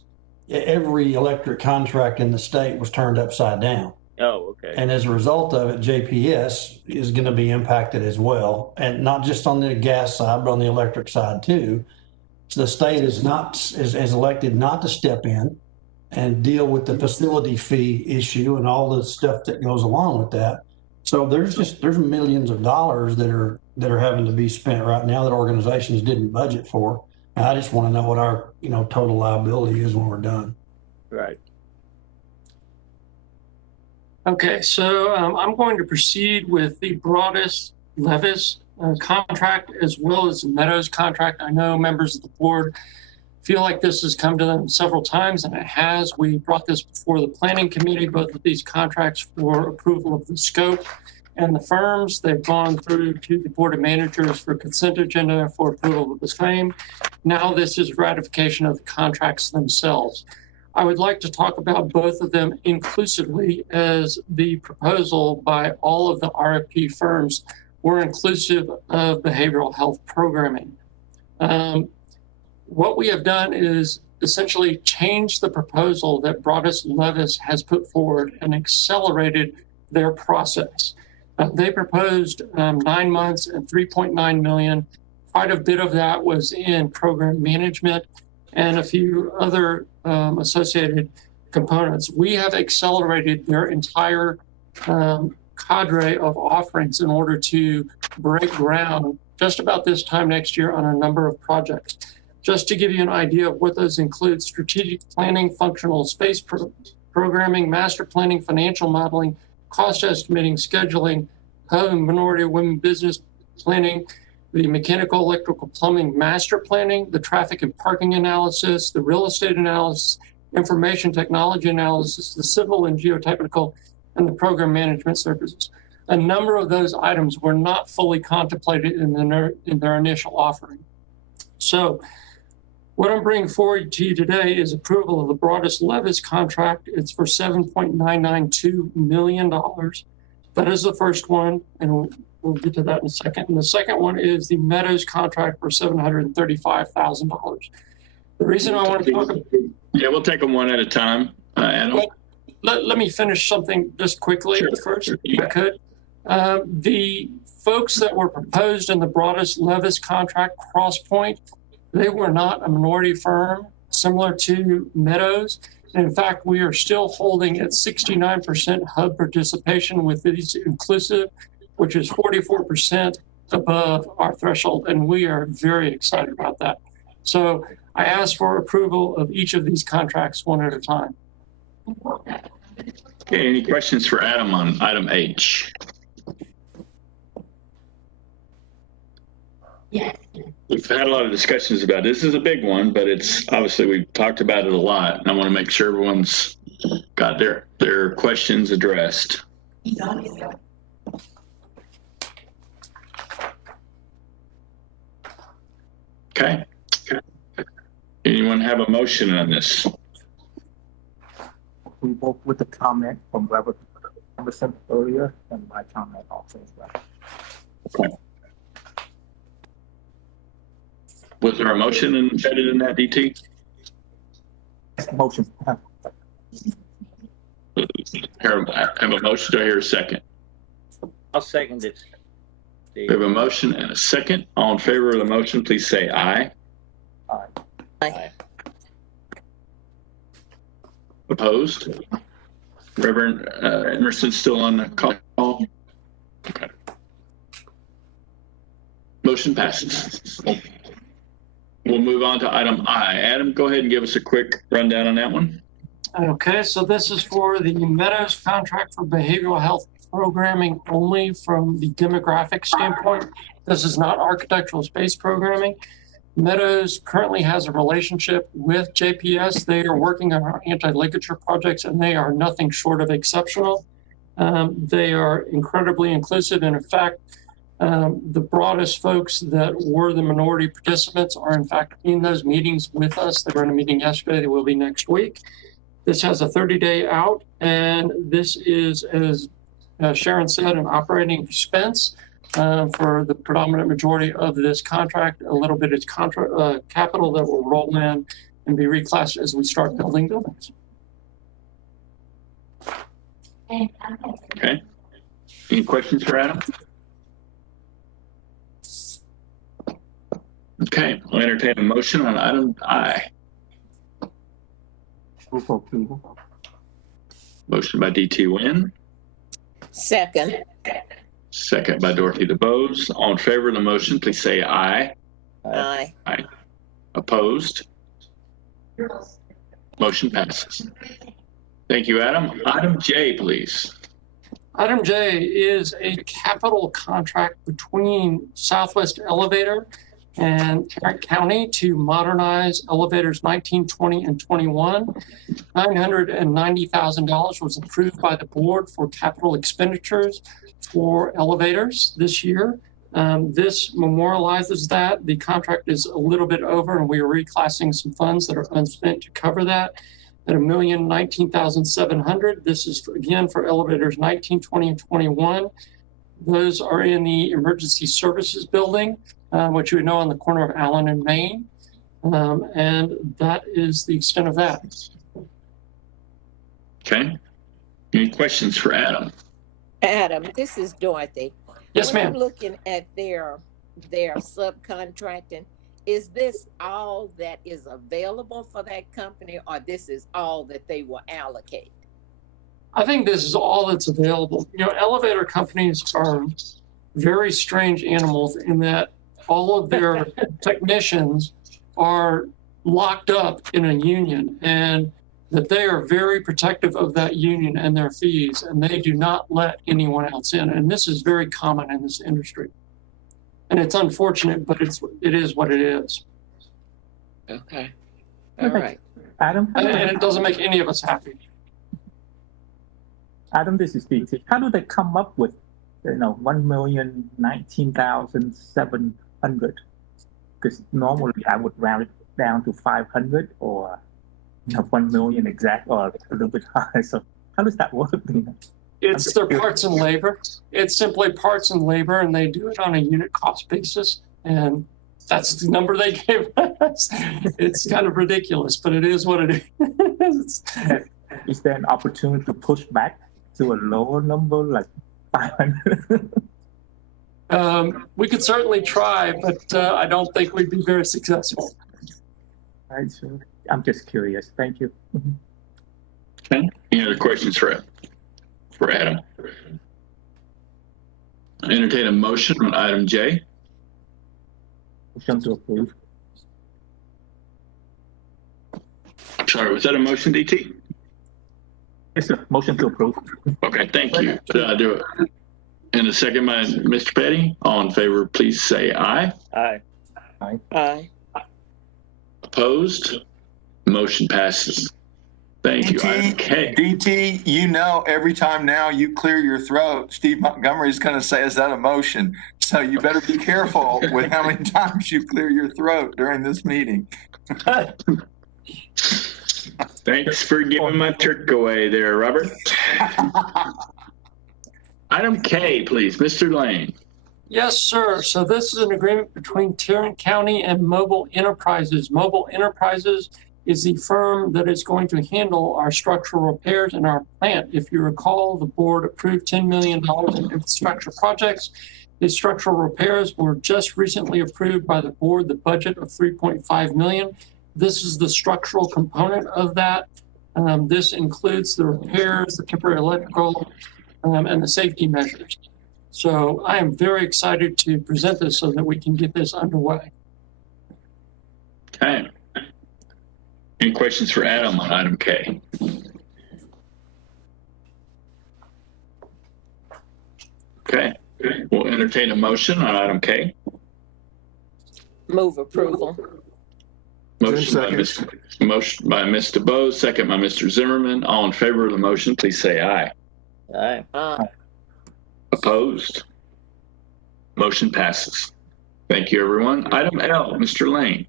Every electric contract in the state was turned upside down. Oh, okay. And as a result of it, JPS is going to be impacted as well, and not just on the gas side, but on the electric side too. So the state is elected not to step in and deal with the facility fee issue and all the stuff that goes along with that. So there's millions of dollars that are having to be spent right now that organizations didn't budget for. And I just want to know what our total liability is when we're done. Right. Okay, so I'm going to proceed with the Broadus-Levis contract as well as the Meadows contract. I know members of the board feel like this has come to them several times, and it has. We brought this before the planning committee, both of these contracts for approval of the scope and the firms. They've gone through to the board of managers for consent agenda for approval of the same. Now this is ratification of the contracts themselves. I would like to talk about both of them inclusively, as the proposal by all of the RFP firms were inclusive of behavioral health programming. What we have done is essentially change the proposal that Broadus-Levis has put forward and accelerated their process. They proposed 9 months and $3.9 million. Quite a bit of that was in program management and a few other associated components. We have accelerated their entire cadre of offerings in order to break ground just about this time next year on a number of projects. Just to give you an idea of what those include: strategic planning, functional space programming, master planning, financial modeling, cost estimating, scheduling, home, minority, women business planning, the mechanical, electrical, plumbing, master planning, the traffic and parking analysis, the real estate analysis, information technology analysis, the civil and geotechnical, and the program management services. A number of those items were not fully contemplated in their initial offering. So what I'm bringing forward to you today is approval of the Broadus-Levis contract. It's for $7.992 million. That is the first one, and we'll get to that in a second. And the second one is the Meadows contract for $735,000. The reason I want to talk about... Yeah, we'll take them one at a time, Adam. Let me finish something just quickly first, if I could. The folks that were proposed in the Broadus Levis contract, Crosspoint, they were not a minority firm similar to Meadows. And in fact, we are still holding at 69% hub participation with these inclusive, which is 44% above our threshold. And we are very excited about that. So I ask for approval of each of these contracts one at a time. Okay, any questions for Adam on item H? Yes. We've had a lot of discussions about this. This is a big one, but it's obviously we've talked about it a lot, and I want to make sure everyone's got their questions addressed. Okay. Anyone have a motion on this? We both with the comment from Robert Emerson earlier and my comment also as well. Okay. Was there a motion embedded in that, DT? Motion. I have a motion. Do I hear a second? I'll second it. We have a motion and a second. All in favor of the motion, please say aye. Aye. Aye. Opposed? Reverend Emerson still on the call? Okay. Motion passes. We'll move on to item I. Adam, go ahead and give us a quick rundown on that one. Okay, so this is for the Meadows contract for behavioral health programming only from the demographic standpoint. This is not architectural space programming. Meadows currently has a relationship with JPS. They are working on our anti-ligature projects, and they are nothing short of exceptional. They are incredibly inclusive, and in fact, the broadest folks that were the minority participants are in fact in those meetings with us. They were in a meeting yesterday. They will be next week. This has a 30-day out, and this is, as Sharon said, an operating expense for the predominant majority of this contract. A little bit is capital that will roll in and be reclassed as we start building buildings. Okay. Any questions for Adam? Okay, I'll entertain a motion on item I. Motion by DT Wynn. Second. Second by Dorothy Debose. All in favor of the motion, please say aye. Aye. Aye. Opposed? Motion passes. Thank you, Adam. Item J, please. Item J is a capital contract between Southwest Elevator and Tarrant County to modernize elevators 19, 20, and 21. $990,000 was approved by the board for capital expenditures for elevators this year. This memorializes that. The contract is a little bit over, and we are reclassing some funds that are unspent to cover that at $1,019,700. This is, again, for elevators 19, 20, and 21. Those are in the emergency services building, which you would know on the corner of Allen and Main. And that is the extent of that. Okay. Any questions for Adam? Adam, this is Dorothy. Yes, ma'am. When I'm looking at their subcontracting, is this all that is available for that company, or this is all that they will allocate? I think this is all that's available. You know, elevator companies are very strange animals in that all of their technicians are locked up in a union, and that they are very protective of that union and their fees, and they do not let anyone else in. And this is very common in this industry. And it's unfortunate, but it is what it is. Okay. All right. Adam? And it doesn't make any of us happy. Adam, this is DT. How do they come up with, $1,019,700? Because normally I would round it down to 500 or 1 million exact or a little bit higher. So how does that work? It's their parts and labor. It's simply parts and labor, and they do it on a unit cost basis. And that's the number they gave us. It's kind of ridiculous, but it is what it is. Is there an opportunity to push back to a lower number, like We could certainly try, but I don't think we'd be very successful. All right, so I'm just curious. Thank you. Okay. Any other questions for Adam? I entertain a motion on item J. Motion to approve. Sorry, was that a motion, DT? Yes, sir. Motion to approve. Okay, thank you. Did I do it? And a second by Mr. Petty. All in favor, please say aye. Aye. Aye. Aye. Opposed? Motion passes. Thank you. Item K. DT, you know, every time now you clear your throat, Steve Montgomery is going to say, is that a motion? So you better be careful with how many times you clear your throat during this meeting. Thanks for giving my trick away there, Robert. Item K, please, Mr. Lane. Yes, sir. So this is an agreement between Tarrant County and Mobile Enterprises. Mobile Enterprises is the firm that is going to handle our structural repairs in our plant. If you recall, the board approved $10 million in infrastructure projects. The structural repairs were just recently approved by the board, the budget of $3.5 million. This is the structural component of that. This includes the repairs, the temporary electrical, and the safety measures. So I am very excited to present this so that we can get this underway. Okay. Any questions for Adam on item K? Okay. We'll entertain a motion on item K. Move approval. Motion by Ms. Debose, second by Mr. Zimmerman. All in favor of the motion, please say aye. Aye. Aye. Opposed? Motion passes. Thank you, everyone. Item L, Mr. Lane.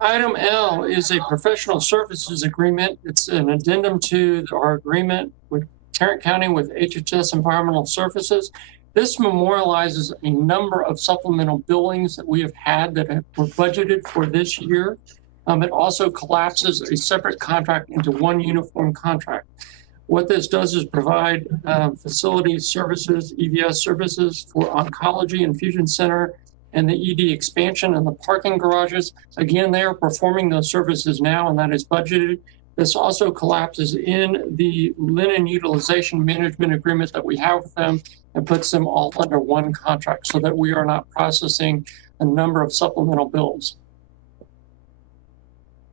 Item L is a professional services agreement. It's an addendum to our agreement with Tarrant County with HHS Environmental Services. This memorializes a number of supplemental billings that we have had that were budgeted for this year. It also collapses a separate contract into one uniform contract. What this does is provide facility services, EVS services for oncology infusion center and the ED expansion and the parking garages. Again, they are performing those services now, and that is budgeted. This also collapses in the linen utilization management agreement that we have with them and puts them all under one contract so that we are not processing a number of supplemental bills.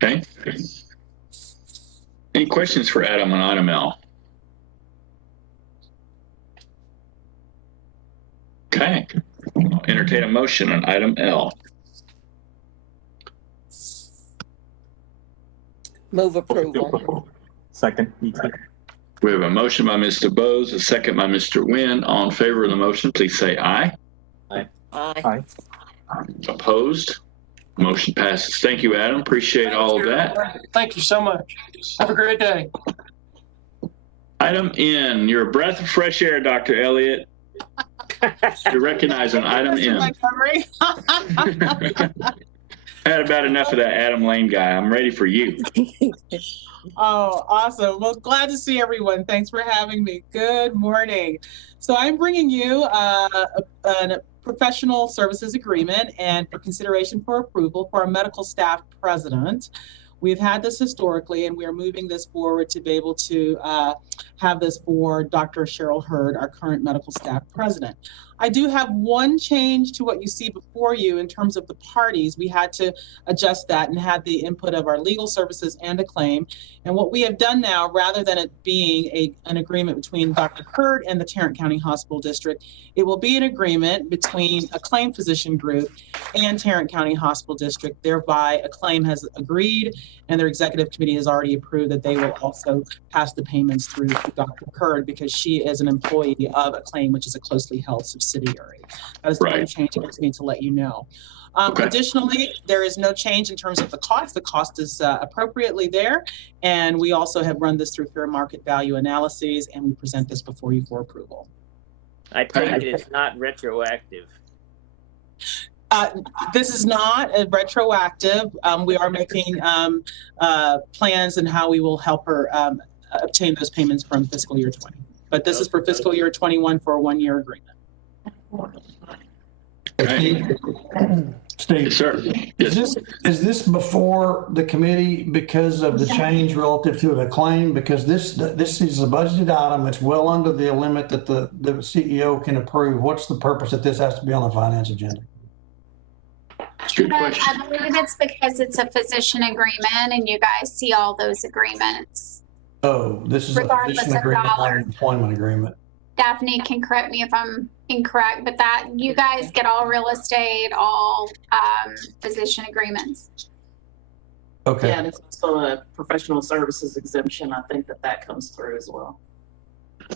Okay. Any questions for Adam on item L? Okay. I'll entertain a motion on item L. Move approval. Second. We have a motion by Mr. Debose, a second by Mr. Nguyen. All in favor of the motion, please say aye. Aye. Aye. Aye. Opposed? Motion passes. Thank you, Adam. Appreciate all of that. Thank you so much. Have a great day. Item N, you're a breath of fresh air, Dr. Elliott. You're recognized on item N. I had about enough of that Adam Lane guy. I'm ready for you. Oh, awesome. Well, glad to see everyone. Thanks for having me. Good morning. So I'm bringing you a professional services agreement and for consideration for approval for our medical staff president. We've had this historically, and we are moving this forward to be able to have this for Dr. Cheryl Hurd, our current medical staff president. I do have one change to what you see before you in terms of the parties. We had to adjust that and had the input of our legal services and a claim. And what we have done now, rather than it being an agreement between Dr. Hurd and the Tarrant County Hospital District, it will be an agreement between a claim physician group and Tarrant County Hospital District. Thereby, a claim has agreed and their executive committee has already approved that they will also pass the payments through to Dr. Hurd because she is an employee of a claim, which is a closely held subsidiary. That is the only change I just need to let you know. Additionally, there is no change in terms of the cost. The cost is appropriately there. And we also have run this through fair market value analyses, and we present this before you for approval. I take it it's not retroactive. This is not a retroactive. We are making plans and how we will help her obtain those payments from fiscal year 20. but this is for fiscal year 21 for a 1-year agreement. Steve, Yes, sir. is this before the committee because of the change relative to the claim? Because this is a budgeted item. It's well under the limit that the CEO can approve. What's the purpose that this has to be on the finance agenda? Good question. I believe it's because it's a physician agreement and you guys see all those agreements. Oh, this is a Regardless physician of agreement, not dollar. an employment agreement. Daphne can correct me if I'm incorrect, but that you guys get all real estate, all physician agreements. Okay. Yeah, and it's also a professional services exemption. I think that comes through as well.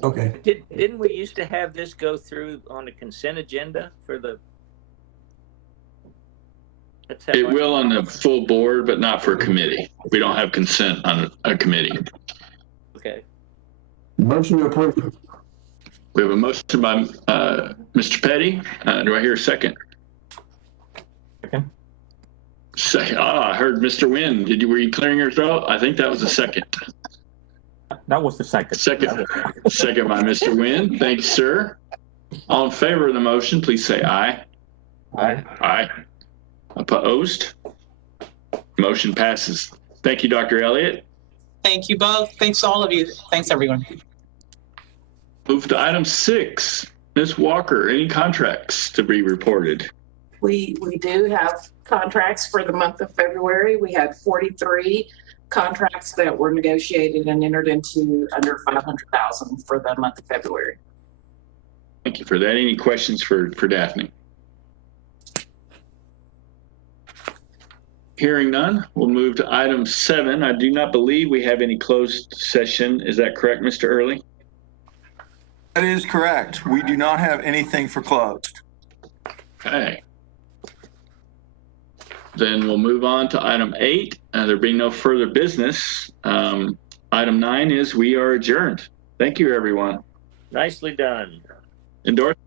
Okay. Didn't we used to have this go through on the consent agenda for the? It will on the full board, but not for committee. We don't have consent on a committee. Okay. Motion to approve. We have a motion by Mr. Petty. Do I hear a second? Second. Second. I heard Mr. Wynn. Were you clearing your throat? I think that was a second. That was the second. Second by Mr. Wynn. Thank you, sir. All in favor of the motion, please say aye. Aye. Aye. Opposed? Motion passes. Thank you, Dr. Elliott. Thank you both. Thanks to all of you. Thanks, everyone. Move to item 6. Ms. Walker, any contracts to be reported? We do have contracts for the month of February. We had 43 contracts that were negotiated and entered into under 500,000 for the month of February. Thank you for that. Any questions for Daphne? Hearing none, we'll move to item 7. I do not believe we have any closed session. Is that correct, Mr. Early? That is correct. We do not have anything for closed. Okay. Then we'll move on to item 8. There being no further business. Item 9 is we are adjourned. Thank you, everyone. Nicely done. And Dorothy?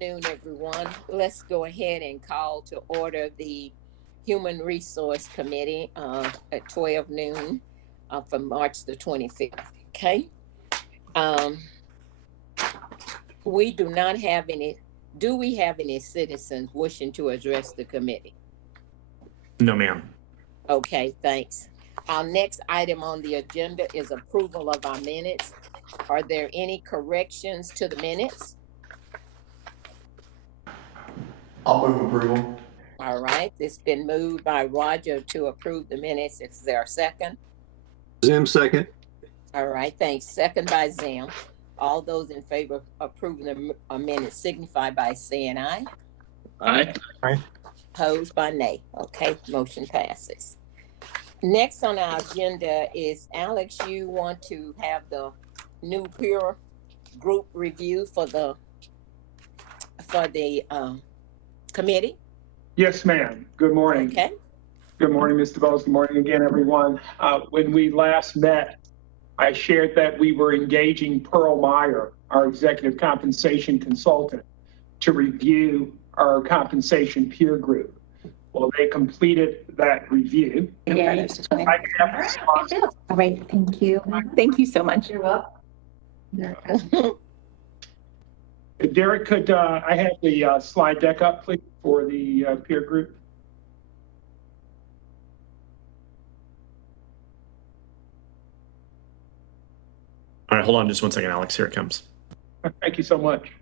afternoon, everyone. Let's go ahead and call to order the Human Resource Committee at 12 noon for March the 25th. Okay. We do not have any, do we have any citizens wishing to address the committee? No, ma'am. Okay, thanks. Our next item on the agenda is approval of our minutes. Are there any corrections to the minutes? I'll move approval. All right, it's been moved by Roger to approve the minutes. Is there a second? Zim, second. All right, thanks. Second by Zim. All those in favor of approving the minutes signify by saying aye. Aye. Aye. Opposed by nay. Okay, motion passes. Next on our agenda is, Alex, you want to have the new peer group review for the committee? Yes, ma'am. Good morning. Okay. Good morning, Ms. Debose. Good morning again, everyone. When we last met, I shared that we were engaging Pearl Meyer, our executive compensation consultant, to review our compensation peer group. Well, they completed that review. Yeah, all right, thank you. Thank you so much. You're welcome. Derek, could I have the slide deck up, please, for the peer group? All right, hold on just one second, Alex. Here it comes. Thank you so much.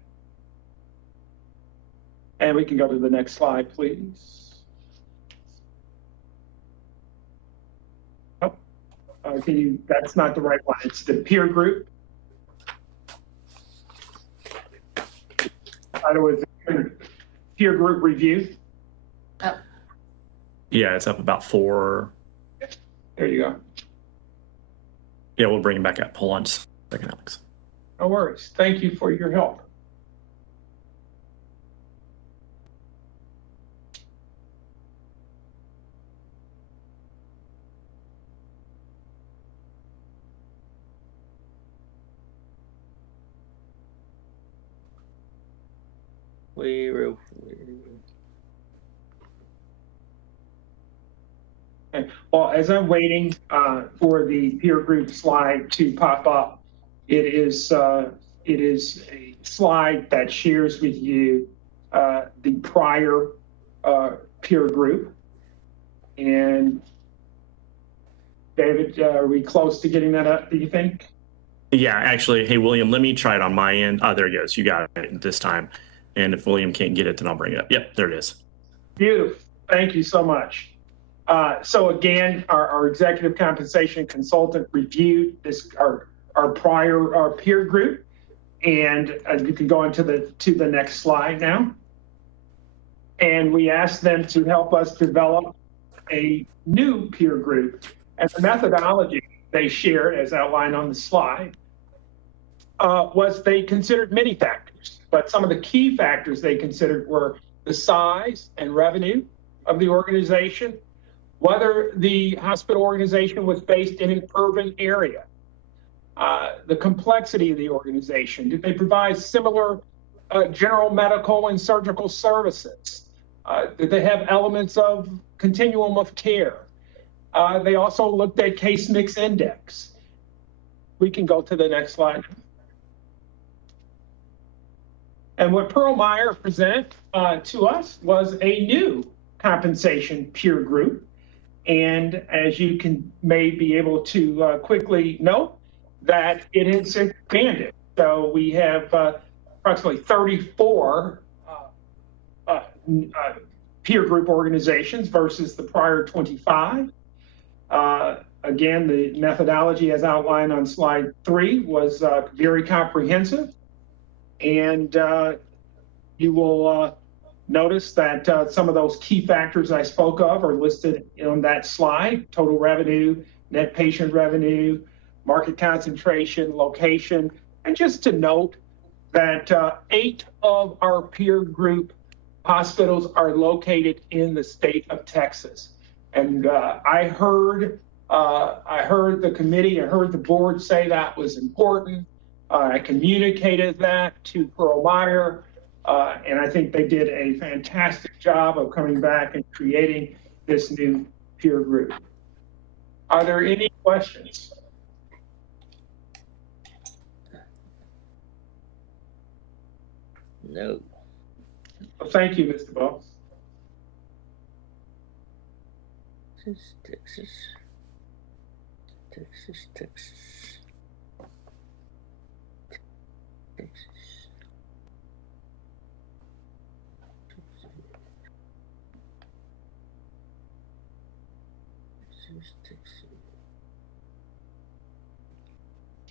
And we can go to the next slide, please. Oh, that's not the right one. It's the peer group. Title is peer group review. Oh. Yeah, it's up about 4. There you go. Yeah, we'll bring it back up. Hold on just a second, Alex. No worries. Thank you for your help. Well, as I'm waiting for the peer group slide to pop up, it is a slide that shares with you the prior peer group. And David, are we close to getting that up, do you think? Yeah, actually, hey, William, let me try it on my end. Oh, there it goes. You got it this time. And if William can't get it, then I'll bring it up. Yep, there it is. Beautiful. Thank you so much. So again, our executive compensation consultant reviewed this our prior peer group, and you can go into the next slide now. And we asked them to help us develop a new peer group, and the methodology they shared, as outlined on the slide, was they considered many factors, but some of the key factors they considered were the size and revenue of the organization, whether the hospital organization was based in an urban area, the complexity of the organization. Did they provide similar general medical and surgical services? Did they have elements of continuum of care? They also looked at case mix index. We can go to the next slide. And what Pearl Meyer presented to us was a new compensation peer group. And as you may be able to quickly note, that it has expanded. So we have approximately 34 peer group organizations versus the prior 25. Again, the methodology as outlined on slide 3 was very comprehensive. And you will notice that some of those key factors I spoke of are listed on that slide: total revenue, net patient revenue, market concentration, location. And just to note that 8 of our peer group hospitals are located in the state of Texas. And I heard the committee, I heard the board say that was important. I communicated that to Pearl Meyer. And I think they did a fantastic job of coming back and creating this new peer group. Are there any questions? No. Well, thank you, Mr. Bose. Texas.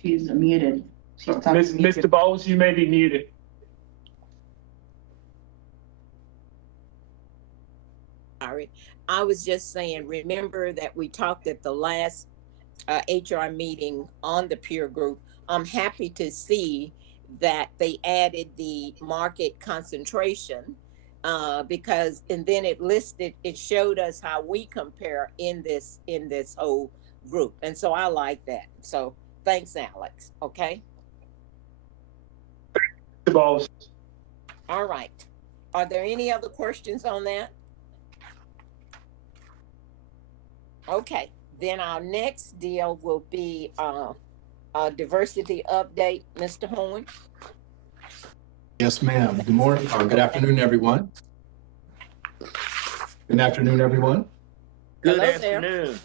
She's muted. Mr. Bowles, you may be muted. Sorry, I was just saying, remember that we talked at the last HR meeting on the peer group. I'm happy to see that they added the market concentration because, and then it showed us how we compare in this whole group. And so I like that. So thanks, Alex. Okay. All right. Are there any other questions on that? Okay, then our next deal will be a diversity update. Mr. Horn. Yes, ma'am. Good morning or good afternoon, everyone. Good afternoon, everyone. Good afternoon.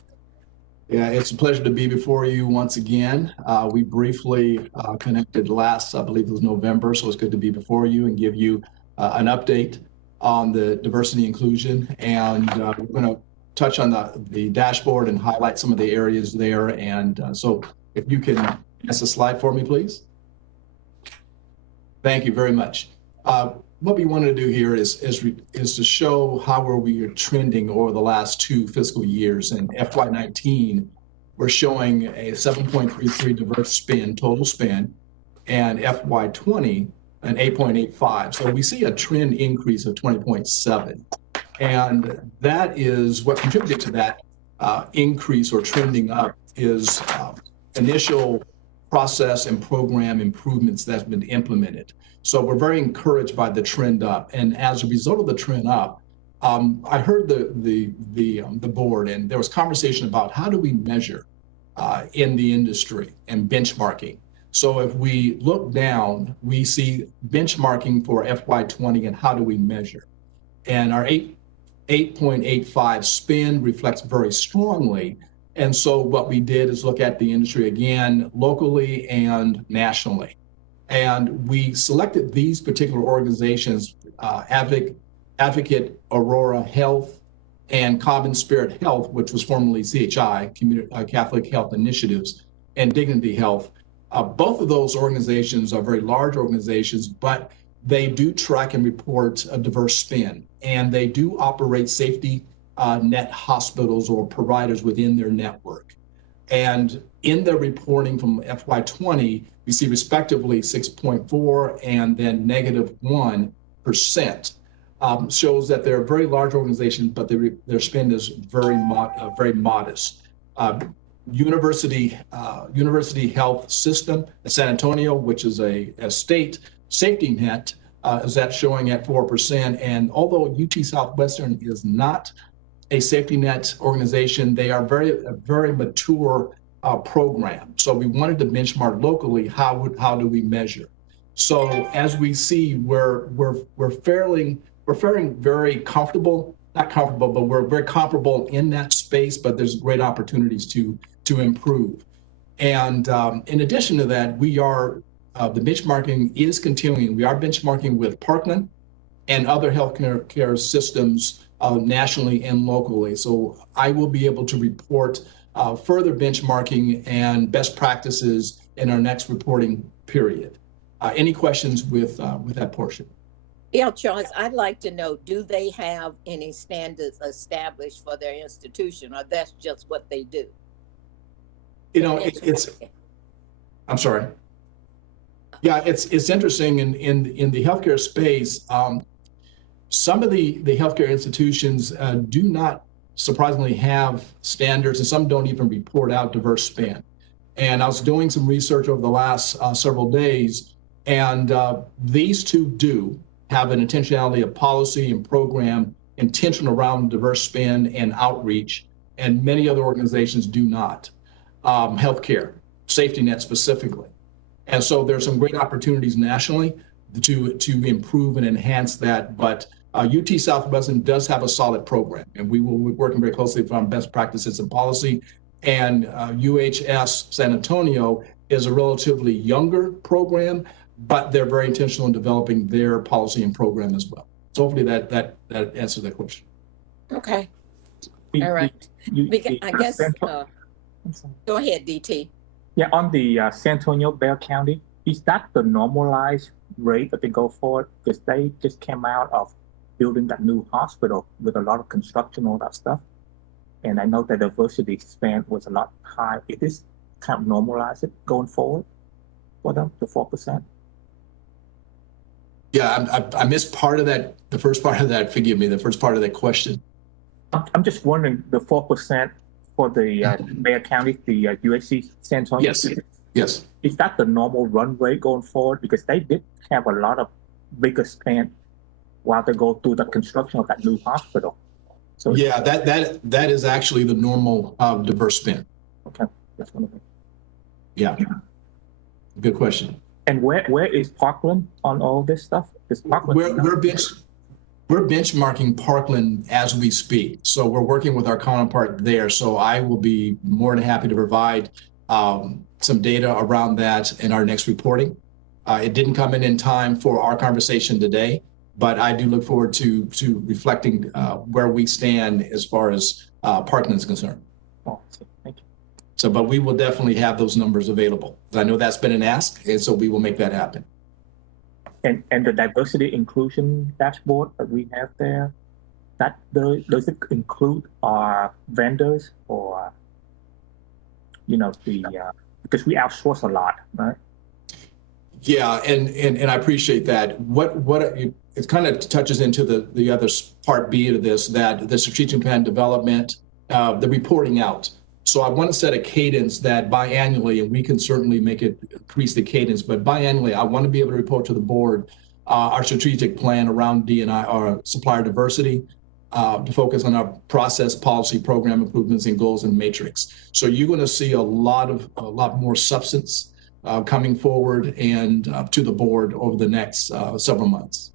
Yeah, it's a pleasure to be before you once again. We briefly connected last, I believe it was November, so it's good to be before you and give you an update on the diversity inclusion. And we're going to touch on the dashboard and highlight some of the areas there. And so if you can pass the slide for me, please. Thank you very much. What we want to do here is to show how we are trending over the last 2 fiscal years. In FY19, we're showing a 7.33 diverse spend, total spend, and FY20, an 8.85. So we see a trend increase of 20.7. And that is what contributed to that increase or trending up is initial process and program improvements that's been implemented. So we're very encouraged by the trend up. And as a result of the trend up, I heard the board, and there was conversation about how do we measure in the industry and benchmarking. So if we look down, we see benchmarking for FY20 and how do we measure. And our 8.85 spend reflects very strongly. And so what we did is look at the industry again, locally and nationally. And we selected these particular organizations, Advocate Aurora Health and Common Spirit Health, which was formerly CHI, Catholic Health Initiatives, and Dignity Health. Both of those organizations are very large organizations, but they do track and report a diverse spend, and they do operate safety net hospitals or providers within their network. And in their reporting from FY20, we see respectively 6.4 and then -1%. Shows that they're a very large organization, but their spend is very modest. University Health System in San Antonio, which is a state safety net, is that showing at 4%. And although UT Southwestern is not a safety net organization, they are a very mature program. So we wanted to benchmark locally. How do we measure? So as we see, we're faring very comfortable, not comfortable, but we're very comparable in that space. But there's great opportunities to improve. And in addition to that, we are the benchmarking is continuing. We are benchmarking with Parkland and other healthcare systems nationally and locally. So I will be able to report further benchmarking and best practices in our next reporting period. Any questions with that portion? Yeah, Charles, I'd like to know, do they have any standards established for their institution, or that's just what they do? You know, I'm sorry. Yeah, it's interesting in the healthcare space. Some of the healthcare institutions do not surprisingly have standards, and some don't even report out diverse spend. And I was doing some research over the last several days, and these two do have an intentionality of policy and program intentional around diverse spend and outreach, and many other organizations do not. Healthcare, safety net specifically. And so there's some great opportunities nationally to improve and enhance that. But UT Southwestern does have a solid program, and we will be working very closely on best practices and policy. And UHS San Antonio is a relatively younger program, but they're very intentional in developing their policy and program as well. So hopefully that answers that question. Okay. All right. I guess, go ahead, DT. Yeah, on the San Antonio, Bell County, is that the normalized rate that they go for? Because they just came out of building that new hospital with a lot of construction, all that stuff. And I know that the diversity spend was a lot high. Is this kind of normalize it going forward for them, the 4%? Yeah, I missed part of that, the first part of that, forgive me, the first part of that question. I'm just wondering, the 4% for the Bexar County, the UHC San Antonio? Yes, yes. Is that the normal run rate going forward? Because they did have a lot of bigger spend while they go through the construction of that new hospital. So yeah, that is actually the normal diverse spend. Okay, that's one of them. Yeah, good question. And where is Parkland on all this stuff? Is Parkland? We're benchmarking Parkland as we speak. So we're working with our counterpart there. So I will be more than happy to provide some data around that in our next reporting. It didn't come in time for our conversation today, but I do look forward to reflecting where we stand as far as Parkland is concerned. Oh, thank you. So, but we will definitely have those numbers available. I know that's been an ask, and so we will make that happen. And the diversity inclusion dashboard that we have there, that does it include our vendors or, you know, the because we outsource a lot, right? Yeah, and I appreciate that. It kind of touches into the other part B of this, that the strategic plan development, the reporting out. So I want to set a cadence that biannually, and we can certainly make it increase the cadence, but biannually, I want to be able to report to the board our strategic plan around D&I, our supplier diversity, to focus on our process, policy, program improvements, and goals and matrix. So you're going to see a lot more substance coming forward and to the board over the next several months.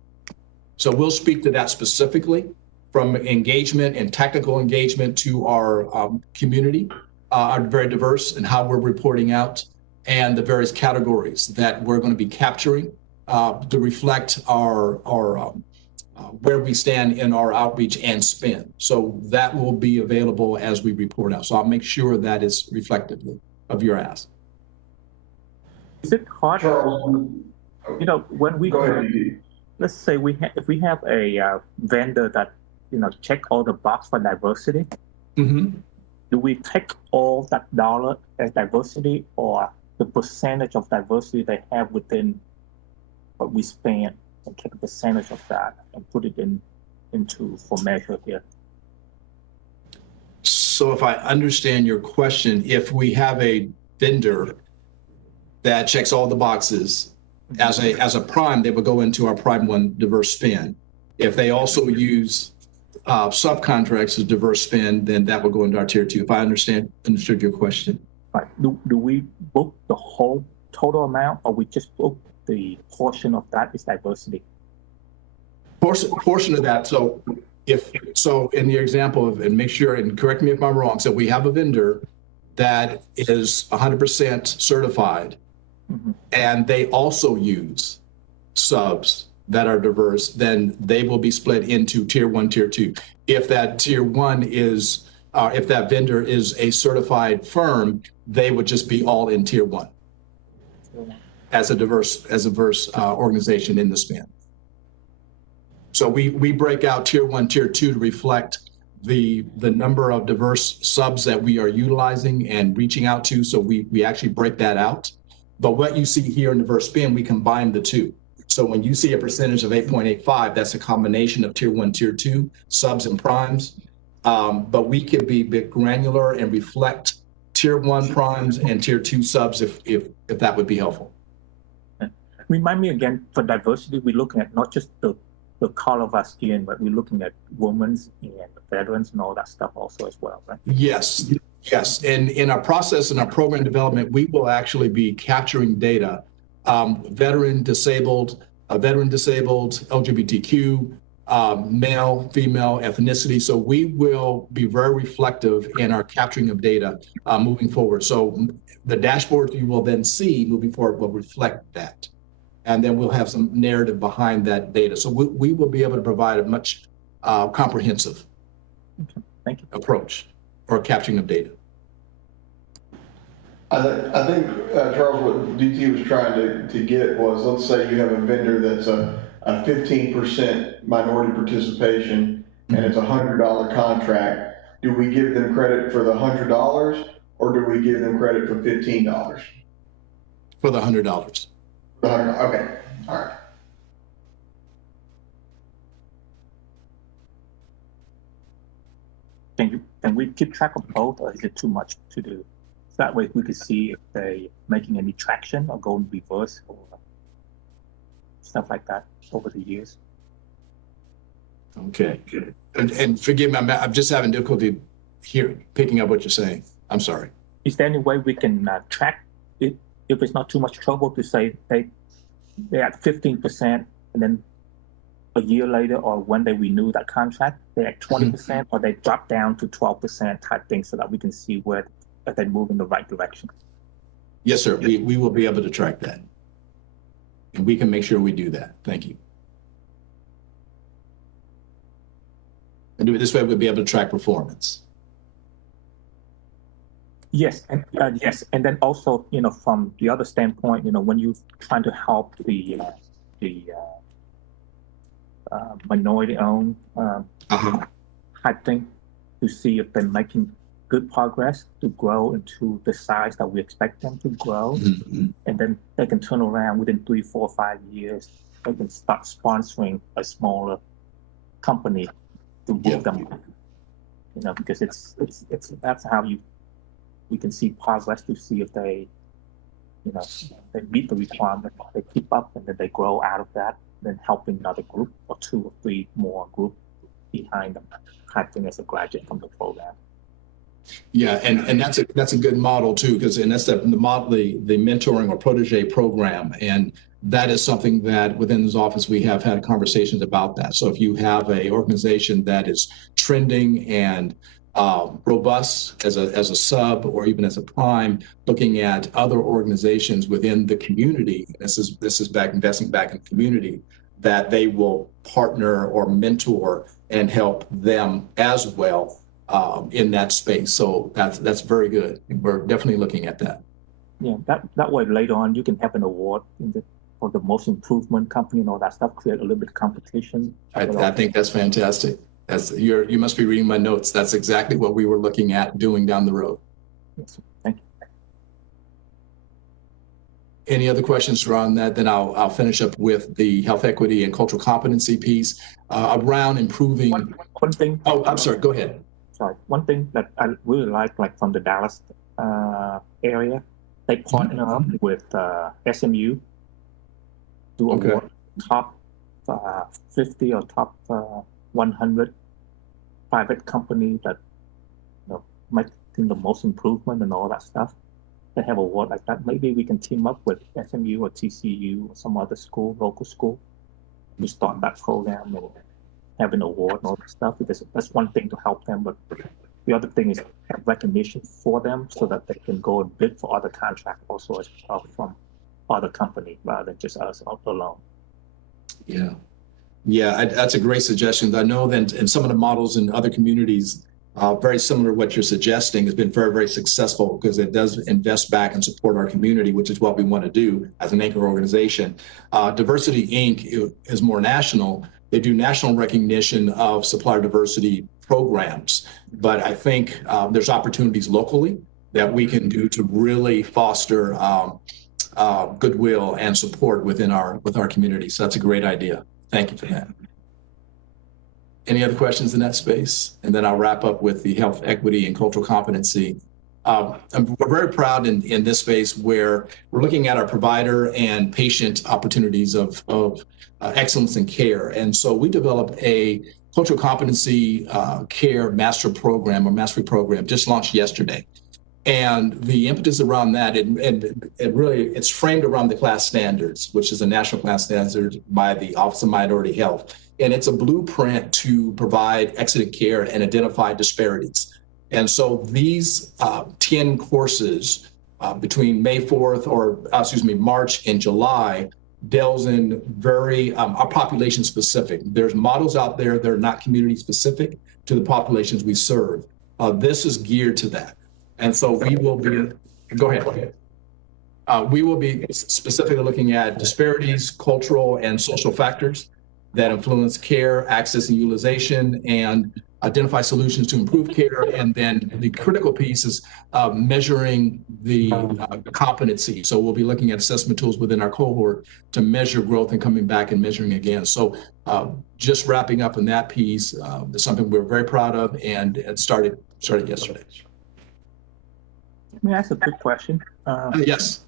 So we'll speak to that specifically, from engagement and technical engagement to our community, are very diverse, and how we're reporting out, and the various categories that we're going to be capturing to reflect our where we stand in our outreach and spend. So that will be available as we report out. So I'll make sure that is reflective of your ask. Is it hard, you know, when we, let's say if we have a vendor that, you know, check all the box for diversity, do we take all that dollar as diversity, or the percentage of diversity they have within what we spend, and take a percentage of that and put it into for measure here? So if I understand your question, if we have a vendor that checks all the boxes as a prime, they would go into our prime one diverse spend. If they also use subcontracts as diverse spend, then that would go into our tier 2. If I understood your question. Right. Do we book the whole total amount, or we just book the portion of that is diversity? Portion of that. So in your example of, and make sure, and correct me if I'm wrong, so we have a vendor that is 100% certified, and they also use subs that are diverse, then they will be split into tier 1, tier 2. If that tier 1 is, if that vendor is a certified firm, they would just be all in tier 1 as a diverse organization in the span. So we break out tier 1, tier 2 to reflect the number of diverse subs that we are utilizing and reaching out to. So we actually break that out. But what you see here in diverse spend, we combine the two. So when you see a percentage of 8.85, that's a combination of tier 1, tier 2 subs and primes. But we can be a bit granular and reflect tier 1 primes and tier 2 subs if that would be helpful. Remind me again, for diversity, we're looking at not just the the color of our skin, but we're looking at women's and veterans and all that stuff also as well, right? Yes, yes. And in our process, in our program development, we will actually be capturing data, veteran disabled, LGBTQ, male, female, ethnicity. So we will be very reflective in our capturing of data moving forward. So the dashboard you will then see moving forward will reflect that. And then we'll have some narrative behind that data. So we will be able to provide a much comprehensive approach for capturing of data. I think Charles, what DT was trying to get was, let's say you have a vendor that's a 15% minority participation and it's a $100 contract. Do we give them credit for the $100 or do we give them credit for $15? For the $100. Okay, all right. Can we keep track of both, or is it too much to do? So that way we could see if they're making any traction or going reverse or stuff like that over the years. Okay, good. And forgive me, I'm just having difficulty picking up what you're saying. I'm sorry. Is there any way we can track it if it's not too much trouble to say they're at 15% and then a year later or when they renew that contract, they're at 20% or they drop down to 12% type thing so that we can see where they move in the right direction? Yes, sir. We will be able to track that. And we can make sure we do that. Thank you. And do it this way, we'll be able to track performance. Yes, and yes, and then also, from the other standpoint, when you're trying to help the minority-owned type thing to see if they're making good progress to grow into the size that we expect them to grow, and then they can turn around within 3, 4, 5 years. They can start sponsoring a smaller company to move them, because it's that's how we can see progress to see if they, they meet the requirement, they keep up, and then they grow out of that, then helping another group or 2 or 3 more group behind them, acting as a graduate from the program. Yeah, and that's a good model too, because that's the model, the mentoring or protege program, and that is something that within this office we have had conversations about that. So if you have an organization that is trending and robust as a sub or even as a prime, looking at other organizations within the community, this is back investing back in the community, that they will partner or mentor and help them as well in that space. So that's very good. We're definitely looking at that. Yeah, that way later on you can have an award for the most improvement company and all that stuff, create a little bit of competition. I think that's fantastic. You must be reading my notes. That's exactly what we were looking at doing down the road. Yes, thank you. Any other questions around that? Then I'll finish up with the health equity and cultural competency piece around improving. One thing. Oh, I'm sorry. Go ahead. Sorry. One thing that I really like from the Dallas area, they partner up with SMU to award top 50 or top 100 private companies that making the most improvement and all that stuff. They have a award like that. Maybe we can team up with SMU or TCU or some other school, local school, to start that program and have an award and all that stuff, because that's one thing to help them. But the other thing is have recognition for them so that they can go and bid for other contracts also as well from other companies rather than just us alone. Yeah. Yeah, that's a great suggestion. I know that in some of the models in other communities, very similar to what you're suggesting, has been very, very successful because it does invest back and support our community, which is what we want to do as an anchor organization. Diversity Inc. is more national. They do national recognition of supplier diversity programs, but I think there's opportunities locally that we can do to really foster goodwill and support with our community. So that's a great idea. Thank you for that. Any other questions in that space? And then I'll wrap up with the health equity and cultural competency we're very proud in this space where we're looking at our provider and patient opportunities of excellence in care. And so we developed a cultural competency care master program or mastery program just launched yesterday. And the impetus around that, it's framed around the class standards, which is a national class standard by the Office of Minority Health. And it's a blueprint to provide excellent care and identify disparities. And so these 10 courses between March and July delves in very are population specific. There's models out there that are not community specific to the populations we serve. This is geared to that. And so we will be, go ahead. We will be specifically looking at disparities, cultural and social factors that influence care, access and utilization, and identify solutions to improve care. And then the critical piece is measuring the competency. So we'll be looking at assessment tools within our cohort to measure growth and coming back and measuring again. So just wrapping up in that piece is something we're very proud of, and it started yesterday. Let me ask a quick question. Yes.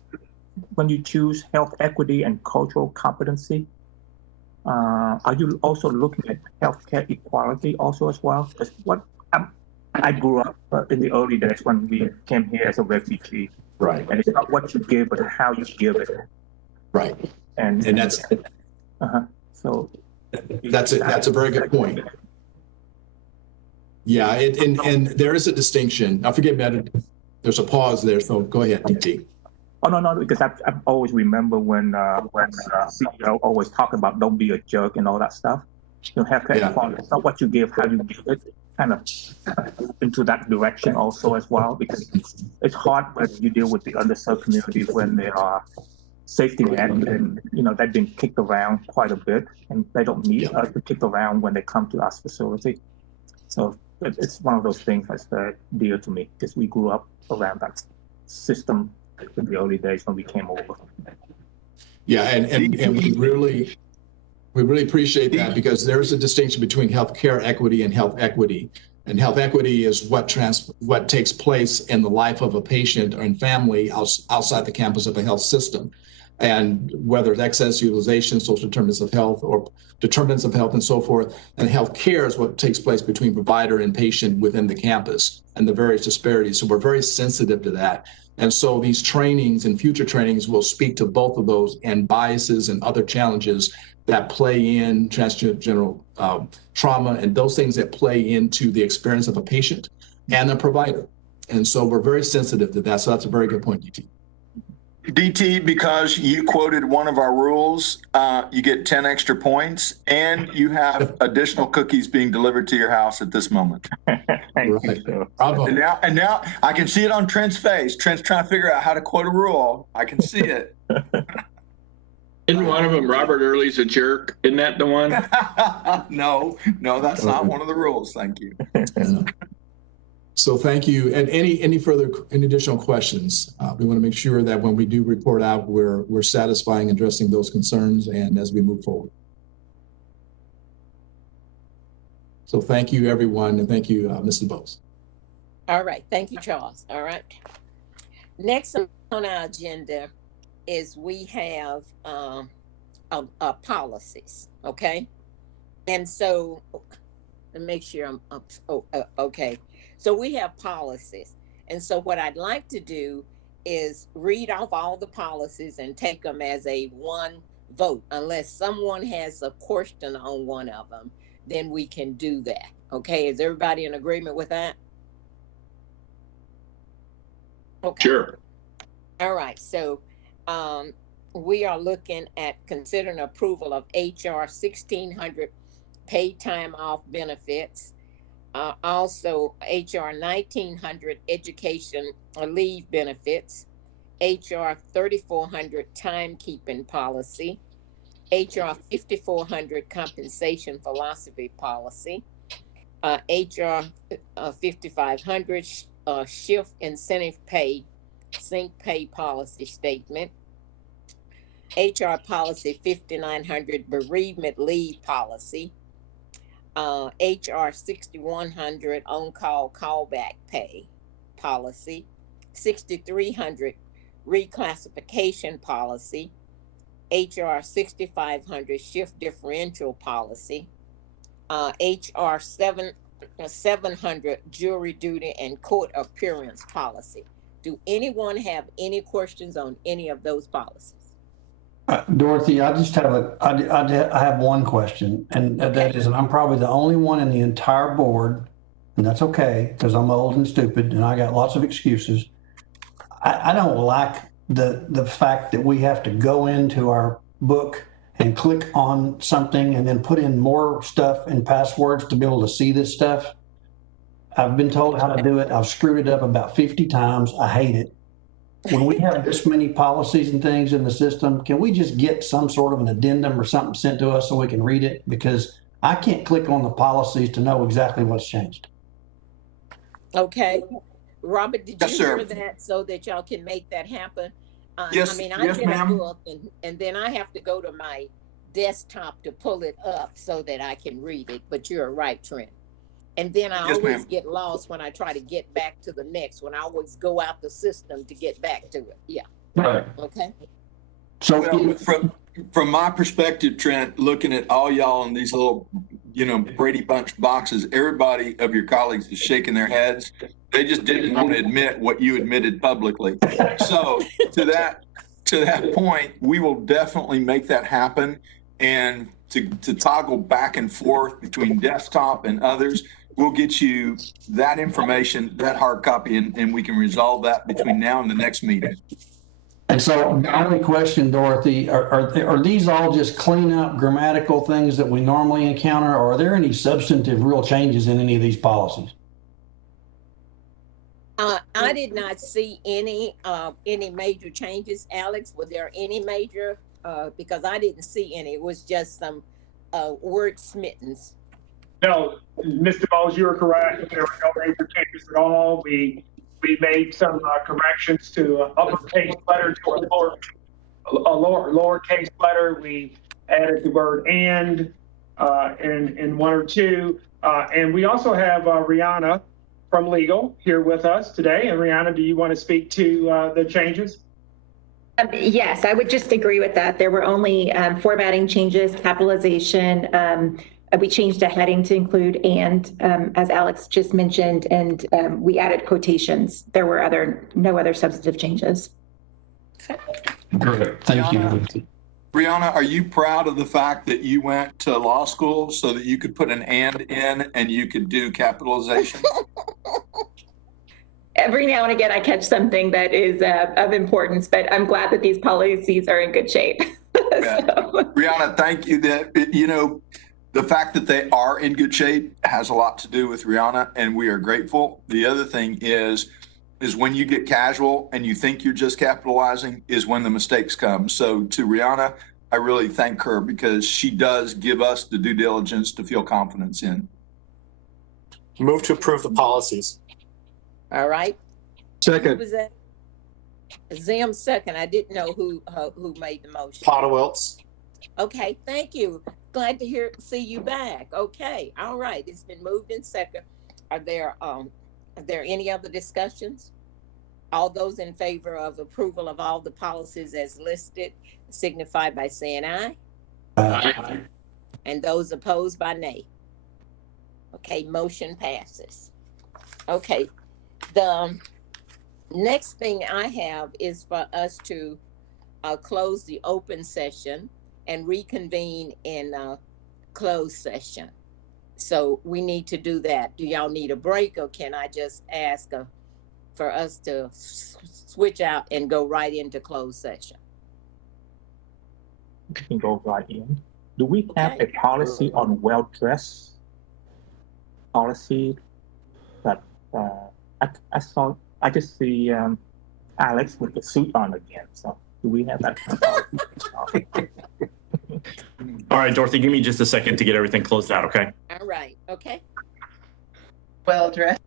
When you choose health equity and cultural competency, are you also looking at healthcare equality also as well? Because I grew up in the early days when we came here as a refugee. Right. And it's not what you give, but how you give it. Right. And that's so that's a very good point. Yeah, and there is a distinction. I forget that there's a pause there, so go ahead, DT. Oh no, because I always remember when CEO always talk about don't be a jerk and all that stuff. You know, healthcare equality. It's not what you give, how you give it. Kind of into that direction also as well, because it's hard when you deal with the underserved communities when they are safety net and they've been kicked around quite a bit, and they don't need us to kick around when they come to our facility. So it's one of those things that's very dear to me because we grew up around that system in the early days when we came over. Yeah, and we really appreciate that, because there's a distinction between healthcare equity and health equity. And health equity is what takes place in the life of a patient and family outside the campus of a health system. And whether it's excess utilization, social determinants of health, or determinants of health and so forth. And health care is what takes place between provider and patient within the campus and the various disparities. So we're very sensitive to that. And so these trainings and future trainings will speak to both of those and biases and other challenges that play in transgender trauma and those things that play into the experience of a patient and a provider. And so we're very sensitive to that. So that's a very good point, DT. DT, because you quoted one of our rules, you get 10 extra points, and you have additional cookies being delivered to your house at this moment. Thank you. And now I can see it on Trent's face. Trent's trying to figure out how to quote a rule. I can see it. Isn't one of them Robert Early's a jerk? Isn't that the one? No, that's not one of the rules. Thank you. So thank you. And any additional questions? We want to make sure that when we do report out, we're satisfying, addressing those concerns, and as we move forward. So thank you, everyone, and thank you, Ms. Debose. All right, thank you, Charles. All right. Next on our agenda is we have policies, okay? And so, to make sure I'm okay. So we have policies. And so what I'd like to do is read off all the policies and take them as a one vote. Unless someone has a question on one of them, then we can do that. Okay, is everybody in agreement with that? Okay. Sure. All right, so we are looking at considering approval of HR 1600 paid time off benefits. Also HR 1900 education leave benefits, HR 3400 timekeeping policy, HR 5400 compensation philosophy policy, HR 5500 shift incentive pay, sync pay policy statement, HR policy 5900 bereavement leave policy, HR 6100 on-call callback pay policy, 6300 reclassification policy, HR 6500 shift differential policy, HR 700 jury duty and court appearance policy. Do anyone have any questions on any of those policies? Dorothy, I just have I have one question, and that is, and I'm probably the only one in the entire board, and that's okay, because I'm old and stupid, and I got lots of excuses. I don't like the fact that we have to go into our book and click on something and then put in more stuff and passwords to be able to see this stuff. I've been told how to do it. I've screwed it up about 50 times. I hate it. When we have this many policies and things in the system, can we just get some sort of an addendum or something sent to us so we can read it? Because I can't click on the policies to know exactly what's changed. Okay. Robert, did you Yes, hear sir. that so that y'all can make that happen? Yes, I mean, I yes, get a ma'am. book and then I have to go to my desktop to pull it up so that I can read it. But you're right, Trent. And then I Yes, always ma'am. get lost when I try to get back to the next one. I always go out the system to get back to it. Yeah. Right. Okay. So Well, from my perspective, Trent, looking at all y'all in these little, Brady Bunch boxes, everybody of your colleagues is shaking their heads. They just didn't want to admit what you admitted publicly. So to that point, we will definitely make that happen. And to toggle back and forth between desktop and others, we'll get you that information, that hard copy, and we can resolve that between now and the next meeting. And so the only question, Dorothy, are these all just clean up grammatical things that we normally encounter, or are there any substantive real changes in any of these policies? I did not see any major changes. Alex, were there any major? Because I didn't see any. It was just some word smittens. No, Ms. Debose, you're correct. There were no major changes at all. We made some corrections to uppercase letter to a lowercase letter. We added the word and in one or two. And we also have Rihanna from legal here with us today. And Rihanna, do you want to speak to the changes? Yes, I would just agree with that. There were only formatting changes, capitalization. We changed a heading to include and, as Alex just mentioned, and we added quotations. There were no other substantive changes. Great, thank you. Brianna, are you proud of the fact that you went to law school so that you could put an and in and you could do capitalization? Every now and again, I catch something that is of importance, but I'm glad that these policies are in good shape. Brianna, thank you. The fact that they are in good shape has a lot to do with Rihanna, and we are grateful. The other thing is when you get casual and you think you're just capitalizing is when the mistakes come. So to Rihanna, I really thank her because she does give us the due diligence to feel confidence in. Move to approve the policies. All right. Second. Who was that? Zim second. I didn't know who made the motion. Potawilts. Okay, thank you. Glad to see you back. Okay, all right. It's been moved in second. Are there any other discussions? All those in favor of approval of all the policies as listed signify by saying aye. Aye. And those opposed by nay. Okay, motion passes. Okay, the next thing I have is for us to close the open session and reconvene in closed session. So we need to do that. Do y'all need a break, or can I just ask for us to switch out and go right into closed session? We can go right in. Do we have a policy on well-dressed policy that I just see Alex with the suit on again. So do we have that kind of policy? All right, Dorothy, give me just a second to get everything closed out, okay? All right, okay. Well dressed.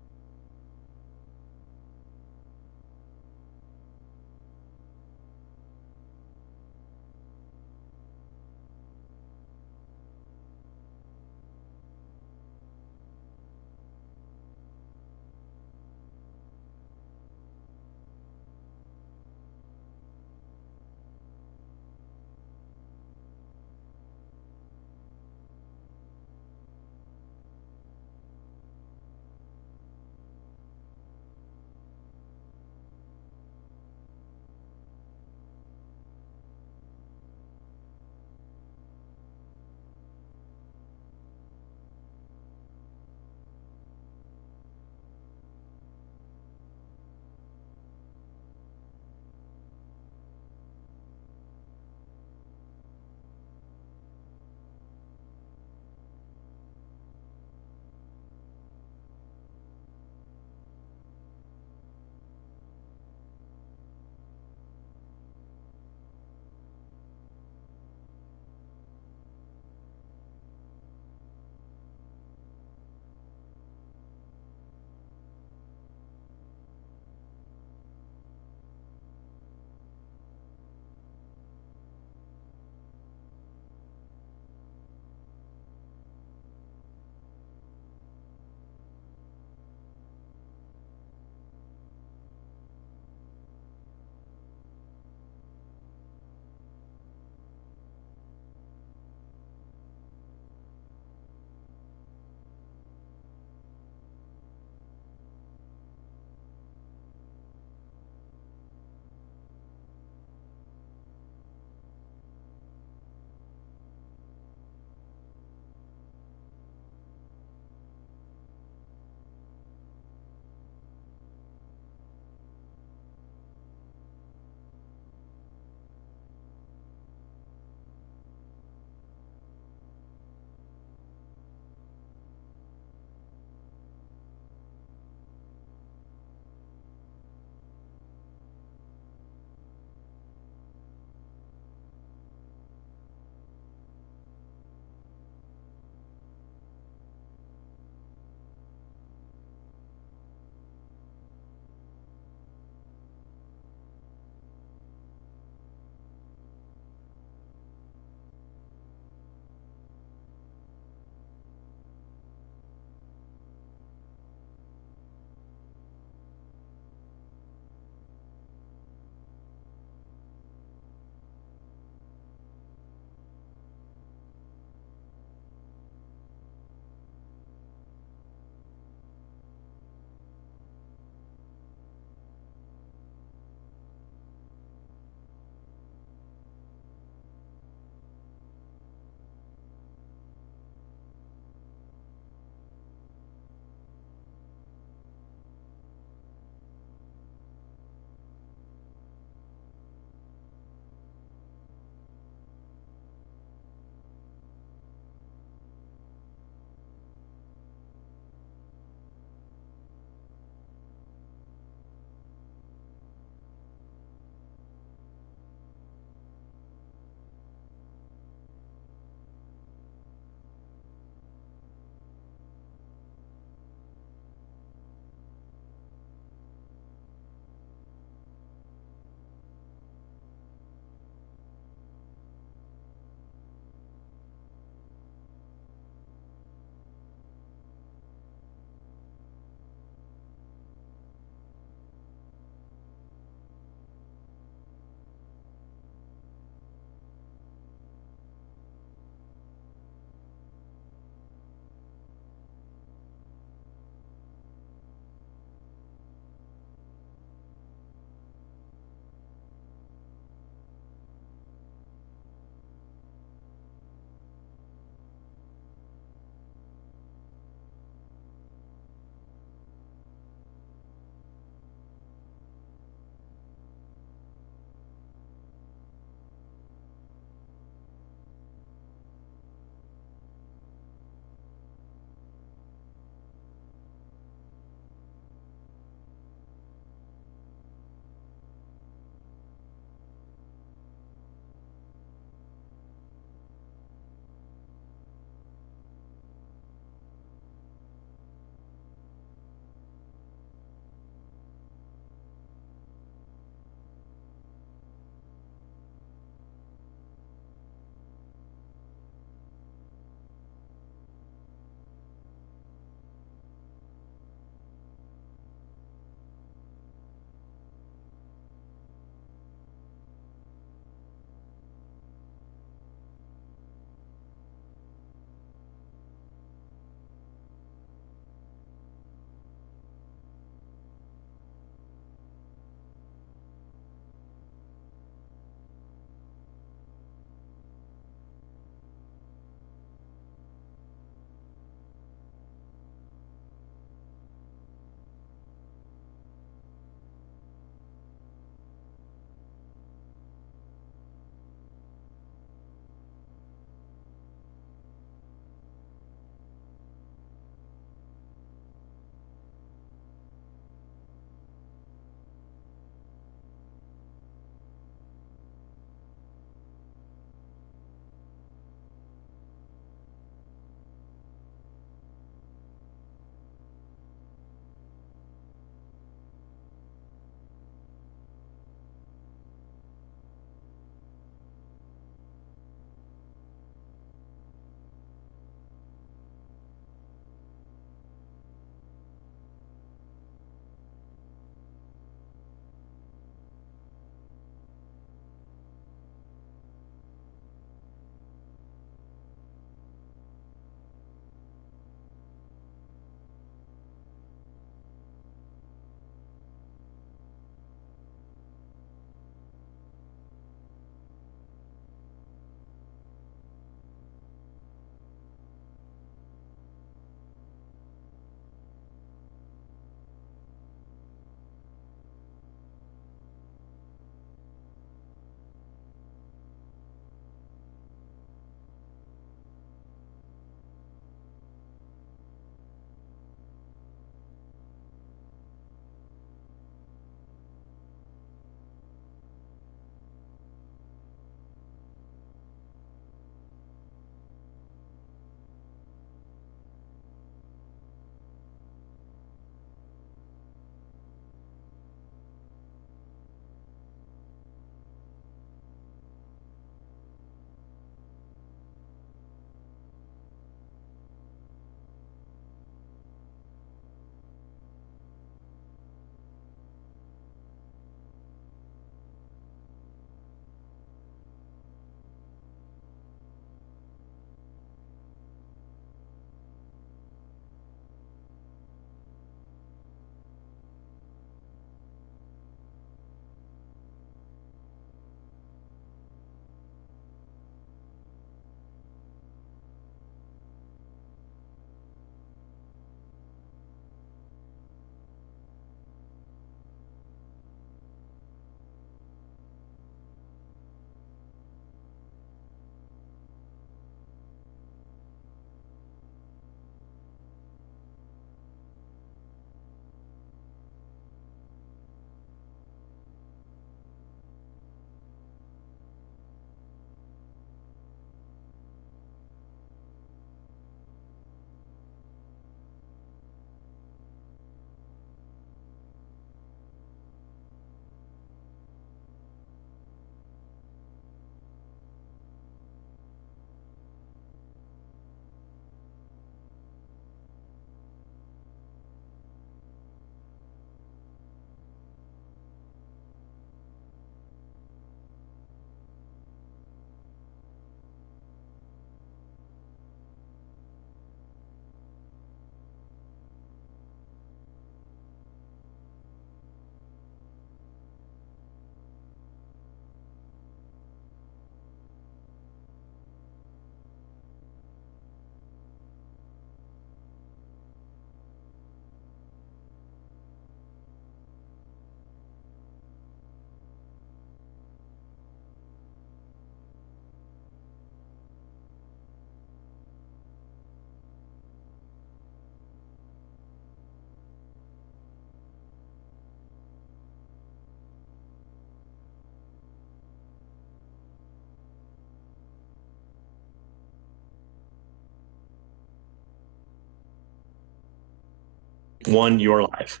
1, you're live.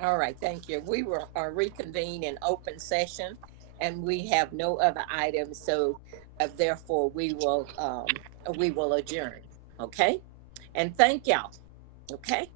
All right, thank you. We will reconvene in open session, and we have no other items, so therefore we will adjourn. Okay, and thank y'all. Okay.